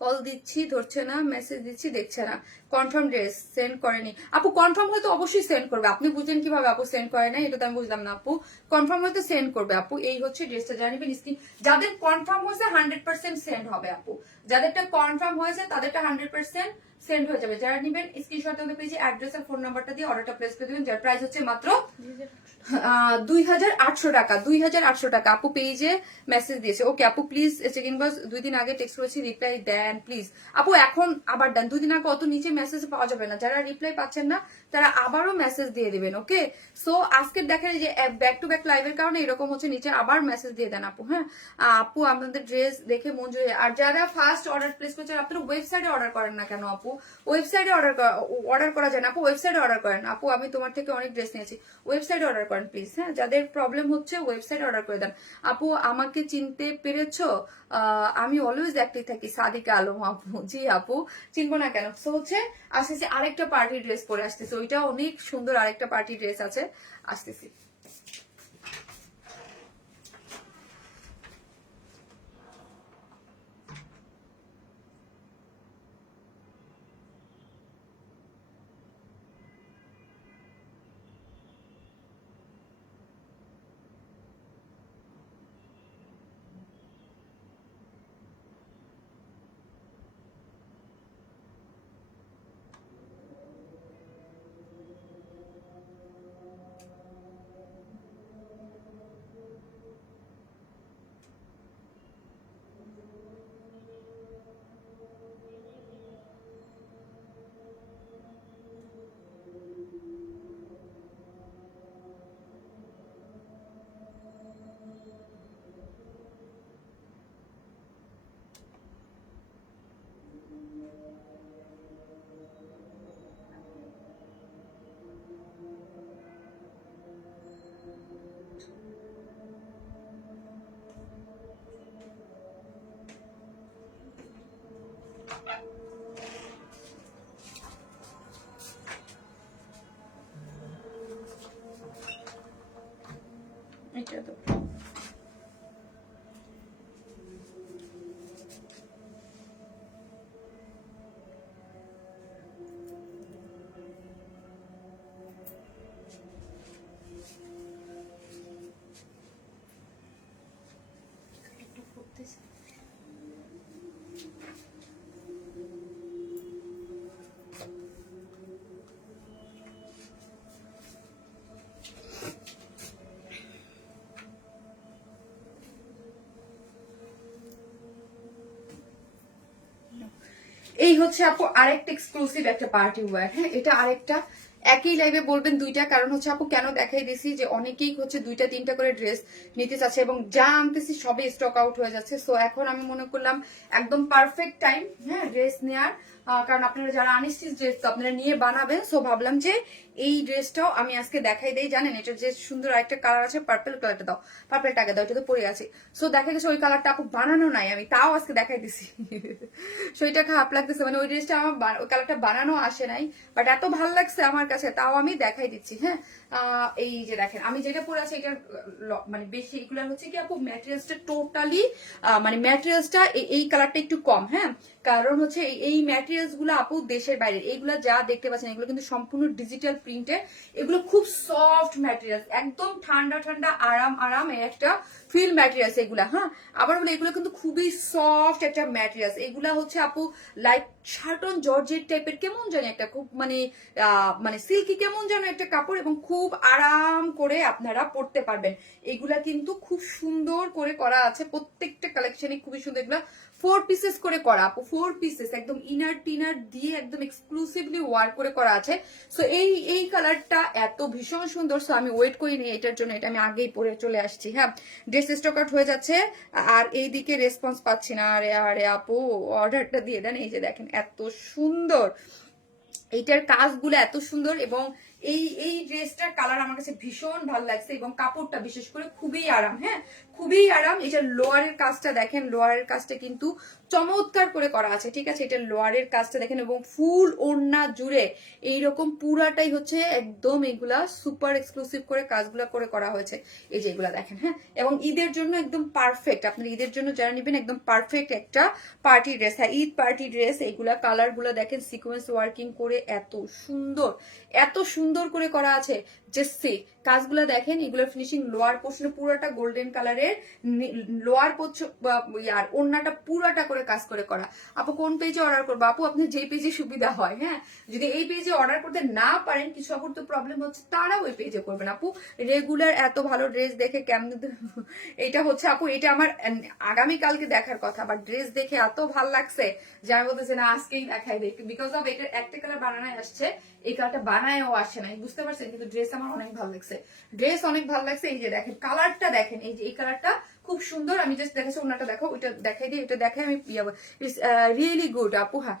কল দিচ্ছি ধরছে না, মেসেজ দিচ্ছি দেখছে না। কনফার্ম ড্রেস সেন্ড করেনি আপু, কনফার্ম হয়তো অবশ্যই সেন্ড করবে। আপনি বুঝলেন কিভাবে আপু সেন্ড করে না, এটা তো আমি বুঝলাম না আপু। কনফার্ম হয়তো সেন্ড করবে আপু। এই হচ্ছে ড্রেসটা জানিবেন স্ক্রিন, যাদের কনফার্ম হয়েছে 100% সেন্ড হবে আপু, যাদেরটা কনফার্ম হয়েছে তাদেরটা 100% সেন্ড হয়ে যাবে। যারা নিবেন স্ক্রিনশট আমাদের পেজে অ্যাড্রেস আর ফোন নাম্বারটা দিয়ে অর্ডারটা প্লেস করে দিবেন, যার প্রাইস হচ্ছে মাত্র 2800 টাকা। 2800 টাকা আপু পেজে মেসেজ দিয়েছে। ওকে আপু প্লিজ, চেকিং বস 2 দিন আগে টেক্সট করেছি, রিপ্লাই দেন প্লিজ আপু, এখন আবার দেন। 2 দিন আগে অত নিচে মেসেজ পাওয়া যাবে না, যারা রিপ্লাই পাচ্ছেন না তারা আবারও মেসেজ দিয়ে দিবেন। ওকে, সো আজকের দেখেন যে ব্যাক টু ব্যাক লাইভের কারণে এরকম হচ্ছে, নিচে আবার মেসেজ দিয়ে দেন আপু। হ্যাঁ আপু, আপনাদের ড্রেস দেখে মন জুড়ে। আর যারা ফার্স্ট অর্ডার প্লেস করেছেন আপনারা ওয়েবসাইটে অর্ডার করেন না কেন আপু? ওয়েবসাইটে অর্ডার করা যায় না আপু, ওয়েবসাইটে অর্ডার করেন আপু। আমি তোমার থেকে অনেক ড্রেস নিয়েছি, ওয়েবসাইটে অর্ডার করেন প্লিজ। হ্যাঁ, যাদের প্রবলেম হচ্ছে ওয়েবসাইটে অর্ডার করে দেন আপু। আমাকে চিনতে পেরেছো? আমি অলওয়েজ অ্যাক্টিভ থাকি, সাদিকা আলম আপু। জি আপু, চিনবো না কেন। সো হচ্ছে আসতেছি আরেকটা পার্টি ড্রেস পরে আসতেছে, ওইটা অনেক সুন্দর আরেকটা পার্টি ড্রেস আছে, আসতেছি। এটা তো একটু ফুটতেছে। এই হচ্ছে আপু আরেকটা এক্সক্লুসিভ একটা পার্টি ওয়্যার। হ্যাঁ, এটা আরেকটা একই লাইভে বলবেন দুইটা, কারণ হচ্ছে আপু কেন দেখাই দিছি যে অনেকেই হচ্ছে দুইটা তিনটা করে ড্রেস নিতে চাচ্ছে এবং যা আনতেছি সবই স্টক আউট হয়ে যাচ্ছে। সো এখন আমি মনে করলাম একদম পারফেক্ট টাইম, হ্যাঁ, ড্রেস নেওয়ার। কারণ আপনারা যারা আনস্টিচ ড্রেস তো আপনারা নিয়ে বানাবেন, সো ভাবলাম যে এই ড্রেসটাও আমি আজকে দেখাই দেই। জানেন এটা যে সুন্দর আরেকটা কালার আছে, পার্পল কালারটা দাও, পার্পলটা আগে দাও, এটা তো পরে আছে। সো দেখা গেছে ওই কালারটা আপু বানানো নাই, আমি তাও আজকে দেখাই দিছি। সো এটা খারাপ লাগতেছে, মানে ওই ড্রেসটা আমার ওই কালারটা বানানো আসে নাই, বাট এত ভালো লাগছে আমার কাছে, তাও আমি দেখাই দিচ্ছি। হ্যাঁ, এই যে দেখেন আমি যেটা পরে আছি এটার মানে বেশি এগুলো হচ্ছে কি আপু ম্যাটেরিয়ালসটা টোটালি মানে ম্যাটেরিয়ালসটা এই কালারটা একটু কম। হ্যাঁ, কারণ হচ্ছে এই ম্যাটেরিয়ালস গুলো আপু দেশের বাইরে, এইগুলা যা দেখতে পাচ্ছেন এগুলো কিন্তু সম্পূর্ণ ডিজিটাল প্রিন্টের। এগুলো খুব সফট ম্যাটেরিয়ালস, একদম ঠান্ডা ঠান্ডা আরাম আরাম একটা ফিল ম্যাটেরিয়ালস এগুলা। হ্যাঁ, আবার বলে এগুলো কিন্তু খুবই সফট একটা ম্যাটেরিয়ালস। এগুলা হচ্ছে আপু লাইক শার্টন জর্জেট টাইপের কেমন জানি একটা খুব মানে মানে সিল্কি কেমন যেন একটা কাপড়, এবং খুব আরাম করে আপনারা পরতে পারবেন। এগুলা কিন্তু খুব সুন্দর করে করা আছে, প্রত্যেকটা কালেকশনই খুবই সুন্দর। এগুলা 4 পিসেস করে করা আপু, 4 পিসেস একদম ইনার টিনার দিয়ে একদম এক্সক্লুসিভলি ওয়ার্ক করে করা আছে। সো এই কালারটা এত ভীষণ সুন্দর। সো আমি ওয়েট করিনি এটার জন্য, এটা আমি আগেই পরে চলে আসছি। হ্যাঁ, ড্রেস স্টক আউট হয়ে যাচ্ছে আর এইদিকে রেসপন্স পাচ্ছি না। আরে আরে আপু অর্ডারটা দিয়ে দেন। এই যে দেখেন এত সুন্দর, এইটার কাজগুলো এত সুন্দর, এবং এই ড্রেসটার কালার আমার কাছে ভীষণ ভালো লাগছে, এবং কাপড়টা বিশেষ করে খুবই আরাম। হ্যাঁ, খুবই আরাম। এটার লোয়ারের কাজটা দেখেন, লোয়ারের কাজটা কিন্তু চমৎকার করে করা আছে। ঠিক আছে, এটার লোয়ারের কাজটা দেখেন, এবং ফুল ওড়না জুড়ে এইরকম পুরাটাই হচ্ছে একদম এগুলা সুপার এক্সক্লুসিভ করে কাজগুলা করে করা হয়েছে। এই যে এগুলা দেখেন। হ্যাঁ, এবং ঈদের জন্য একদম পারফেক্ট, আপনার ঈদের জন্য যারা নেবেন একদম পারফেক্ট একটা পার্টি ড্রেস। হ্যাঁ, ঈদ পার্টি ড্রেস। এইগুলা কালার গুলা দেখেন সিকোয়েন্স ওয়ার্কিং করে এত সুন্দর, এত সুন্দর করে করা আছে। জাস্ট কাজগুলো দেখেন, এগুলোর ফিনিশিং লোয়ার পোর্শনে পুরোটা গোল্ডেন কালারের, লোয়ার আর ওড়নাটা পুরাটা করে কাজ করে করা। আপু কোন পেজে অর্ডার করবো? আপু আপনি যেই পেজে সুবিধা হয়। হ্যাঁ, যদি এই পেজে অর্ডার করতে না পারেন, কিছু আপুর তো প্রবলেম হচ্ছে, তারা ওই পেজে করবেন। আপু রেগুলার এত ভালো ড্রেস দেখে কেমন এটা হচ্ছে আপু, এটা আমার আগামীকালকে দেখার কথা, বাট ড্রেস দেখে এত ভালো লাগছে যে আমি বলতেছি না আজকেই দেখাই দেখ, বিকজ অফ এটার একটা কালার বানানো আসছে, এই কালারটা বানায়ও আসে নাই, বুঝতে পারছেন? কিন্তু ড্রেস আমার অনেক ভালো লাগছে, ড্রেস অনেক ভালো লাগছে। এই যে দেখেন কালারটা দেখেন, এই যে এই কালারটা খুব সুন্দর। আমি জাস্ট দেখাচ্ছি, ওনাটা দেখো, ওইটা দেখাই দিই, এটা দেখাই আমি রিয়েলি গুড আপু। হ্যাঁ,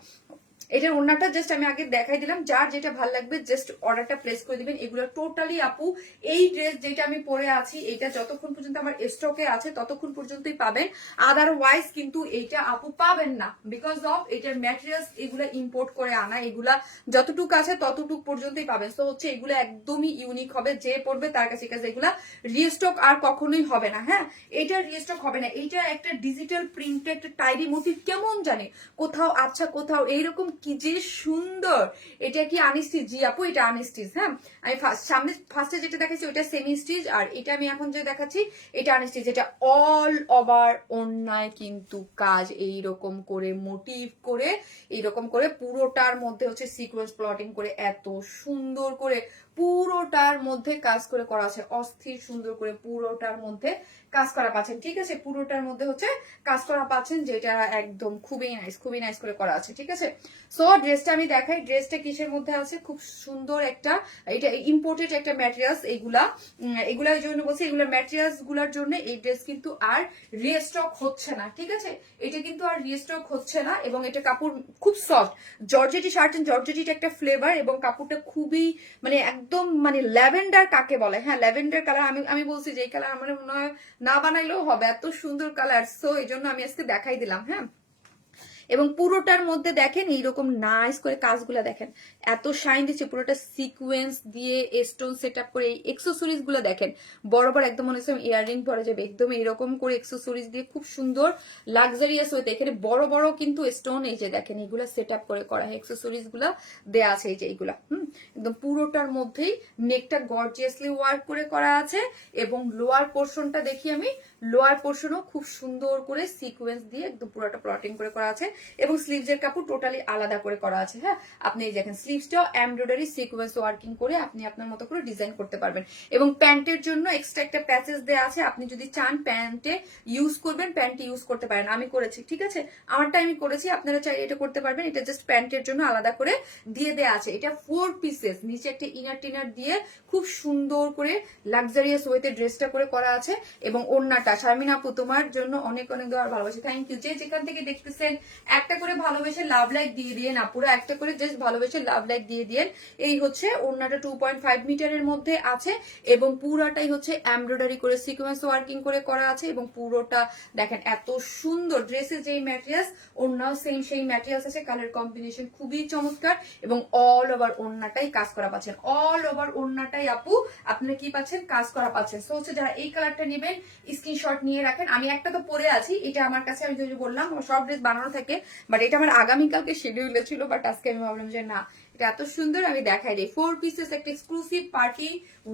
এটার ওড়নাটা জাস্ট আমি আগে দেখাই দিলাম, যার যেটা ভালো লাগবে জাস্ট অর্ডারটা প্লেস করে দিবেন। এগুলো টোটালি আপু এই ড্রেস যেটা আমি পরে আছি এটা যতক্ষণ পর্যন্ত আমার স্টকে আছে ততক্ষণ পর্যন্তই পাবেন, আদারওয়াইজ কিন্তু এইটা আপু পাবেন না, বিকজ অফ এটার ম্যাটেরিয়ালস এগুলা ইম্পোর্ট করে আনা, এগুলা যতটুক আছে ততটুক পর্যন্তই পাবেন। তো হচ্ছে এগুলো একদমই ইউনিক হবে, যে পড়বে তার কাছে, কাছে এগুলা রিস্টক আর কখনোই হবে না। হ্যাঁ, এটা রিস্টক হবে না। এইটা একটা ডিজিটাল প্রিন্টে একটা টাইরি মোটিভ কেমন জানে, কোথাও আচ্ছা কোথাও এইরকম, কি যে সুন্দর। এটা কি আনস্টিচ? জি আপু এটা আনস্টিচ। হ্যাঁ, আমি সামনে ফার্স্টে যেটা দেখাচ্ছি ওইটা সেমি স্টিচ, আর এটা আমি এখন যে দেখাচ্ছি এটা আনস্টিচ। এটা অল ওভার অন্যায় কিন্তু কাজ এইরকম করে মোটিভ করে, এইরকম করে পুরোটার মধ্যে হচ্ছে সিকোয়েন্স প্লটিং করে এত সুন্দর করে পুরোটার মধ্যে কাজ করে করা আছে, অস্থির সুন্দর করে পুরোটার মধ্যে কাজ করা পাচ্ছেন। ঠিক আছে, পুরোটার মধ্যে হচ্ছে কাজ করা পাচ্ছেন, যেটা একদম খুবই নাইস, খুবই নাইস করে করা আছে। ঠিক আছে, সো ড্রেসটা আমি দেখাই, ড্রেসটা কিসের মধ্যে আছে, খুব সুন্দর একটা, এটা ইম্পোর্টেড একটা ম্যাটেরিয়ালস। এগুলা এই জন্য বলছি, এগুলো ম্যাটেরিয়ালস গুলার জন্য এই ড্রেস কিন্তু আর রিস্টক হচ্ছে না। ঠিক আছে, এটা কিন্তু আর রিস্টক হচ্ছে না, এবং এটা কাপড় খুব সফট, জর্জেটি শার্ট, জর্জেটির একটা ফ্লেভার, এবং কাপড়টা খুবই মানে একদম মানে ল্যাভেন্ডার কাকে বলে। হ্যাঁ, ল্যাভেন্ডার কালার। আমি বলছি যে এই কালার আমার মনে হয় না বানাইলেও হবে, এত সুন্দর কালার। সো এই জন্য আমি আজকে দেখাই দিলাম। হ্যাঁ, এবং পুরোটার মধ্যে দেখেন এইরকম নাইস করে কাজগুলা দেখেন, এত শাইন দিচ্ছে, পুরোটা সিকোয়েন্স দিয়ে স্টোন সেট আপ করে এই এক্সেসরিজ গুলো দেখেন, বড় বড় একদম মনে হচ্ছে ইয়াররিং পরা যাবে, একদম এরকম করে এক্সেসরিজ দিয়ে খুব সুন্দর লাক্সারিয়াস হইতে, এখানে বড় বড় কিন্তু স্টোন এই যে দেখেন এগুলা সেট আপ করে করা হয়, এক্সেসরিজ গুলা দেয়া আছে এই যে এইগুলা একদম পুরোটার মধ্যেই নেকটা গর্জিয়াসলি ওয়ার্ক করে করা আছে। এবং লোয়ার পোর্শনটা দেখি আমি, লোয়ার পোর্শনও খুব সুন্দর করে সিকোয়েন্স দিয়ে একদম পুরোটা প্লটিং করে করা আছে এবং স্লিভসের কাপড় টোটালি আলাদা করে করা আছে। হ্যাঁ, আপনি এই দেখেন স্লিভসটাও এমব্রয়ডারি সিকোয়েন্স ওয়ার্কিং করে আপনি আপনার মতো করে ডিজাইন করতে পারবেন। এবং প্যান্টের জন্য এক্সট্রা একটা প্যাচেস দেওয়া আছে, আপনি যদি চান প্যান্টে ইউজ করবেন প্যান্টে ইউজ করতে পারেন, আমি করেছি, ঠিক আছে, আমারটা আমি করেছি, আপনারা চাইলে এটা করতে পারবেন। এটা জাস্ট প্যান্টের জন্য আলাদা করে দিয়ে দেওয়া আছে। এটা 4 পিসেস, নিচে একটা ইনার টিনার দিয়ে খুব সুন্দর করে লাক্সারিয়াস ওয়েতে ড্রেসটা করে করা আছে। এবং ওড়নাটা শারমিন আপু তোমার জন্য অনেক অনেক দেওয়ার ভালোবাসি, থ্যাংক ইউ। যে যেখান থেকে দেখতেছেন একটা করে ভালোবেসে লাভ লাইক দিয়ে দিয়ে না, পুরো একটা করে জাস্ট ভালোবেসে লাভ লাইক দিয়ে দিয়ে। এই হচ্ছে ওড়নাটা 2.5 মিটারের মধ্যে আছে এবং পুরাটাই হচ্ছে এমব্রয়ডারি করে সিকোয়েন্স ওয়ার্কিং করে করা আছে। এবং পুরোটা দেখেন এত সুন্দর, ড্রেসের যেই ম্যাটেরিয়ালস ওড়নাও সেম সেই ম্যাটেরিয়ালস আছে, কালার কম্বিনেশন খুবই চমৎকার এবং অল ওভার ওড়নাটাই কাজ করা পাচ্ছেন, অল ওভার ওড়নাটাই আপু আপনারা কি পাচ্ছেন, কাজ করা পাচ্ছেন। সো হচ্ছে যারা এই কালারটা নেবেন স্ক্রিনশট নিয়ে রাখেন। আমি একটা তো পরে আছি, এটা আমার কাছে, আমি যদি বললাম আমার সব ড্রেস বানানো থাকে, বাট এটা আমার আগামীকালকে শিডিউলে ছিল, বাট আজকে আমি ভাবলাম যে না এটা এত সুন্দর আমি দেখাই দিই। 4 পিসেস একটা এক্সক্লুসিভ পার্টি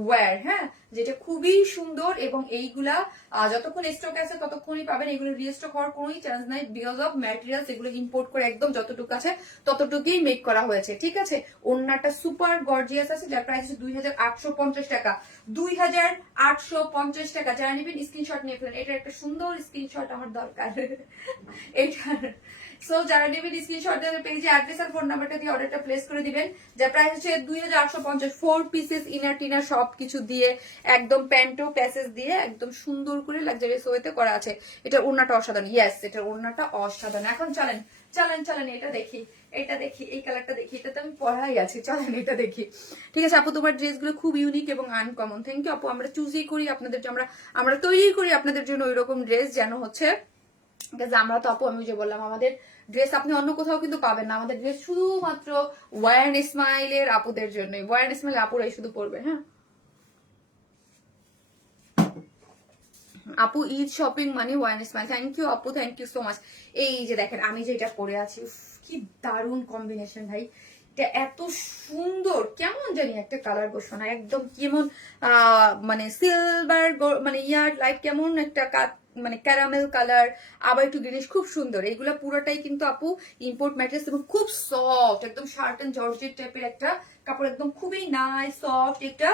ওয়্যার, হ্যাঁ, যেটা খুবই সুন্দর। এবং এইগুলা যতক্ষণ স্টক আছে ততক্ষণই পাবেন, এগুলো রিস্টক হওয়ার কোনোই চান্স নাই, বিকজ অফ ম্যাটেরিয়ালস এগুলো ইম্পোর্ট করে একদম যতটুকু আছে ততটুকুই মেক করা হয়েছে, ঠিক আছে। ওড়নাটা সুপার গর্জিয়াস আছে, যার প্রাইস হচ্ছে 2850 টাকা, 2850 টাকা। যারা নেবেন স্ক্রিনশট নিয়ে ফেলেন, এটার একটা সুন্দর স্ক্রিনশট আমার দরকার এটার। সো যারা নেবেন স্ক্রিনশট দিয়ে পেজে অ্যাড্রেস আর ফোন নাম্বারটা দিয়ে অর্ডারটা প্লেস করে দিবেন, যার প্রাইস হচ্ছে 2850। 4 পিসেস ইনার টিনার সবকিছু দিয়ে একদম প্যান্টো প্যাসেজ দিয়ে একদম সুন্দর করে লাক্সারিয়াস ওয়েতে করা আছে। এটা ওড়নাটা অসাধারণ, ইয়েস এটা ওড়নাটা অসাধারণ। এখন চলেন চলেন চলেন এটা দেখি, এটা দেখি, এই কালারটা দেখি, এটা তো আমি পড়াই আছি, চলেন এটা দেখি। ঠিক আছে আপু, তোমার ড্রেসগুলো খুব ইউনিক এবং আনকমন, থ্যাংক ইউ আপু। আমরা চুজই করি আপনাদের, আমরা তৈরি করি আপনাদের জন্য ওই রকম ড্রেস যেন হচ্ছে, আমরা তো আপু আমি যে বললাম আমাদের ড্রেস আপনি অন্য কোথাও কিন্তু পাবেন না, আমাদের ড্রেস শুধুমাত্র ওয়ার স্মাইলের আপুদের জন্য, ওয়ার স্মাইল আপুরাই শুধু পরবে। হ্যাঁ আপু, ঈদ শপিং মানে ওয়ান স্মাইল, থ্যাংক ইউ আপু, থ্যাংক ইউ সো মাচ। এই যে দেখেন আমি যে এটা পরে আছি, কি দারুণ কম্বিনেশন ভাই, এটা এত সুন্দর, কেমন জানি একটা কালার গোছনা একদম কেমন মানে সিলভার, মানে ইয়ার লাইক কেমন একটা মানে ক্যারামেল কালার, আবার একটু গ্রিনিশ, খুব সুন্দর। এইগুলা পুরোটাই কিন্তু আপু ইম্পোর্ট ম্যাটেরিয়ালস এবং খুব সফট, একদম শার্ট এন্ড জর্জেট টাইপের একটা কাপড়, একদম খুবই নাইস সফট। একটা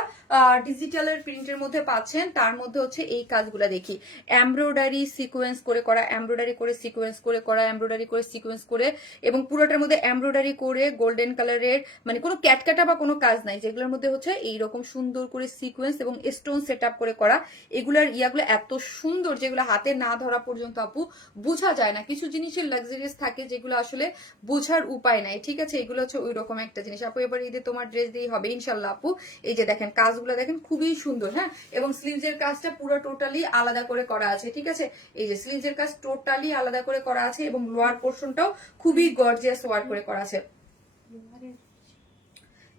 ডিজিটালের প্রিন্টের মধ্যে পাচ্ছেন, তার মধ্যে হচ্ছে এই কাজগুলা দেখি এমব্রয়ডারি সিকোয়েন্স করে করা, এমব্রয়ডারি করে সিকোয়েন্স করে করা, এমব্রয়ডারি করে সিকোয়েন্স করে, এবং পুরোটার মধ্যে এমব্রয়ডারি করে গোল্ডেন কালারের, মানে কোনো ক্যাটকাটা বা কোনো কাজ নাই, যেগুলোর মধ্যে হচ্ছে এইরকম সুন্দর করে সিকোয়েন্স এবং স্টোন সেট আপ করে করা। এগুলার ইয়াগুলো এত সুন্দর, যেগুলো হাতে না ধরা পর্যন্ত আপু বোঝা যায় না। কিছু জিনিসের লাক্সারিয়াস থাকে যেগুলো আসলে বোঝার উপায় নাই, ঠিক আছে, এগুলো হচ্ছে ওই রকম একটা জিনিস। আপু এবার ঈদে তোমার ড্রেস দিয়ে হবে ইনশাল্লাহ আপু। এই যে দেখেন কাজগুলো দেখেন খুবই সুন্দর, হ্যাঁ, এবং স্লিভসের কাজটা পুরো টোটালি আলাদা করে করা আছে, ঠিক আছে, এই যে স্লিভসের কাজ টোটালি আলাদা করে করা আছে এবং লোয়ার পোর্শনটাও খুবই গর্জিয়াস ওয়ার্ক করে করা আছে।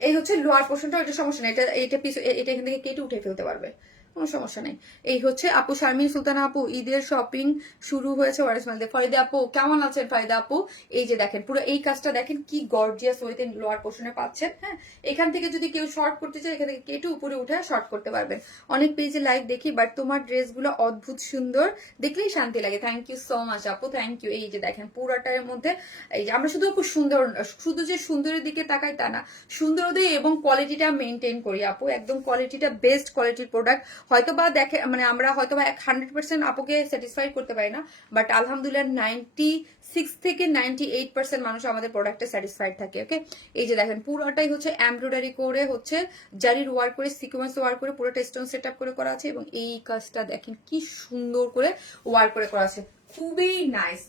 এই হচ্ছে লোয়ার পোর্শনটা, এটা সমস্যা নেই, এটা পিছু এটা এখান থেকে কেটে উঠে ফেলতে পারবে, কোনো সমস্যা নেই। এই হচ্ছে আপু শারমিন সুলতানা আপু, ঈদের শপিং শুরু হয়েছে ওয়ারেসমাল দিয়ে। ফরিদা আপু কেমন আছেন? ফারিদা আপু এই যে দেখেন পুরো এই কাজটা দেখেন কি গর্জিয়াস ওয়েতে লোয়ার পোর্শনে পাচ্ছেন। হ্যাঁ, এখান থেকে যদি কেউ শর্ট করতে চায় এখান থেকে কেটে উপরে উঠে শর্ট করতে পারবেন। অনেক পেজে লাইভ দেখি, বাট তোমার ড্রেসগুলো অদ্ভুত সুন্দর, দেখলেই শান্তি লাগে। থ্যাংক ইউ সো মাচ আপু, থ্যাংক ইউ। এই যে দেখেন পুরাটার মধ্যে এই যে আমরা শুধু খুব সুন্দর, শুধু যে সুন্দরের দিকে তাকাই তা না, সুন্দর এবং কোয়ালিটিটা মেনটেন করি আপু, একদম কোয়ালিটিটা বেস্ট কোয়ালিটির প্রোডাক্ট। হয়তোবা দেখে মানে আমরা হয়তোবা 100% আপুকে স্যাটিসফাই করতে পারি না, বাট আলহামদুলিল্লাহ 96 থেকে 98% মানুষ আমাদের প্রোডাক্টে স্যাটিসফাইড থাকে। ওকে, এই যে দেখেন পুরোটাই হচ্ছে এমব্রয়ডারি করে হচ্ছে জারির ওয়ার্ক করে সিকোয়েন্স ওয়ার্ক করে পুরোটা স্টোন সেট আপ করে করা আছে, এবং এই কাজটা দেখেন কি সুন্দর করে ওয়ার্ক করে করা আছে, খুবই নাইস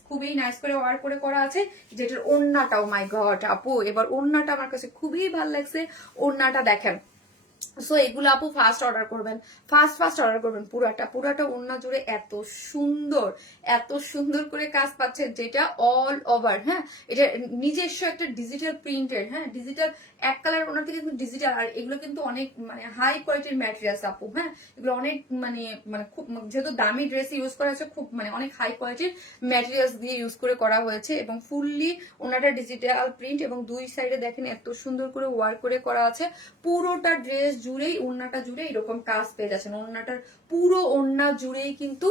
করে ওয়ার্ক করে করা আছে। যেটার ওড়নাটাও মাই গড আপু, এবার ওড়নাটা আমার কাছে খুবই ভালো লাগছে। ওড়নাটা দেখেন সো এগুলো আপু ফার্স্ট অর্ডার করবেন, ফার্স্ট অর্ডার করবেন। পুরাটা ওড়না জুড়ে এত সুন্দর করে কাজ পাচ্ছেন, যেটা অল ওভার। হ্যাঁ, এটা নিজস্ব একটা ডিজিটাল প্রিন্টের, হ্যাঁ ডিজিটাল এক কালার ওনার থেকে কিন্তু ডিজিটাল। আর এগুলো কিন্তু অনেক মানে হাই কোয়ালিটির ম্যাটেরিয়ালস আপু। হ্যাঁ, এগুলো অনেক মানে মানে খুব, যেহেতু দামি ড্রেস ইউজ করা হয়েছে, খুব মানে অনেক হাই কোয়ালিটির ম্যাটেরিয়ালস দিয়ে ইউজ করে করা হয়েছে, এবং ফুললি ওনাটা ডিজিটাল প্রিন্ট, এবং দুই সাইডে দেখেন এত সুন্দর করে ওয়ার্ক করে করা আছে। পুরোটা ড্রেস জুড়েই, ওড়নাটা জুড়ে এরকম কাজ পেয়ে যাচ্ছেন। ওড়নাটার পুরো ওড়না জুড়েই কিন্তু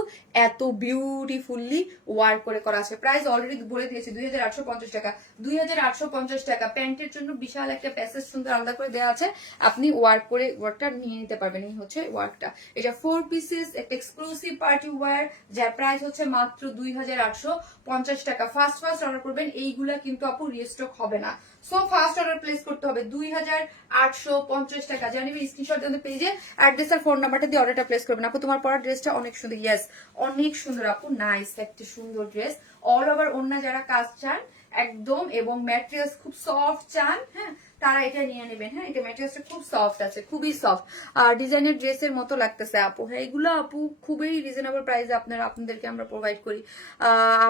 এত বিউটিফুল্লি ওয়ার্ক করে করা আছে। প্রাইস অলরেডি বলে দিয়েছি 2850 টাকা। 2850 টাকা। প্যান্টের জন্য বিশাল একটা প্যাসেজ সুন্দর আলাদা করে দেওয়া আছে, আপনি ওয়ার্কটা নিয়ে নিতে পারবেন। এই হচ্ছে ওয়ার্কটা। এটা 4 পিসেস একটা এক্সক্লুসিভ পার্টি ওয়্যার, যার প্রাইস হচ্ছে মাত্র 2850 টাকা। ফার্স্ট অর্ডার করবেন, এইগুলা কিন্তু আপু রিস্টক হবে না। সো ফার্স্ট অর্ডার প্লেস করতে হবে 2850 টাকা। জানিবে স্ক্রিনশট দেন পেজে অ্যাড্রেস আর ফোন নাম্বারটা দিয়ে অর্ডারটা প্লেস করবেন। আপু তোমার পরা ড্রেসটা অনেক সুন্দর। ইয়েস, অনেক সুন্দর আপু, নাইস একটা সুন্দর ড্রেস। অল ওভার ওড়না যারা কাজ চান একদম, এবং ম্যাটেরিয়ালস খুব সফট চান, হ্যাঁ তারা এটা নিয়ে নেবেন। হ্যাঁ, এটা ম্যাটেরিয়ালসটা খুব সফট আছে, খুবই সফট, আর ডিজাইনের ড্রেসের মতো লাগতেছে আপু। হ্যাঁ, এগুলো আপু খুবই রিজনেবল প্রাইসে আপনাদেরকে আমরা প্রোভাইড করি।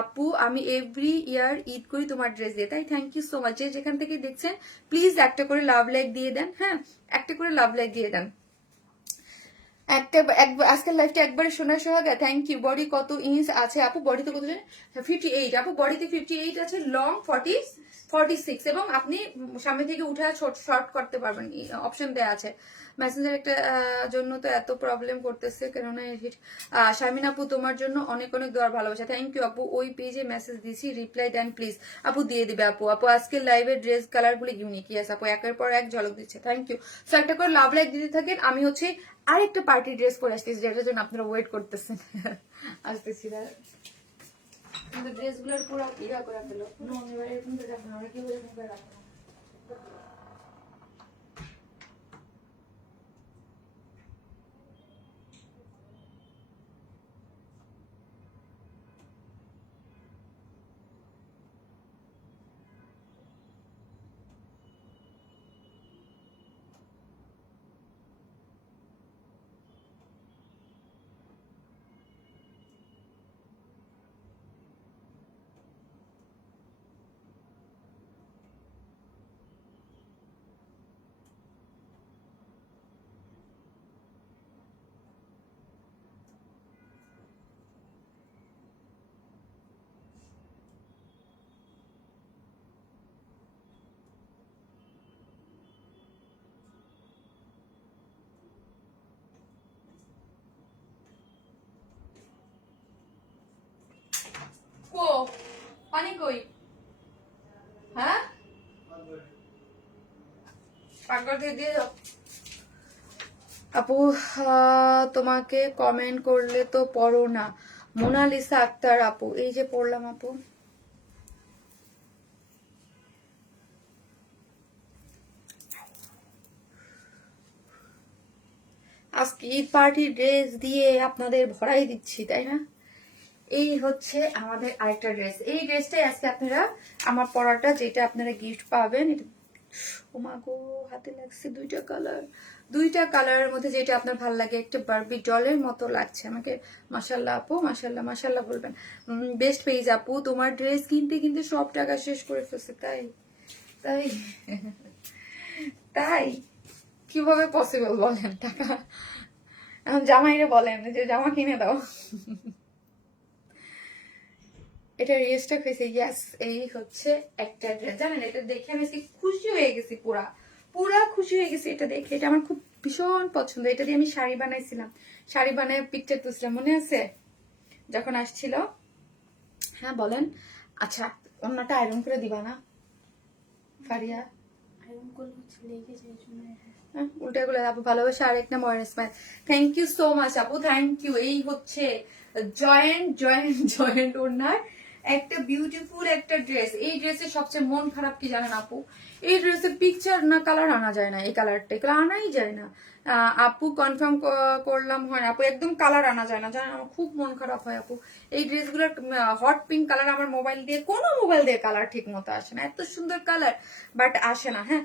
আপু আমি এভরি ইয়ার ঈদ করি তোমার ড্রেস দিয়ে, তাই থ্যাংক ইউ সো মাচ। যেখান থেকে দেখছেন প্লিজ একটা করে লাভ লাইক দিয়ে দেন। হ্যাঁ, একটা করে লাভ লাইক দিয়ে দেন। আজকের লাইফটা একবারে সোনার সোহাগা, থ্যাংক ইউ। বডি কত ইঞ্চ আছে আপু? বডিতে কত জানেন? 58 আপু, বডিতে 58 আছে, লং 46, এবং আপনি সামনে থেকে উঠে শর্ট করতে পারবেন, অপশন দেওয়া আছে। মেসেঞ্জার একটা জন্য তো এত প্রবলেম করতেছে কেননা। শারমিন আপু তোমার জন্য অনেক অনেক দোয়ার ভালোবাসা, থ্যাংক ইউ আপু। ওই পেজে মেসেজ দিছি, রিপ্লাই দেন প্লিজ। আপু দিয়ে দিবে আপু। আজকের লাইভের ড্রেস কালার গুলি ইউনিক। ইয়েস আপু, একের পর এক ঝলক দিচ্ছে, থ্যাংক ইউ। সো একটা করে লাভ লাইক দিতে থাকেন। আমি হচ্ছে আরেকটা পার্টি ড্রেস পরে আসতেছি, যেটার জন্য আপনারা ওয়েট করতেছেন। আসতেছি কিন্তু ড্রেসগুলোর পুরো ইয়া করে ফেলো। এবারে এরকম করে রাখবো না, আমরা কি এরকম করে রাখবো না। কো পানি কই? হ্যাঁ, পাকঘর থেকে দিয়ে যাও আপু। তোমাকে কমেন্ট করলে তো পড়ো না। মোনালিসা আক্তার আপু, এই যে পড়লাম আপু। আজকে ঈদ পার্টি ড্রেস দিয়ে আপনাদের ভরাই দিচ্ছি, তাই না? এই হচ্ছে আমাদের আরেকটা ড্রেস। এই ড্রেসটাই আজকে আপনারা আমার পরাটা, যেটা আপনারা গিফট পাবেন। ওমাগো, হাতে লাগছে দুইটা কালারের মধ্যে যেটা আপনার ভালো লাগে। একটা বারবি ডলের মতো লাগছে আমাকে। মাশাল্লাহ আপু, মাশাল্লাহ বলবেন। বেস্ট পেজ আপু, তোমার ড্রেস কিনতে কিন্তু সব টাকা শেষ করে ফেলছে। তাই তাই কিভাবে পসিবল বলেন? টাকা এখন জামাইরে বলেন যে জামা কিনে দাও। এটা রিস্টক হয়েছে। ইয়াস, এই হচ্ছে একটা ড্রেস। জানেন, এটা দেখে আমি আজকে খুশি হয়ে গেছি, পুরা খুশি হয়ে গেছি এটা দেখে। এটা আমার খুব ভীষণ পছন্দ। এটা দিয়ে আমি শাড়ি বানাইছিলাম, শাড়ি বানায় পিকচার তুলছিলাম, মনে আছে যখন আসছিল? হ্যাঁ বলেন। আচ্ছা, অন্যটা আয়রন করে দিবা না ফারিয়া? আয়রন করলে হচ্ছে লেগে যায়, জন্য উল্টা গুলো আপু। ভালোবাসা আরেক নাম orange smile, thank you so much আপু, থ্যাংক ইউ। এই হচ্ছে জয়েন্ট ওনার একটা বিউটিফুল একটা ড্রেস। এই ড্রেসের সবচেয়ে মন খারাপ কি জানেন আপু? এই ড্রেসের পিকচার না কালার আনা যায় না। এই কালারটা আনাই যায় না আপু, কনফার্ম করলাম হয় না আপু, একদম কালার আনা যায় না, জানেন আমার খুব মন খারাপ হয় আপু। এই ড্রেসগুলোর হট পিঙ্ক কালার আমার কোনো মোবাইল দিয়ে কালার ঠিক মতো আসে না। এত সুন্দর কালার বাট আসে না। হ্যাঁ,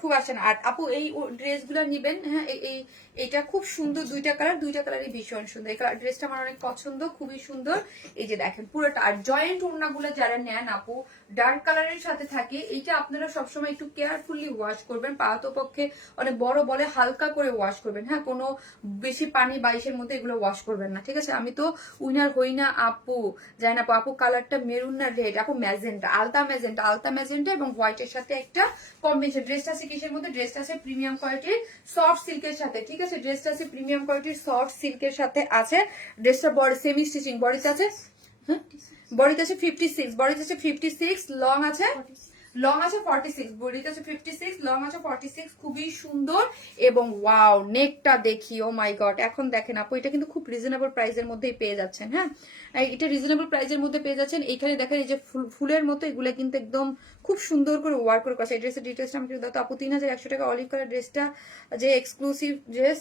খুব আসে না। আর আপু এই ড্রেসগুলো নিবেন, হ্যাঁ এটা খুব সুন্দর, দুইটা কালারই ভীষণ সুন্দর। এই কালার ড্রেসটা আমার অনেক পছন্দ, খুবই সুন্দর। এই যে দেখেন পুরোটা, আর জয়েন্ট ওড়নাগুলো যারা নেন আপু ডার্ক কালারের সাথে থাকে, এইটা আপনারা সবসময় একটু কেয়ারফুলি ওয়াশ করবেন, পাতো পক্ষে অনেক বড় বলে হালকা করে ওয়াশ করবেন, হ্যাঁ কোনো বেশি পানি বাইশের মধ্যে এগুলো ওয়াশ করবেন না, ঠিক আছে। আমি তো উইনার হই না আপু, যাই না আপু। আপু কালারটা মেরুন না রেড আপু, ম্যাজেন্টা, আলতা ম্যাজেন্টা এবং হোয়াইটের সাথে একটা কম্বিনেশন। ড্রেসটা আছে কিসের মধ্যে? ড্রেসটা আছে প্রিমিয়াম কোয়ালিটির সফট সিল্কের সাথে, ঠিক আছে। ড্রেসটা আছে প্রিমিয়াম কোয়ালিটির সফট সিল্কের সাথে আছে। ড্রেসটা বডি সেমি স্টিচিং, বডিতে আছে, হ্যাঁ বডিতে আছে 56, বডিতে আছে 56, লং আছে 46, বডিতে আছে 56, লং আছে 46, খুবই সুন্দর। এবং ওয়াও নেকটা দেখি, ও মাই গড। এখন দেখেন আপু এটা কিন্তু খুব রিজনেবল প্রাইসের মধ্যেই পেয়ে যাচ্ছেন, হ্যাঁ এটা রিজনেবল প্রাইসের মধ্যে পেয়ে যাচ্ছেন। এইখানে দেখেন এই যে ফুলের মতো এগুলো কিন্তু একদম খুব সুন্দর করে ওয়ার্ক করে করা। এই ড্রেসের ডিটেলসটা আমাকে দাও তো আপু। 3100 টাকা অলিভ কালার ড্রেসটা, যে এক্সক্লুসিভ ড্রেস।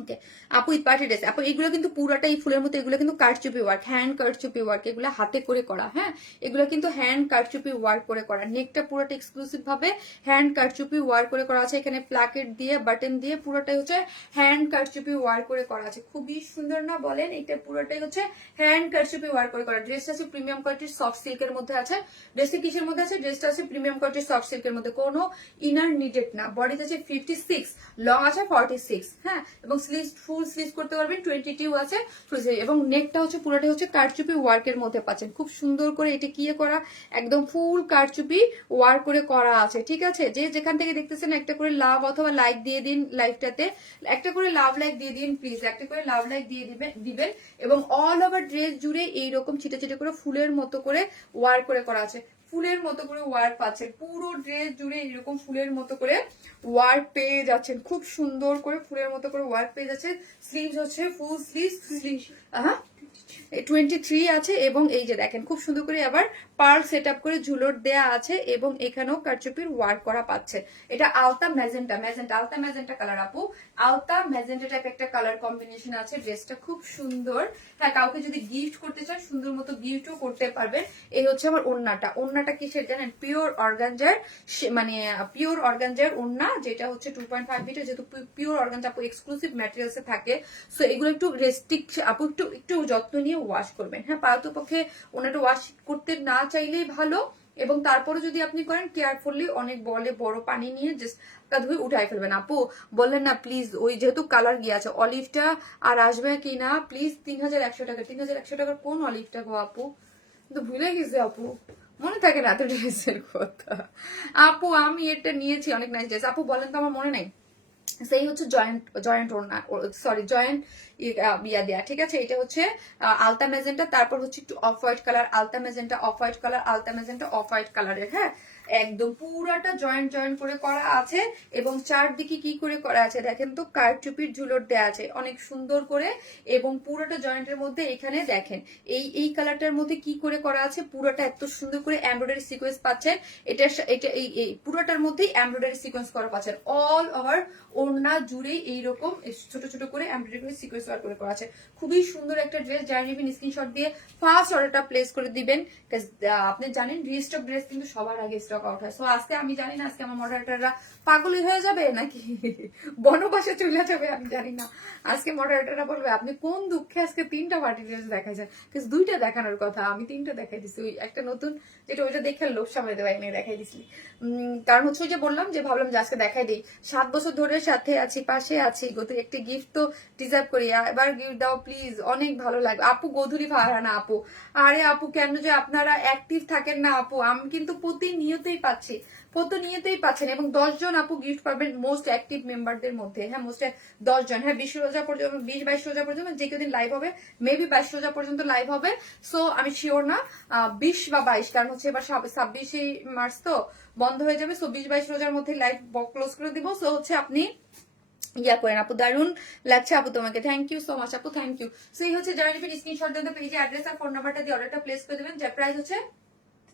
ওকে আপু, ঈদ পার্টি ড্রেস আপু, এগুলো কিন্তু পুরাটাই ফুলের মতো, এগুলো কিন্তু কারচুপি ওয়ার্ক, হ্যান্ড কারচুপি ওয়ার্ক, এগুলো হাতে করে করা, হ্যাঁ এগুলো কিন্তু হ্যান্ড কারচুপি ওয়ার্ক করে করা। নেকটা পুরোটা এক্সক্লুসিভ ভাবে হ্যান্ড কারচুপি ওয়ার্ক করে করা আছে। এখানে প্লাকেট দিয়ে বাটন দিয়ে পুরোটাই হচ্ছে হ্যান্ড কারচুপি ওয়ার্ক করে করা আছে। খুবই সুন্দর না বলেন? এটা পুরোটাই হচ্ছে হ্যান্ড কারচুপি ওয়ার্ক করে করা। ড্রেসটা আছে প্রিমিয়াম কোয়ালিটির সফট সিল্কের মধ্যে আছে। ড্রেসটা কিসের মধ্যে আছে? ড্রেসটা আছে প্রিমিয়াম কোয়ালিটির সফট সিল্কের মধ্যে, কোনো ইনার নিডেড না। বডিতে আছে 56, লং আছে 46, হ্যাঁ এবং স্লিভস ফুল স্লিভস করতে পারবেন, 22 আছে এবং নেকটা হচ্ছে পুরোটাই হচ্ছে কারচুপি ওয়ার্কের মধ্যে পাচ্ছেন। খুব সুন্দর করে এটা কি করা, একদম ফুল কারচুপি ওয়ার্ক করে করা আছে, ঠিক আছে। যে যেখান থেকে দেখতেছেন একটা করে লাভ অথবা লাইক দিয়ে দিন, লাইভটাতে একটা করে লাভ লাইক দিয়ে দিন প্লিজ, একটা করে লাভ লাইক দিয়ে দিবেন। এবং অল ওভার ড্রেস জুড়ে এইরকম ছিটে ছিটে করে ফুলের মতো করে ওয়ার্ক করে করা আছে, ফুলের মতো করে ওয়ার্ক পাচ্ছেন পুরো ড্রেস জুড়ে, এরকম ফুলের মতো করে ওয়ার্ক পেয়ে যাচ্ছেন, খুব সুন্দর করে ফুলের মতো করে ওয়ার্ক পেয়ে যাচ্ছে। স্লিভস হচ্ছে ফুল স্লিভ, হ্যাঁ 23 আছে। এবং এই যে দেখেন খুব সুন্দর করে আবার পার্ল সেট আপ করে ঝুলট দেয়া আছে এবং এখানেও কারচুপির ওয়ার্ক করা পাচ্ছে। এটা আলতা ম্যাজেন্টা কালার আপু, আলতা ম্যাজেন্টা টাইপ একটা কালার কম্বিনেশন আছে। ড্রেসটা খুব সুন্দর, হ্যাঁ কাউকে যদি গিফট করতে চান সুন্দর মতো গিফটও করতে পারবেন। এই হচ্ছে আমার ওড়নাটা কিসের জানেন? পিওর অর্গানজার, মানে পিওর অর্গানজার ওড়না, যেটা হচ্ছে 2.5 মিটার, যেহেতু পিওর অর্গানজা আপু এক্সক্লুসিভ ম্যাটেরিয়ালসে থাকে, সো এগুলো একটু রেস্ট্রিক্ট আপু, একটু যত্ন নিয়ে ওয়াশ করবেন, হ্যাঁ পালতু পক্ষে ওনাটা ওয়াশ করতে না চাইলেই ভালো। এবং তারপরে যদি আপনি করেন কেয়ারফুলি, অনেক বড় পানি নিয়ে জাস্ট ধুয়ে উঠাই ফেলবেন। আপু বললেন না প্লিজ, ওই যেহেতু কালার গিয়ে আছে অলিভটা আর আসবে কিনা প্লিজ। 3100 টাকা, 3100 টাকার কোন অলিভটা গো আপু? তো ভুলে গেছে আপু, মনে থাকে না তো ড্রেসের কথা। আপু আমি এটা নিয়েছি, অনেক নাইস ড্রেস। আপু বলেন তো, আমার মনে নাই। সেই হচ্ছে জয়েন্ট ওড়না, সরি জয়েন্ট ইয়া দেয়া, ঠিক আছে। এটা হচ্ছে আলতা ম্যাজেন্টা, তারপর হচ্ছে একটু অফ হোয়াইট কালার, আলতা ম্যাজেন্টা অফ হোয়াইট কালার, আলতা ম্যাজেন্টা অফ হোয়াইট কালারের, হ্যাঁ একদম পুরাটা জয়েন্ট করে করা আছে। এবং চারদিকে কি করে করা আছে দেখেন তো, কারচুপির ঝুলট দেয়া আছে অনেক সুন্দর করে। এবং পুরোটা জয়েন্টের মধ্যে এখানে দেখেন এই কালারটার মধ্যে কি করে করা আছে, পুরোটা এত সুন্দর করে এমব্রয়ডারি সিকোয়েন্স পাচ্ছেন। এটা এই পুরোটার মধ্যেই এমব্রয়ডারি সিকোয়েন্স করা পাচ্ছেন। অল ওভার ওড়না জুড়ে এইরকম ছোট ছোট করে এমব্রয়ডারি করে সিকোয়েন্স ওয়ার্ক করে করা আছে। খুবই সুন্দর একটা ড্রেস। যারা নেবেন স্ক্রিনশট দিয়ে ফার্স্ট অর্ডারটা প্লেস করে দিবেন। আপনি জানেন রিস্টক ড্রেস কিন্তু সবার আগে স্টক আউট হয়। সো আজকে আমি জানি না আজকে আমার মডারেটররা পাগলই হয়ে যাবে নাকি বনবাসে চলে যাবে, আমি জানি না। আজকে মডারেটররা বলবে আপনি কোন দুঃখে আজকে 3টা পার্টি ড্রেস দেখাইছেন, কিন্তু 2টা দেখানোর কথা, আমি 3টা দেখাই দিচ্ছি। ওই একটা নতুন যেটা, ওইটা দেখে লোভ সামলাতে পারিনি, দেখাই দিচ্ছি। কারণ হচ্ছে যে বললাম যে ভাবলাম যে আজকে দেখাই দিই, 7 বছর ধরে সাথে আছি, পাশে আছি, গত একটি গিফট তো ডিজার্ভ করি, এবার গিফট দাও প্লিজ, অনেক ভালো লাগবে। আপু গোধূলি ফারহানা আপু, আরে আপু কেন যে আপনারা অ্যাক্টিভ থাকেন না আপু, আমি কিন্তু প্রতিনিয়তই পাচ্ছেন। এবং 10 জন আপু গিফট পাবেন মোস্ট অ্যাক্টিভ মেম্বারদের মধ্যে, হ্যাঁ মোস্ট 10 জন, হ্যাঁ 20 রোজা পর্যন্ত, 20-22 রোজা পর্যন্ত যে কেউদিন লাইভ হবে, মেবি 22 রোজা পর্যন্ত লাইভ হবে। সো আমি শিওর না 20 বা 22, কারণ হচ্ছে এবার 26 মার্চ তো বন্ধ হয়ে যাবে। সো 20-22 রোজার মধ্যে লাইভ ক্লোজ করে দিব। সো হচ্ছে আপনি ইয়া করেন আপু, দারুন লাগছে আপু তোমাকে, থ্যাংক ইউ সো মাচ আপু, থ্যাংক ইউ। সো এই হচ্ছে যারা নেবেন স্ক্রিনশট দেন, পেজে অ্যাড্রেস আর ফোন নাম্বারটা দিয়ে অর্ডারটা প্লেস করে দেবেন। যার প্রাইস হচ্ছে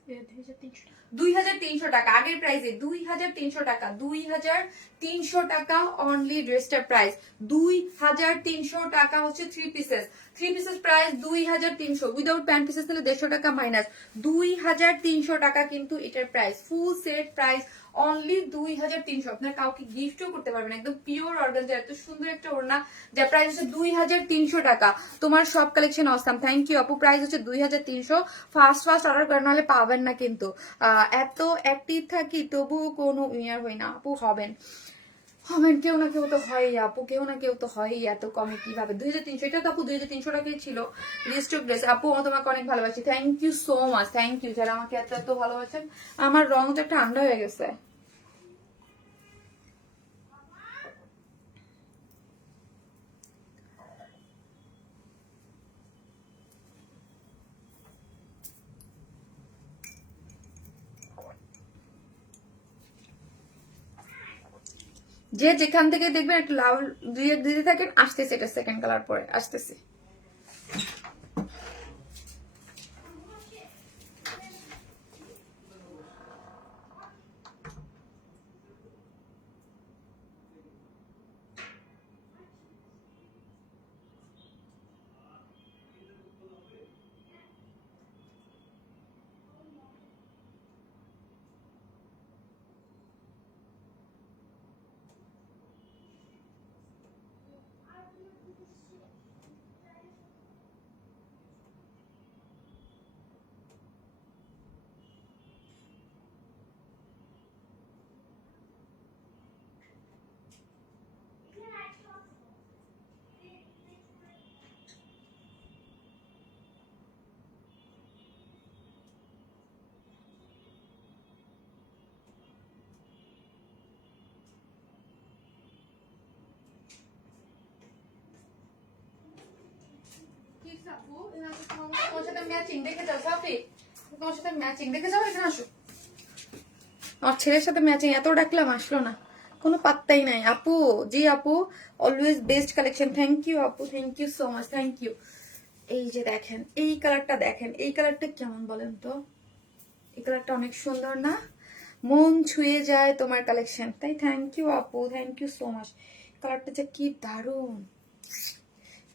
2300 টাকা আগের প্রাইসে 2300 টাকা 2300 টাকা অনলি ড্রেসটার প্রাইস 2300 টাকা হচ্ছে three pieces price 2300 without pant pieces নিলে 150 টাকা মাইনাস 2300 টাকা কিন্তু এটার price full set price only 2300 আপনার কাউকে গিফটও করতে পারবেন একদম পিওর অর্গানজা এত সুন্দর একটা ওড়না যার প্রাইস হচ্ছে 2300 টাকা তোমার সব কালেকশন অসাম থ্যাংক ইউ আপু প্রাইস হচ্ছে 2300 ফার্স্ট অর্ডার করে নাহলে পাবেন না কিন্তু এত অ্যাক্টিভ থাকি তবুও কোনো উইনার হই না আপু হবেন কেউ না কেউ তো হয় আপু কেউ না কেউ তো হয় এত কমে কিভাবে 2300 এটা তো আপু 2300 টাকাই ছিল রিস্টক ড্রেস আপু তোমাকে অনেক ভালোবাসি thank you so much thank you যারা আমাকে এত এত ভালোবাসেন আমার রং তো একটা ঠান্ডা হয়ে গেছে যে যেখান থেকে দেখবেন একটু লাভ দিতে থাকেন আসতেছে এটা সেকেন্ড কালার পরে আসতেছে তোমার সাথে ম্যাচিং দেখে যাও সাফি তোমার সাথে ম্যাচিং দেখে যাও এখানে আসো আমার ছেলের সাথে ম্যাচিং এত ডাকলাম আসলো না কোনো পাত্তাই নাই আপু জি আপু always best collection thank you আপু thank you so much thank you এই যে দেখেন এই কালারটা কেমন বলেন তো এই কালারটা অনেক সুন্দর না মন ছুঁয়ে যায় তোমার কালেকশন তাই থ্যাংক ইউ আপু থ্যাংক ইউ সো মাচ কালারটা যে কি দারুণ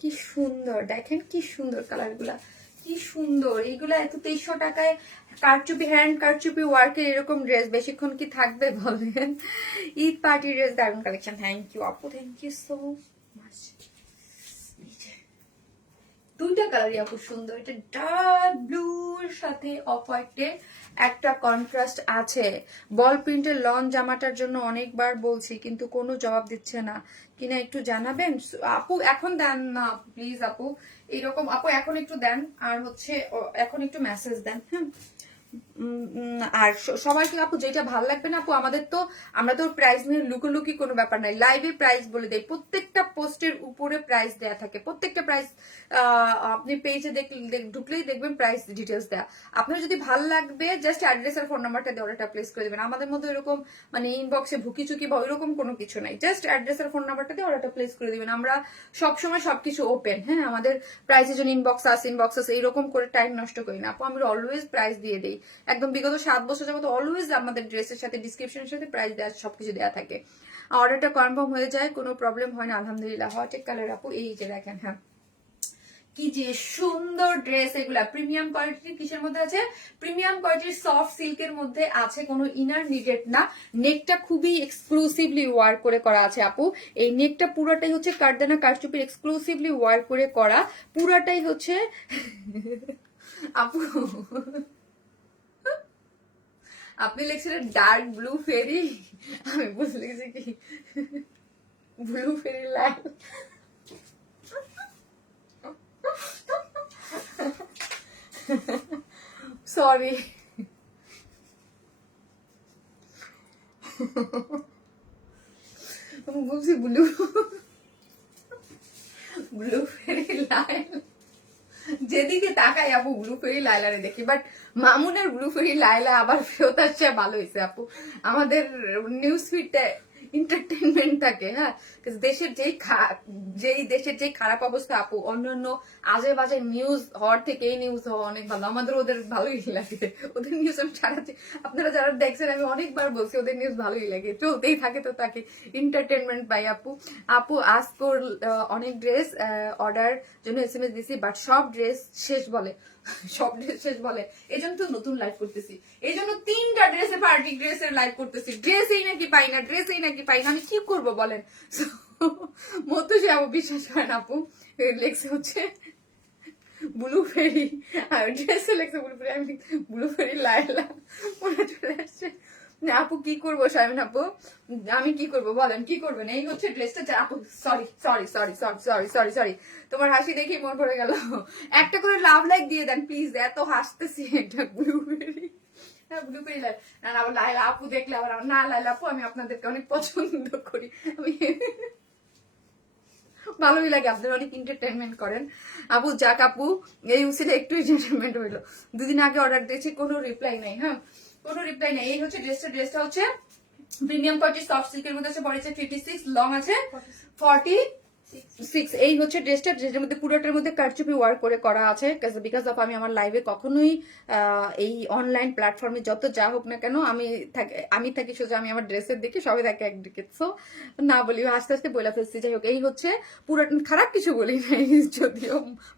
কি সুন্দর দেখেন কি সুন্দর কালারগুলা কি সুন্দর এইগুলা এত 2300 টাকায় কারচুপি হ্যান্ড কারচুপি ওয়ার্কের এরকম ড্রেস বেশিক্ষণ কি থাকবে বলেন ঈদ পার্টি ড্রেস দারুণ কালেকশন থ্যাংক ইউ আপু থ্যাংক ইউ সো মাচ দুইটা কালারই আপু সুন্দর এটা ডার্ক ব্লুর সাথে অফ হোয়াইটের একটা কন্ট্রাস্ট আছে বল প্রিন্টের লন জামাটার জন্য অনেকবার বলছি কিন্তু কোনো জবাব দিচ্ছে না কিনা একটু জানাবেন আপু এখন দেন না প্লিজ আপু এইরকম আপু এখন একটু দেন আর হচ্ছে এখন একটু মেসেজ দেন হ্যাঁ আর সবাইকে আপু যেটা ভালো লাগবে না আপু আমাদের তো আমরা তো প্রাইস নিয়ে লুকোলুকি কোনো ব্যাপার নাই লাইভে প্রাইস বলে দেয় প্রত্যেকটা পোস্টের উপরে প্রাইস দেয়া থাকে প্রত্যেকটা প্রাইস আপনি পেজে ঢুকলেই দেখবেন প্রাইস ডিটেলস দেয়া আপনার যদি ভালো লাগবে জাস্ট অ্যাড্রেস আর ফোন নাম্বারটা দিয়ে অর্ডারটা প্লেস করে দেবেন আমাদের মধ্যে এরকম মানে ইনবক্সে ভুকিচুকি বা ওইরকম কোনো কিছু নাই জাস্ট অ্যাড্রেস আর ফোন নাম্বারটা দিয়ে অর্ডারটা প্লেস করে দিবেন আমরা সবসময় সবকিছু ওপেন হ্যাঁ আমাদের প্রাইসের জন্য ইনবক্স আছে এইরকম করে টাইম নষ্ট করি না আপু আমরা অলওয়েজ প্রাইস দিয়ে দিই একদম বিগত 7 বছর যাবত অলওয়েজ আমাদের ড্রেসের সাথে ডিসক্রিপশনের সাথে প্রাইস দেওয়া সবকিছু দেওয়া থাকে অর্ডারটা কনফার্ম হয়ে যায় কোনো প্রবলেম হয় না আলহামদুলিল্লাহ হট কালার আপু এই যে দেখেন হ্যাঁ কি যে সুন্দর ড্রেস এগুলা প্রিমিয়াম কোয়ালিটির কিসের মধ্যে আছে প্রিমিয়াম কোয়ালিটির সফট সিল্কের মধ্যে আছে কোনো ইনার নিডেড না নেকটা খুবই এক্সক্লুসিভলি ওয়ার করে করা আছে আপু এই নেকটা পুরোটাই হচ্ছে কারদানা কারচুপির এক্সক্লুসিভলি ওয়ার করে করা পুরাটাই হচ্ছে আপু আপনি লিখছিলেন ডার্ক ব্লু ফেরি আমি বুঝতে গেছি কি ব্লু ফেরি লাইন সরি আমি বলছি ব্লু ফেরি লাইন যেদিকে তাকাই আপু ব্লু ফেরি লাইলারে দেখি বাট মামুনের ব্লু ফেরি লাইলা আবার ফেরত আসছে ভালো হয়েছে আপু আমাদের নিউজ ফিডটা এন্টারটেনমেন্ট থাকে। হ্যাঁ, দেশের যেই খারাপ অবস্থা আপু, অন্যান্য আজে বাজে নিউজ হওয়ার থেকে এই নিউজ হওয়া অনেক ভালো। আমাদের ওদের ভালোই লাগে, ওদের নিউজ আমি সারাতে, আপনারা যারা দেখছেন আমি অনেকবার বলছি ওদের নিউজ ভালোই লাগে, চলতেই থাকে, তো তাকে এন্টারটেনমেন্ট পাই আপু। আপু আজকর অনেক ড্রেস অর্ডার জন্য SMS দিছি, বাট সব ড্রেস শেষ বলে, সব ড্রেস শেষ বলে, এই জন্য তো নতুন লাইভ করতেছি, এই জন্য 3টা ড্রেসে পার্টি ড্রেসের লাইভ করতেছি, ড্রেসই নাকি পাই না, ড্রেসই নাকি পাই না, আমি কি করব বলেন। মতো সে আপু বিশ্বাস করেন আপু, লেগছে হচ্ছে ব্লুবেরি, আর ড্রেসে লেগছে ব্লুবেরি, আমি ব্লুবেরি লাইলা মনে চলে আসছে। না আপু কি করবো শামিন আপু, আমি কি করবো বলেন, কি করবেন? এই হচ্ছে ড্রেসটা। আপু sorry sorry sorry sorry sorry sorry sorry, তোমার হাসি দেখেই মন ভরে গেল। একটা করে লাভ লাইক দিয়ে দেন প্লিজ, এত হাসতেছি। একটা ব্লুবেরি, হ্যাঁ ব্লুবেরি লাইক না, আবার লাইলা আপু দেখলে আবার না, লাইলা আপু আমি আপনাদেরকে অনেক পছন্দ করি, আমি ভালোই লাগে, আপনারা অনেক এন্টারটেনমেন্ট করেন আপু। যাক আপু, এই উচিলে একটু এন্টারটেনমেন্ট হইলো। দুদিন আগে অর্ডার দিয়েছি, কোনো রিপ্লাই নাই। হ্যাঁ, কোনো রিপ্লাই নাই। এই হচ্ছে ড্রেসটা হচ্ছে প্রিমিয়াম কোয়ালিটি সফট সিল্কের মধ্যে আছে, বডি আছে 56, লং আছে 46। এই হচ্ছে ড্রেসটা, ড্রেসের মধ্যে পুরোটার মধ্যে কারচুপি ওয়ার্ক করে করা আছে, বিকজ অফ আমি আমার লাইভে কখনোই এই অনলাইন প্ল্যাটফর্মে যত যা হোক না কেন আমি থাকি সোজা আমি আমার ড্রেসের দিকে, সবাই থাকে একদিকে, সো না বলি আস্তে আস্তে বলে ফেলছি। যাই হোক, এই হচ্ছে পুরোটা, খারাপ কিছু বলি নাই, যদিও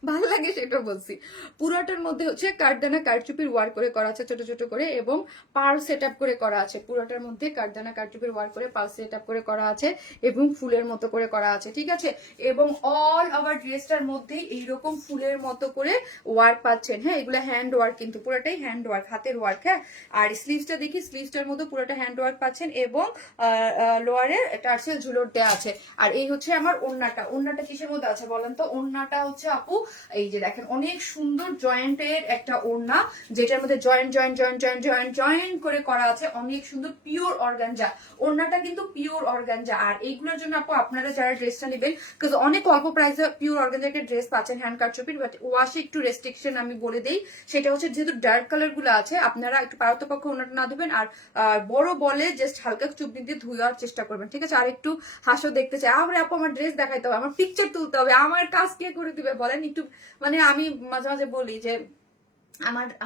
ভালো লাগে সেটা বলছি। পুরোটার মধ্যে হচ্ছে কাঠদানা কারচুপির ওয়ার্ক করে করা আছে ছোট ছোট করে, এবং পার্ল সেট আপ করে করা আছে। পুরোটার মধ্যে কাঠদানা কারচুপির ওয়ার্ক করে পার্ল সেট আপ করে করা আছে, এবং ফুলের মতো করে করা আছে, ঠিক আছে। এবং অল ওভার ড্রেসটার মধ্যে এইরকম ফুলের মতো করে ওয়ার্ক পাচ্ছেন। হ্যাঁ, এগুলো হ্যান্ড ওয়ার্ক, কিন্তু পুরোটাই হ্যান্ড ওয়ার্ক, হাতের ওয়ার্ক। হ্যাঁ, আর স্লিভসটা দেখি, স্লিভসটার মধ্যে পুরোটা হ্যান্ড ওয়ার্ক পাচ্ছেন, এবং লোয়ারে টার্সেল ঝুলোর দেওয়া আছে। আর এই হচ্ছে আমার ওড়নাটা কিসের মধ্যে আছে বলেন তো? ওড়নাটা হচ্ছে আপু এই যে দেখেন, অনেক সুন্দর জয়েন্টের একটা ওড়না, যেটার মধ্যে জয়েন্ট করে করা আছে, অনেক সুন্দর পিওর অর্গানজা। ওড়নাটা কিন্তু পিওর অর্গানজা। আর এইগুলোর জন্য আপু আপনারা যারা ড্রেসটা নেবেন, কারণ অনেক অল্প প্রাইসে পিওর অর্গানজাকে ড্রেস পাচ্ছেন হ্যান্ড কারচুপির, বাট ওয়াশে একটু রেস্ট্রিকশন আমি বলে দেই, সেটা হচ্ছে যেহেতু ডার্ক কালার গুলো আছে, আপনারা একটু পারতপক্ষ ওনাটা না ধুবেন, আর বড় বলে জাস্ট হালকা চুপনি দিয়ে ধুয়ার চেষ্টা করবেন, ঠিক আছে। আর একটু হাসো দেখতে চাই, আবার আপু আমার ড্রেস দেখাইতে হবে, আমার পিকচার তুলতে হবে, আমার কাজ কে করে দিবে বলেন একটু। মানে আমি মাঝে মাঝে বলি যে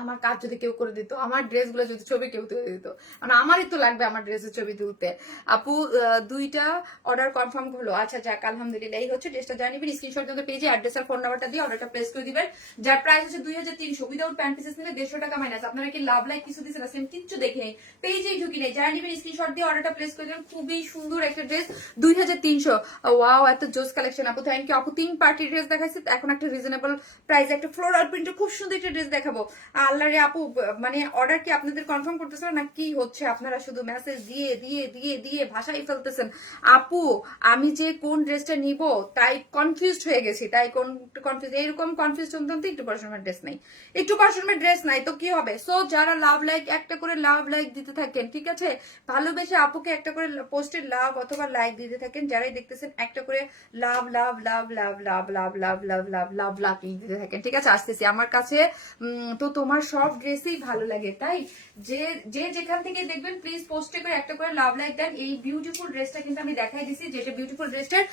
আমার কাজ যদি কেউ করে দিত, আমার ড্রেস গুলো যদি ছবি কেউ তুলে দিত, মানে আমারই তো লাগবে আমার ড্রেসের ছবি তুলতে। আপু 2টা অর্ডার কনফার্ম হলো, আচ্ছা যাক আলহামদুলিল্লাহ। এই হচ্ছে ড্রেসটা, জানিয়ে নিবেন স্ক্রিনশট দিয়ে পেজে অ্যাড্রেস আর ফোন নাম্বারটা দিয়ে অর্ডারটা প্লেস করে দিবেন, যার প্রাইস হচ্ছে 2300, উইদাউট প্যান্ট পিসেস নিলে 150 টাকা মাইনাস। আপনারা কি লাভ লাইক কিছু দিচ্ছেন? সেম কিচ্ছু দেখে নেই, পেজেই ঢুকি নেই, জানিয়ে নিবেন স্ক্রিনশট দিয়ে অর্ডারটা প্লেস করে দিবেন। খুবই সুন্দর একটা ড্রেস, 2300। ওয়াও, এত জোস কালেকশন আপু, থ্যাংক ইউ আপু। 3 পার্টি ড্রেস দেখাইছি, এখন একটা রিজনেবল প্রাইস একটা ফ্লোরাল প্রিন্টের খুব সুন্দর একটা ড্রেস দেখাবো। আল্লাহ রে আপু, মানে অর্ডার কি আপনাদের কনফার্ম করতেছেন না কি হচ্ছে? আপনারা শুধু মেসেজ দিয়ে দিয়ে দিয়ে দিয়ে ভাষাই ফেলতেছেন। আপু আমি যে কোন ড্রেসটা নিব তাই কনফিউজড হয়ে গেছি, তাই কোন কনফিউজ, এরকম কনফিউজ শুনতে একটু পড়াশোনার ড্রেস নাই, একটু পড়াশোনার ড্রেস নাই তো কি হবে? সো যারা লাভ লাইক, একটা করে লাভ লাইক দিতে থাকেন, ঠিক আছে, ভালোবেসে আপুকে একটা করে পোস্টের লাভ অথবা লাইক দিতে থাকেন, যারাই দেখতেছেন একটা করে লাভ লাভ লাভ লাভ লাভ লাভ লাভ লাভ লাভ লাভ লাভ দিতে থাকেন, ঠিক আছে। আসতেছি আমার কাছে, তো তোমার সব ড্রেসই ভালো লাগে, তাই যে যে যেখান থেকে দেখবেন প্লিজ পোস্টে করে একটা করে লাভ লাইক দেন। এই বিউটিফুল ড্রেসটা কিন্তু আমি দেখাই দিছি, যেটা বিউটিফুল ড্রেসটার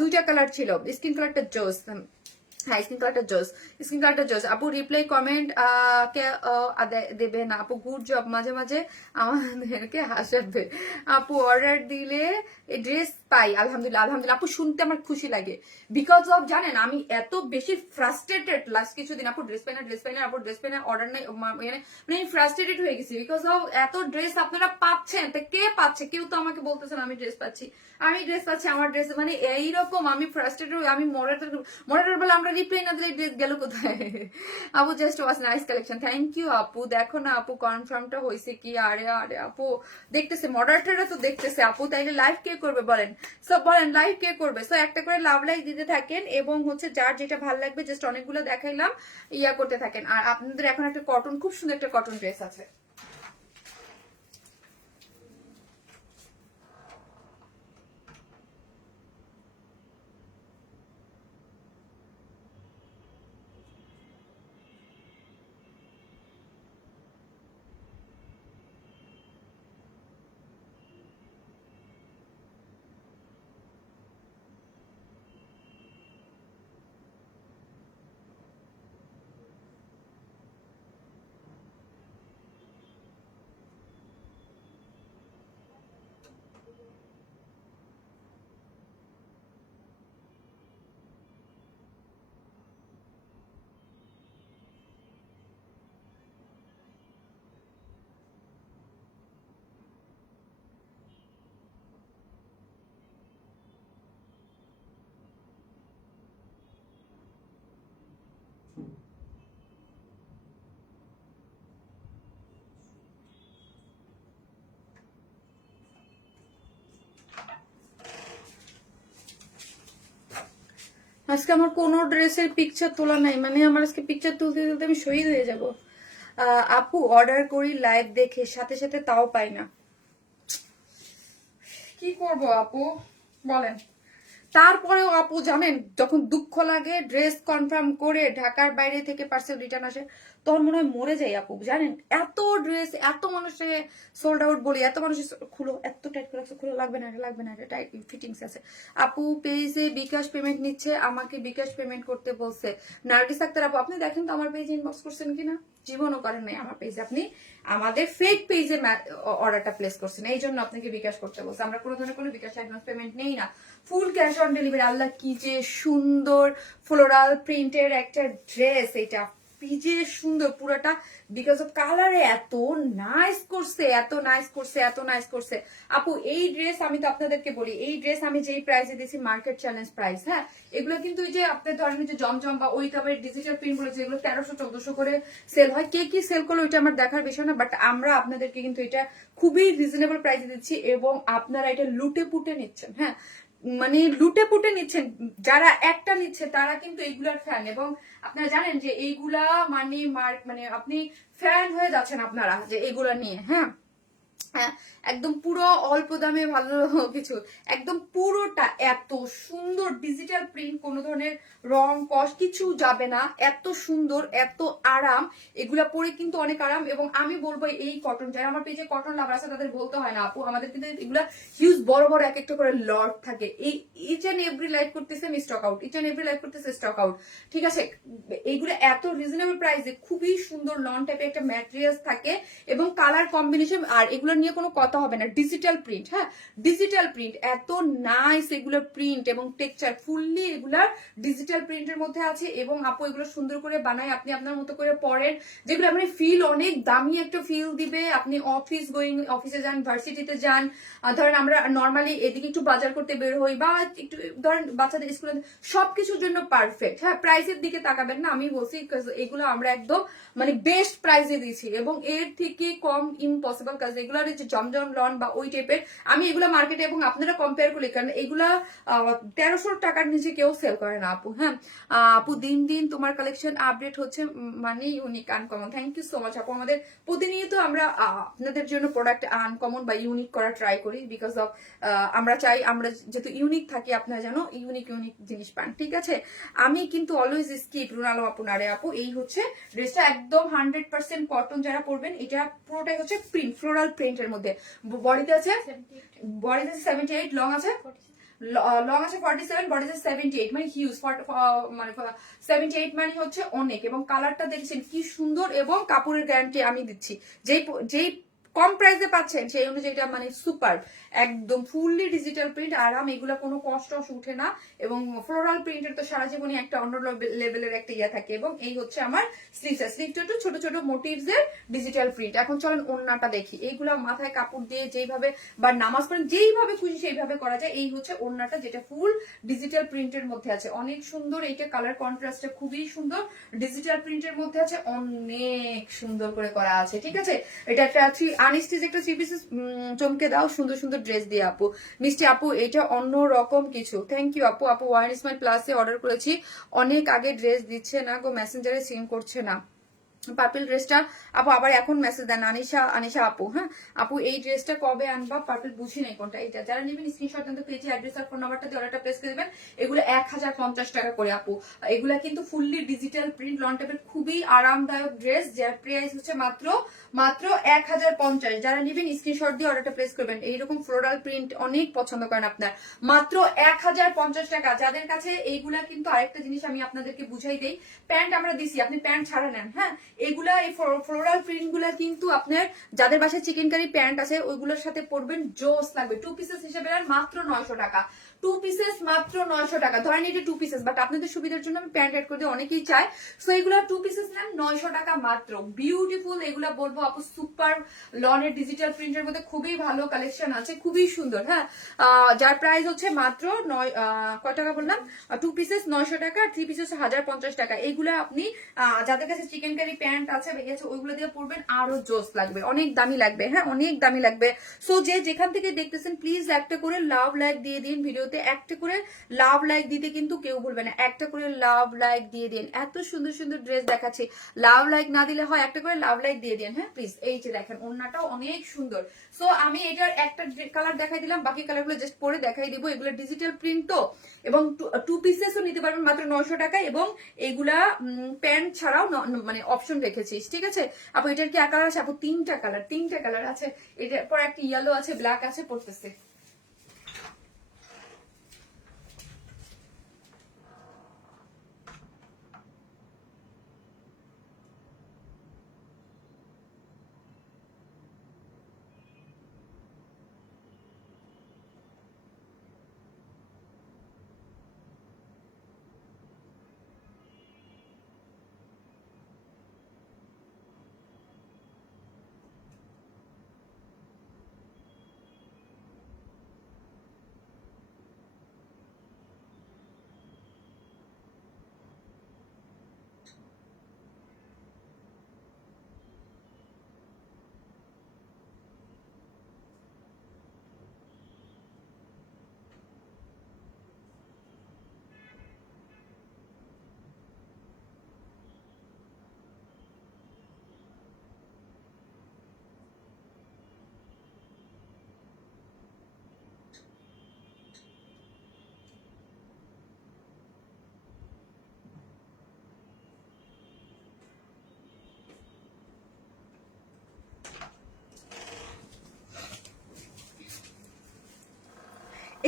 2টা কালার ছিল, স্কিন কালারটা জোস, হ্যাঁ স্ক্রিন কার্ডটা জোস আপু। রিপ্লাই কমেন্ট কে দেবে না আপু, গুড জব, মাঝে মাঝে আমাদেরকে হাসাবে আপু। অর্ডার দিলে ড্রেস পাই, আলহামদুলিল্লাহ আলহামদুলিল্লাহ আপু, শুনতে আমার খুশি লাগে, বিকজ অফ জানেন আমি এত বেশি ফ্রাস্ট্রেটেড লাস্ট কিছুদিন আপু, ড্রেস পাই না আপু, ড্রেস পাই না, অর্ডার নাই, মানে ফ্রাস্ট্রেটেড হয়ে গেছি, বিকজ অফ এত ড্রেস আপনারা পাচ্ছেন, তা কে পাচ্ছে? কেউ তো আমাকে বলতেছেন আমি ড্রেস পাচ্ছি, আমার ড্রেস, মানে এইরকম আমি ফ্রাস্ট্রেটেড, আমি মডারেটর বলে আমরা রিপ্লাই না দিলে ড্রেস গেল কোথায়? আপু just was nice collection, thank you আপু। দেখো না আপু কনফার্মটা হয়েছে কি? আরে আরে আপু দেখতেছে, মডারেটররা তো দেখতেছে আপু, তাইলে লাইভ কে করবে বলেন? সব বলেন লাইভ কে করবে? সো একটা করে লাভ লাইক দিতে থাকেন, এবং হচ্ছে যার যেটা ভালো লাগবে, জাস্ট অনেকগুলো দেখাইলাম, ইয়া করতে থাকেন। আর আপনাদের এখন একটা কটন, খুব সুন্দর একটা কটন ড্রেস আছে, আজকে আমার কোনো ড্রেসের পিকচার তোলা নাই, মানে আমার আজকে পিকচার তুলতে তুলতে আমি শহীদ হয়ে যাব। আপু অর্ডার করি লাইভ দেখে, সাথে সাথে তাও পাই না, কি করব আপু বলেন। তারপরেও আপু জানেন, যখন দুঃখ লাগে ড্রেস কনফার্ম করে ঢাকার বাইরে থেকে পার্সেল রিটার্ন আসে, তখন মনে হয় মরে যাই আপু। জানেন এত ড্রেস, এত মানুষে সোল্ড আউট বলি, এত মানুষের খুলো, এত টাইট করে রাখছে, খুলো, লাগবে না এটা, লাগবে না এটা, টাইট ফিটিংস আছে। আপু পেজে বিকাশ পেমেন্ট নিচ্ছে, আমাকে বিকাশ পেমেন্ট করতে বলছে। নার্গিস আক্তার আপু আপনি দেখেন তো আমার পেজে ইনবক্স করছেন কিনা, জীবনও করেন নাই আমার পেজে, আপনি আমাদের ফেক পেজে অর্ডারটা প্লেস করছেন, এই জন্য আপনাকে বিকাশ করতে বলছে। আমরা কোনো ধরনের কোনো বিকাশ অ্যাডভান্স পেমেন্ট নেই না, ফুল ক্যাশ অন ডেলিভারি। আল্লাহ কি যে সুন্দর ফ্লোরাল প্রিন্টের একটা ড্রেস, এটা কি যে সুন্দর পুরোটা, বিকজ অফ কালারে এত নাইস করছে, এত নাইস করছে, এত নাইস করছে আপু। এই ড্রেস আমি তো আপনাদেরকে বলি, এই ড্রেস আমি যেই প্রাইসে দিয়েছি মার্কেট চ্যালেঞ্জ প্রাইস, হ্যাঁ এগুলো কিন্তু ওই যে আপনার ধরেন যে জমজম বা ওই তবে ডিজিটাল প্রিন্ট গুলো যেগুলো 1300-1400 করে সেল হয়, কে কি সেল করলো ওইটা আমার দেখার বিষয় না, বাট আমরা আপনাদেরকে কিন্তু এটা খুবই রিজনেবল প্রাইসে দিচ্ছি এবং আপনারা এটা লুটে পুটে নিচ্ছেন। হ্যাঁ মানে লুটে পুটে নিচ্ছেন, যারা একটা নিচ্ছে তারা কিন্তু এইগুলার ফ্যান, এবং আপনারা জানেন যে এইগুলা মানে মানে আপনি ফ্যান হয়ে যাচ্ছেন আপনারা যে এইগুলা নিয়ে। হ্যাঁ হ্যাঁ একদম পুরো অল্প দামে ভালো কিছু, একদম পুরোটা এত সুন্দর ডিজিটাল প্রিন্ট, কোনো ধরনের রং কস কিছু যাবে না, এত সুন্দর, এত আরাম, এগুলা পরে কিন্তু অনেক আরাম। এবং আমি বলবো এই কটন, যারা আমার পেজে কটন লাভার আছে তাদের বলতে হয় না আপু, আমাদের কিন্তু এগুলা হিউজ বড় বড় এক একটা করে লট থাকে, এই ইচ এন্ড এভরি লাইভ করতেছে stock out, each and every live করতেছে স্টক আউট, ঠিক আছে। এইগুলো এত রিজনেবল প্রাইসে খুবই সুন্দর লন টাইপের একটা ম্যাটেরিয়ালস থাকে এবং কালার কম্বিনেশন, আর এগুলো নিয়ে কোনো কথা হবে না। ডিজিটাল প্রিন্ট, হ্যাঁ ডিজিটাল প্রিন্ট এত নাইস, এগুলো প্রিন্ট এবং টেক্সচার ফুললি এগুলা ডিজিটাল প্রিন্টের মধ্যে আছে। এবং আপু এগুলো সুন্দর করে বানায়, আপনি আপনার মতো করে পরেন, যেগুলো আপনি ফিল অনেক দামি একটা ফিল দিবে। আপনি অফিসে যান, ভার্সিটিতে যান, ধরেন আমরা নর্মালি এদিকে একটু বাজার করতে বের হই, বা একটু ধরেন বাচ্চাদের স্কুলে, সবকিছুর জন্য পারফেক্ট। হ্যাঁ প্রাইসের দিকে তাকাবেন না, আমি বলছি এগুলো আমরা একদম মানে বেস্ট প্রাইসে দিচ্ছি এবং এর থেকে কম ইম্পসিবল, কাজ এগুলোর যে জমজম লন বা ওই টাইপের আমি এগুলো মার্কেটে, এবং আপনারা কম্পেয়ার করলে, কারণ এগুলা 1300 টাকার নিচে কেউ সেল করে না আপু। হ্যাঁ আপু দিন দিন তোমার কালেকশন আপডেট হচ্ছে, মানে unique uncommon, thank you so much আপু। আমাদের প্রতিনিয়ত আমরা আপনাদের জন্য প্রোডাক্ট আনকমন বা ইউনিক করা ট্রাই করি, বিকজ অফ আমরা চাই আমরা যেহেতু ইউনিক থাকি, আপনারা যেন ইউনিক ইউনিক জিনিস পান, ঠিক আছে। আমি কিন্তু অলওয়েজ স্কিপ রুনালো আপু, নারে আপু এই হচ্ছে ড্রেসটা একদম 100% কটন, যারা পরবেন এটা পুরোটাই হচ্ছে প্রিন্ট, ফ্লোরাল প্রিন্টের মধ্যে। বডিতে আছে 78, লং আছে 47, বডিতে 78, মানে হিউজ, মানে 78 মানে হচ্ছে অনেক। এবং কালারটা দেখছেন কি সুন্দর, এবং কাপড়ের গ্যারান্টি আমি দিচ্ছি, যেই কম প্রাইসে পাচ্ছেন সেই অনুযায়ী এটা মানে সুপার, একদম ফুললি ডিজিটাল প্রিন্ট, আরাম, এগুলা কোনো কষ্ট উঠে না। এবং ফ্লোরাল প্রিন্টের তো সারা জীবনই একটা অন্য লেভেলের একটা ইয়ে থাকে। এবং এই হচ্ছে আমার স্লিভটা একটু ছোট ছোট মোটিভস এর ডিজিটাল প্রিন্ট। এখন চলেন ওড়নাটা দেখি, এইগুলা মাথায় কাপড় দিয়ে যেইভাবে বা নামাজ পড়েন যেইভাবে খুশি সেইভাবে করা যায়। এই হচ্ছে ওড়নাটা, যেটা ফুল ডিজিটাল প্রিন্টের মধ্যে আছে, অনেক সুন্দর, এইটা কালার কন্ট্রাস্টটা খুবই সুন্দর, ডিজিটাল প্রিন্টের মধ্যে আছে, অনেক সুন্দর করে করা আছে, ঠিক আছে। এটা একটা আনস্টিচ একটা 3 পিসেস, চমকে দাও সুন্দর সুন্দর ড্রেস দিয়ে আপু, মিষ্টি আপু এটা অন্য রকম কিছু, থ্যাংক ইউ আপু। আপু ওয়ান স্মাইল প্লাসে অর্ডার করেছি, অনেক আগে ড্রেস দিচ্ছে না গো, মেসেঞ্জারে সিন করছে না। পার্পল ড্রেসটা আপু আবার এখন মেসেজ দেন, আনিশা আপু। হ্যাঁ আপু এই ড্রেসটা কবে আনবা, পার্পল বুঝি নাই কোনটা এটা, যারা নেবেন স্ক্রিনশট দেন, পেজে অ্যাড্রেস আর ফোন নাম্বারটা দিয়ে অর্ডারটা প্লেস করে দেবেন। এগুলো 1050 টাকা করে আপু, এগুলা কিন্তু ফুললি ডিজিটাল প্রিন্ট লন টাইপের খুবই আরামদায়ক ড্রেস, যার প্রাইস হচ্ছে মাত্র 1050। যারা নেবেন স্ক্রিনশট দিয়ে অর্ডারটা প্লেস করবেন। এইরকম ফ্লোরাল প্রিন্ট অনেক পছন্দ করেন আপনার, মাত্র 1050 টাকা। যাদের কাছে এইগুলা, কিন্তু আরেকটা জিনিস আমি আপনাদেরকে বুঝাই দেই, প্যান্ট আমরা দিছি, আপনি প্যান্ট ছাড়া নেন। হ্যাঁ এগুলা এই ফ্লোরাল প্রিন্ট গুলা কিন্তু আপনার যাদের বাসায় চিকেন কারি প্যান্ট আছে ওইগুলোর সাথে পরবেন, জোস লাগবে। 2 পিসেস হিসেবে নেন মাত্র 900 টাকা, 2 পিসেস মাত্র 900 টাকা। ধরেন এটা 2 পিসেস, বাট আপনাদের সুবিধার জন্য আমি প্যান্ট অ্যাড করে দিই, অনেকেই চায়, সো এগুলা 2 পিসেস নেন 900 টাকা মাত্র। বিউটিফুল, এগুলা বলবো আপু সুপার লনের ডিজিটাল প্রিন্টের মধ্যে খুবই ভালো কালেকশন আছে, খুবই সুন্দর। হ্যাঁ যার প্রাইস হচ্ছে মাত্র কয় টাকা বললাম, 2 পিসেস 900 টাকা, 3 পিসেস 1050 টাকা। এইগুলা আপনি যাদের কাছে চিকেন কারি প্যান্ট প্যান্ট আছে বেরিয়েছে, ওইগুলো দিয়ে পরবেন আরো জোস লাগবে, অনেক দামি লাগবে, হ্যাঁ অনেক দামি লাগবে। সো যে যেখান থেকে দেখতেছেন প্লিজ একটা করে লাভ লাইক দিয়ে দিন ভিডিওতে, একটা করে লাভ লাইক দিতে কিন্তু কেউ ভুলবে না, একটা করে লাভ লাইক দিয়ে দিন। এত সুন্দর সুন্দর ড্রেস দেখাচ্ছি, লাভ লাইক না দিলে হয়, একটা করে লাভ লাইক দিয়ে দিন, হ্যাঁ প্লিজ। এই যে দেখেন ওড়নাটাও অনেক সুন্দর। সো আমি এটার একটা কালার দেখাই দিলাম, বাকি কালারগুলো জাস্ট পরে দেখাই দিব। এগুলো ডিজিটাল প্রিন্ট তো, এবং 2 পিসেসও নিতে পারবেন মাত্র 900 টাকায়, এবং এগুলা প্যান্ট ছাড়াও মানে অপশন রেখেছিস, ঠিক আছে আপু। এটার কি কালার আছে আপু? 3টা কালার আছে। এটার পর একটা ইয়েলো আছে, ব্ল্যাক আছে, পড়তেছে।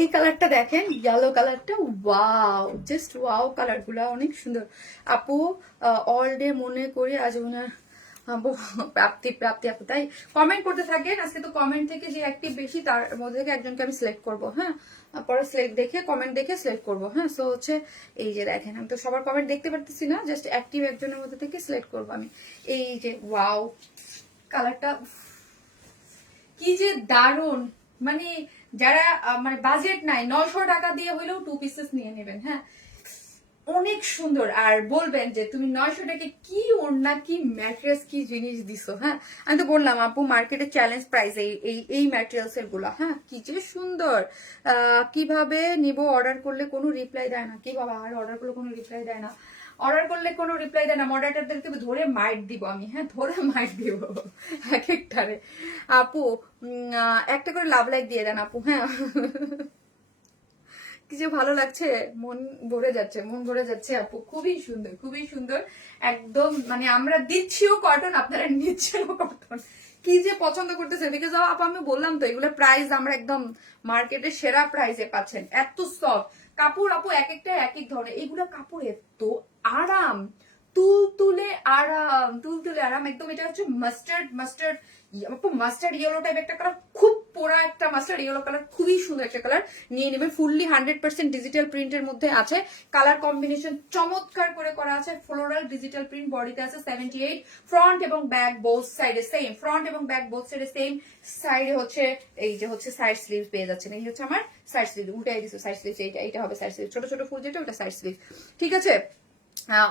এই কালারটা দেখেন, ইয়েলো কালারটা, ওয়াও, জাস্ট ওয়াও, কালার গুলা অনেক সুন্দর আপু। অল ডে মনে করি আজ ওনার প্রাপ্তি প্রাপ্তি আপু, তাই কমেন্ট করতে থাকেন। আজকে তো কমেন্ট থেকে যে অ্যাক্টিভ বেশি তার মধ্যে থেকে একজনকে আমি সিলেক্ট করবো, হ্যাঁ পরে সিলেক্ট দেখে কমেন্ট দেখে সিলেক্ট করবো, হ্যাঁ। সো হচ্ছে এই যে দেখেন, আমি তো সবার কমেন্ট দেখতে পারতেছি না, জাস্ট অ্যাক্টিভ একজনের মধ্যে থেকে সিলেক্ট করবো আমি। এই যে ওয়াও কালারটা, কি যে দারুন, মানে যারা মানে বাজেট নাই 900 টাকা দিয়ে হইলেও 2 পিসেস নিয়ে নেবেন, হ্যাঁ অনেক সুন্দর। আর বলবেন যে তুমি 900 টাকা কি ওড়না কি ম্যাট্রেস কি জিনিস দিছো, হ্যাঁ আমি তো বললাম আপু মার্কেটে চ্যালেঞ্জ প্রাইস এই ম্যাটেরিয়ালস এর গুলা, হ্যাঁ কি যে সুন্দর। কিভাবে নিব, অর্ডার করলে কোনো রিপ্লাই দেয় না, কিভাবে আর অর্ডার করলে কোনো রিপ্লাই দেয় না, অর্ডার করলে কোনো রিপ্লাই দেয় না, মডারেটরদেরকে ধরে মাইট দিব আমি, হ্যাঁ ধরে মাইট দিব এক একটারে। আপু একটা করে লাভ লাইক দিয়ে দেন আপু, হ্যাঁ কি যে ভালো লাগছে, মন ভরে যাচ্ছে, মন ভরে যাচ্ছে আপু, খুবই সুন্দর খুবই সুন্দর একদম। মানে আমরা দিচ্ছিও কটন, আপনারা নিচ্ছেনও কটন, কি যে পছন্দ করতেছে দেখে যাও আপু। আমি বললাম তো এগুলো প্রাইস আমরা একদম মার্কেটের সেরা প্রাইসে পাচ্ছেন, এত সফট কাপড় আপু, এক একটা এক এক ধরনের। এগুলো কাপড় এত আরাম, তুলতুলে আরাম, তুলতুলে আরাম একদম। এটা হচ্ছে mustard mustard mustard yellow type একটা কালার, খুব পোড়া একটা মাস্টার্ড ইয়েলো কালার, খুবই সুন্দর একটা কালার। নিয়ে নেবেন, ফুললি 100% ডিজিটাল প্রিন্টের মধ্যে আছে, কালার কম্বিনেশন চমৎকার করে করা আছে, ফ্লোরাল ডিজিটাল প্রিন্ট, বডিতে আছে 78, ফ্রন্ট এবং ব্যাক বোথ সাইডে সেম, ফ্রন্ট এবং ব্যাক বোথ সাইডে সেম। সাইডে হচ্ছে এই যে হচ্ছে সাইড স্লিভ পেয়ে যাচ্ছেন, এই হচ্ছে আমার সাইড স্লিভ, উল্টাই দিচ্ছে সাইড স্লিভ, এইটা হবে সাইড স্লিভ, ছোট ছোট ফুল যেটা ওটা সাইড স্লিভ, ঠিক আছে।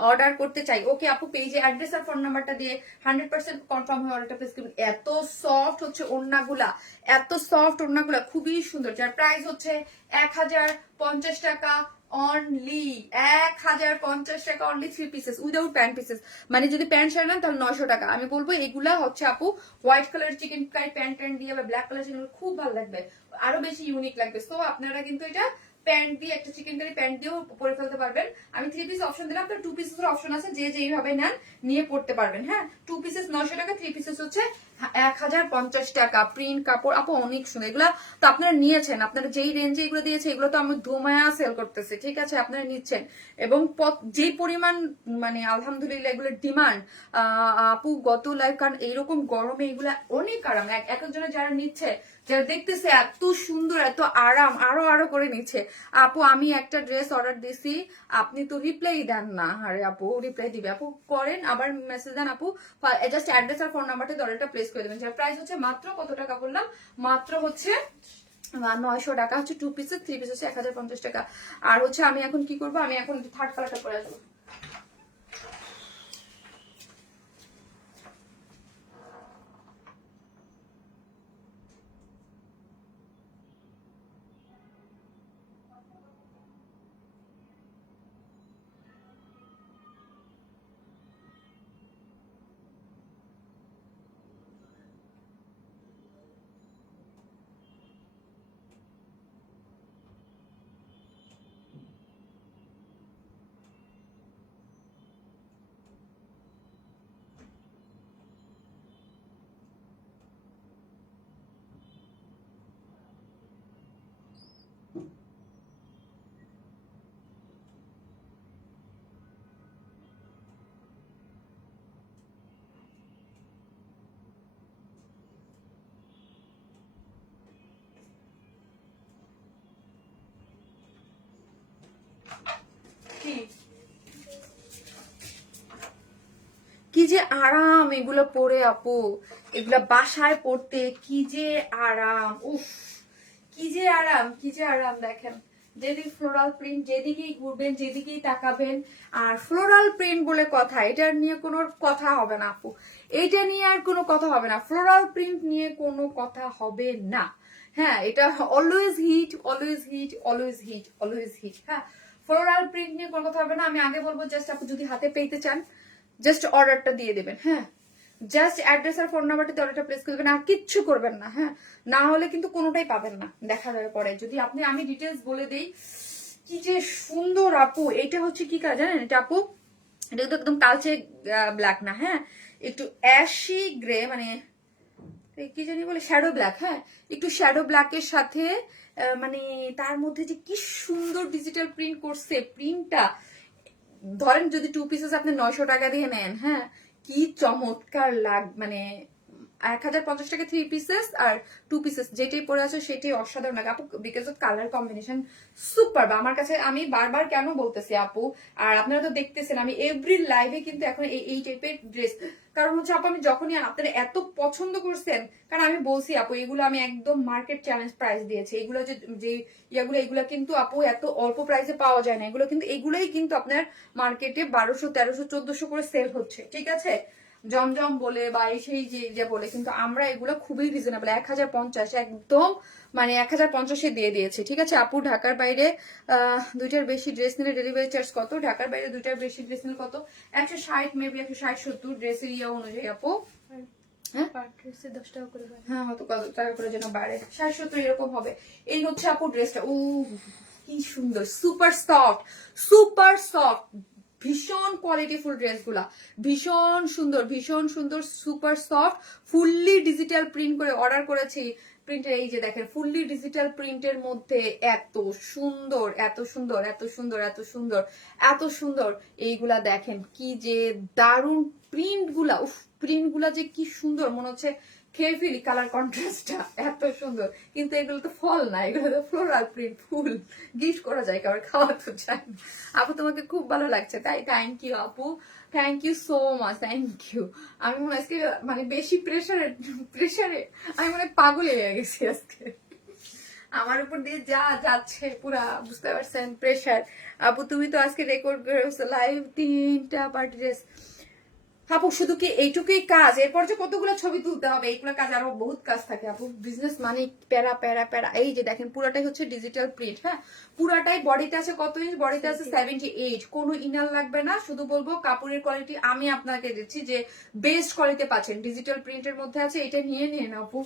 অর্ডার করতে চাই, ওকে আপু পেজে অ্যাড্রেস আর ফোন নাম্বারটা দিয়ে 100% কনফার্ম হয়ে অর্ডারটা প্লেস করবেন। এত সফট হচ্ছে ওড়নাগুলা, এত সফট ওড়নাগুলা, খুবই সুন্দর, যার প্রাইস হচ্ছে 1050 টাকা অনলি, 1050 টাকা only, 3 pieces without pant pieces. মানে যদি প্যান্ট শার্ট নেন তাহলে 900 টাকা। আমি বলবো এগুলা হচ্ছে আপু white colour chikankari pant ট্যান্ট দিয়ে বা ব্ল্যাক কালার চিকেন খুব ভালো লাগবে, আরো বেশি ইউনিক লাগবে। সো আপনারা কিন্তু এটা প্যান্ট দিয়ে, একটা চিকেন কারি প্যান্ট দিয়েও পরে ফেলতে পারবেন। আমি 3 পিস অপশন দিলাম, আপনার 2 পিসের অপশন আছে, যে যেইভাবে নেন নিয়ে পড়তে পারবেন, হ্যাঁ 2 পিসেস 900 টাকা, 3 পিসেস হচ্ছে 1050 টাকা। প্রিন্ট কাপড় আপু অনেক সুন্দর, এগুলা তো আপনারা নিয়েছেন, আপনারা যেই রেঞ্জে এগুলো দিয়েছে এগুলো তো আমি ধুমায়া সেল করতেছি, ঠিক আছে আপনারা নিচ্ছেন, এবং যেই পরিমাণ মানে আলহামদুলিল্লাহ এগুলোর ডিমান্ড আপু গত লাইভ, কারণ এইরকম গরমে এগুলা অনেক আরাম, এক একজনের যারা নিচ্ছে যারা দেখতেছে এত সুন্দর এত আরাম, আরো আরো করে নিচ্ছে। আপু আমি একটা ড্রেস অর্ডার দিছি, আপনি তো রিপ্লাই দেন না। আরে আপু রিপ্লাই দিবে, আপু করেন, আবার মেসেজ দেন আপু, জাস্ট অ্যাড্রেস আর ফোন নাম্বারটা অর্ডারটা প্লেস করে দেবেন। যার প্রাইস হচ্ছে মাত্র কত টাকা বললাম, মাত্র হচ্ছে 900 টাকা, হচ্ছে 2 পিসেস, 3 পিস হচ্ছে 1050 টাকা। আর হচ্ছে আমি এখন কি করবো, আমি এখন থার্ড কালারটা পরে আসবো। আরাম এগুলো পরে আপু, এগুলা বাসায় পড়তে কি যে আরাম, উফ কি যে আরাম, কি যে আরাম। দেখেন যেদিকে ফ্লোরাল প্রিন্ট, যেদিকেই ঘুরবেন যেদিকেই তাকাবেন, আর ফ্লোরাল প্রিন্ট বলে কথা, এটা নিয়ে কোনো কথা হবে না আপু, এটা নিয়ে আর কোনো কথা হবে না, ফ্লোরাল প্রিন্ট নিয়ে কোনো কথা হবে না। হ্যাঁ, এটা always hit, always hit, always hit, always hit. হ্যাঁ, ফ্লোরাল প্রিন্ট নিয়ে কোনো কথা হবে না। আমি আগে বলবো জাস্ট আপু যদি হাতে পেতে চান জাস্ট অর্ডারটা দিয়ে দেবেন। হ্যাঁ, জাস্ট অ্যাড্রেস আর ফোন নাম্বারটি অর্ডারটা প্লেস করবেন, আর কিচ্ছু করবেন না। হ্যাঁ, না হলে কিন্তু কোনোটাই পাবেন না, দেখা যাবে পরে। যদি আমি ডিটেলস বলে দেই, কি যে সুন্দর আপু। এটা হচ্ছে কি কাজ জানেন এটা আপু, এটা কিন্তু একদম কালচে ব্ল্যাক না, হ্যাঁ একটু অ্যাশি গ্রে, মানে কি জানি বলে শ্যাডো ব্ল্যাক। হ্যাঁ, একটু শ্যাডো ব্ল্যাকের সাথে মানে তার মধ্যে যে কি সুন্দর ডিজিটাল প্রিন্ট করছে, প্রিন্টটা ধরেন যদি 2 পিসেস আপনি 900 টাকা দিয়ে নেন, হ্যাঁ কি চমৎকার মানে 1050 টাকা 3 পিসেস, আর 2 পিসেস যেটাই পরে আছে সেটাই অসাধারণ লাগে আপু, because of colour combination super. আমার কাছে আমি বারবার কেন বলতেছি আপু, আর আপনারা তো দেখতেছেন আমি এভরি লাইভে কিন্তু এখন এই টাইপের ড্রেস, কারণ হচ্ছে আপু আমি যখনই আপনারা এত পছন্দ করছেন, কারণ আমি বলছি আপু এগুলো আমি একদম মার্কেট চ্যালেঞ্জ প্রাইস দিয়েছি। এগুলো যে এগুলো কিন্তু আপু এত অল্প প্রাইসে পাওয়া যায় না, এগুলো কিন্তু এগুলোই কিন্তু আপনার মার্কেটে 1200, 1300, 1400 করে সেল হচ্ছে, ঠিক আছে, জমজম বলে বা সেই যে বলে, কিন্তু আমরা এগুলো খুবই রিজনেবল 1050, একদম মানে 1050-এ দিয়ে দিয়েছে, ঠিক আছে আপু। ঢাকার বাইরে 2টার বেশি ড্রেস নিলে ডেলিভারি চার্জ কত? ঢাকার বাইরে 2টার বেশি ড্রেস নিলে কত? 160, মেবি 160-70 ড্রেসের ইয়ে অনুযায়ী আপু। হ্যাঁ, 10 টাকা করে বাড়ে। হ্যাঁ হয়তো কত টাকা করে যেন বাড়ে, 60-70 এরকম হবে। এই হচ্ছে আপু ড্রেসটা, ও কি সুন্দর, সুপার সফট, সুপার সফট, ভীষণ কোয়ালিটিফুল ড্রেসগুলা, ভীষণ সুন্দর, ভীষণ সুন্দর, super soft, fully digital print করে অর্ডার করেছি। প্রিন্টের এই যে দেখেন ফুললি ডিজিটাল প্রিন্টের মধ্যে এত সুন্দর, এত সুন্দর, এত সুন্দর, এত সুন্দর, এত সুন্দর, এইগুলা দেখেন কি যে দারুণ প্রিন্ট গুলা, উফ প্রিন্ট গুলা যে কি সুন্দর, মনে হচ্ছে খেয়ে ফেলি কালার কন্ট্রাস্টটা এত সুন্দর। কিন্তু এগুলো তো ফল না, এগুলো তো ফ্লোরাল প্রিন্ট, ফুল গিফট করা যায়, কারণ খাওয়া তো যায় না। আপু তোমাকে খুব ভালো লাগছে, তাই থ্যাংক ইউ আপু, thank you so much, thank you. আমি মনে আজকে মানে বেশি প্রেশারে আমি মানে পাগল হয়ে গেছি আজকে, আমার উপর দিয়ে যা যাচ্ছে পুরা, বুঝতে পারছেন প্রেশার। আপু তুমি তো আজকে রেকর্ড করেছো লাইভ 3টা পার্টি ড্রেস। আপু শুধু কি এইটুকুই কাজ? এরপর যে কতগুলো ছবি তুলতে হবে, এইগুলো কাজ আরো বহুত কাজ থাকে আপু, বিজনেস মানে প্যারা প্যারা প্যারা। এই যে দেখেন পুরাটাই হচ্ছে ডিজিটাল প্রিন্ট, হ্যাঁ পুরাটাই। বডিতে আছে কত ইঞ্চ? বডিতে আছে 78, কোনো ইনার লাগবে না। শুধু বলবো কাপড়ের কোয়ালিটি আমি আপনাকে দিচ্ছি যে বেস্ট কোয়ালিটি পাচ্ছেন, ডিজিটাল প্রিন্টের মধ্যে আছে, এটা নিয়ে নিন আপু।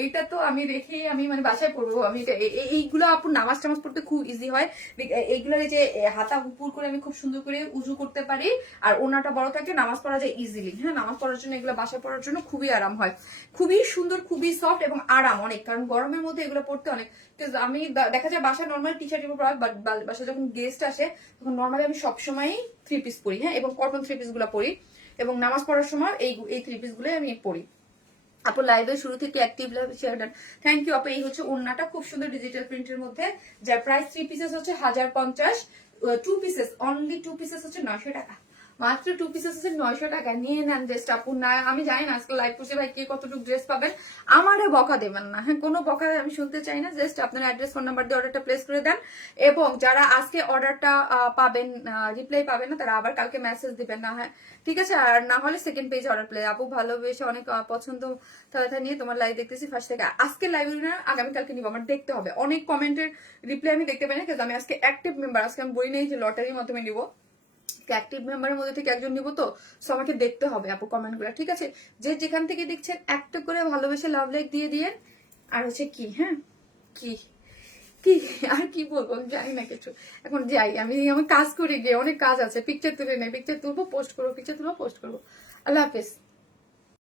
এইটা তো আমি রেখে আমি মানে বাসায় পড়বো আমি, এইগুলো আপু নামাজ টামাজ পড়তে খুব ইজি হয়। এইগুলো যে হাতা উপর করে আমি খুব সুন্দর করে উজু করতে পারি, আর ওনাটা বড় থাকে, নামাজ পড়া যায় ইজিলি। হ্যাঁ, নামাজ পড়ার জন্য এগুলো বাসায় পড়ার জন্য খুবই আরাম হয়, খুবই সুন্দর, খুবই সফট এবং আরাম অনেক, কারণ গরমের মধ্যে এগুলো পড়তে অনেক। আমি দেখা যায় বাসায় নর্মাল টি শার্ট পরা, বাট বাসায় যখন গেস্ট আসে তখন নর্মালি আমি সবসময় 3 পিস পরি, হ্যাঁ, এবং কটন 3 পিস গুলো পরি, এবং নামাজ পড়ার সময় এই 3 পিস গুলো আমি পরি। আপু লাইভে শুরু থেকে অ্যাক্টিভ লাইভ শেয়ার দেন, থ্যাংক ইউ আপু। এই হচ্ছে ওন্নাটা খুব সুন্দর ডিজিটাল প্রিন্টের মধ্যে, যার প্রাইস 3 পিসেস হচ্ছে 1050, 2 পিসেস অনলি 2 পিসেস হচ্ছে 900 টাকা, মাত্র 2 পিসেস হচ্ছে 900 টাকা। নিয়ে নেন ড্রেসটা আপু। না আমি জানি না আজকে লাইভ করছি ভাই কে কতটুকু ড্রেস পাবেন, আমারে বকা দেবেন না, হ্যাঁ কোনো বকা আমি শুনতে চাই না। জাস্ট আপনার অ্যাড্রেস ফোন নাম্বার দিয়ে অর্ডারটা প্লেস করে দেন, এবং যারা আজকে অর্ডারটা পাবেন রিপ্লাই পাবেন না, তারা আবার কালকে মেসেজ দিবেন না, হ্যাঁ ঠিক আছে। আর না হলে সেকেন্ড পেজ অর্ডার প্লে। আপু ভালোবেসে অনেক পছন্দ থাকা নিয়ে তোমার লাইভ দেখতেছি ফার্স্ট থেকে। আজকে লাইভ না আগামীকালকে নিব, আমার দেখতে হবে। অনেক কমেন্টের রিপ্লাই আমি দেখতে পাই না, কিন্তু আমি আজকে অ্যাক্টিভ মেম্বার, আজকে আমি বই নেই যে লটারির মাধ্যমে নিব, অ্যাক্টিভ মেম্বারের মধ্যে থেকে একজন নিব, তো আমাকে দেখতে হবে আপু কমেন্ট গুলা, ঠিক আছে। যে যেখান থেকে দেখছেন একটা করে ভালোবেসে লাভ লাইক দিয়ে দিয়ে। আর হচ্ছে কি, হ্যাঁ কি কি আর কি বলবো আমি জানি না কিছু। এখন যাই, আমি আমার কাজ করে গিয়ে, অনেক কাজ আছে, পিকচার তুলে নেই, পিকচার তুলবো পোস্ট করবো, পিকচার তুলবো পোস্ট করবো। আল্লাহ হাফেজ।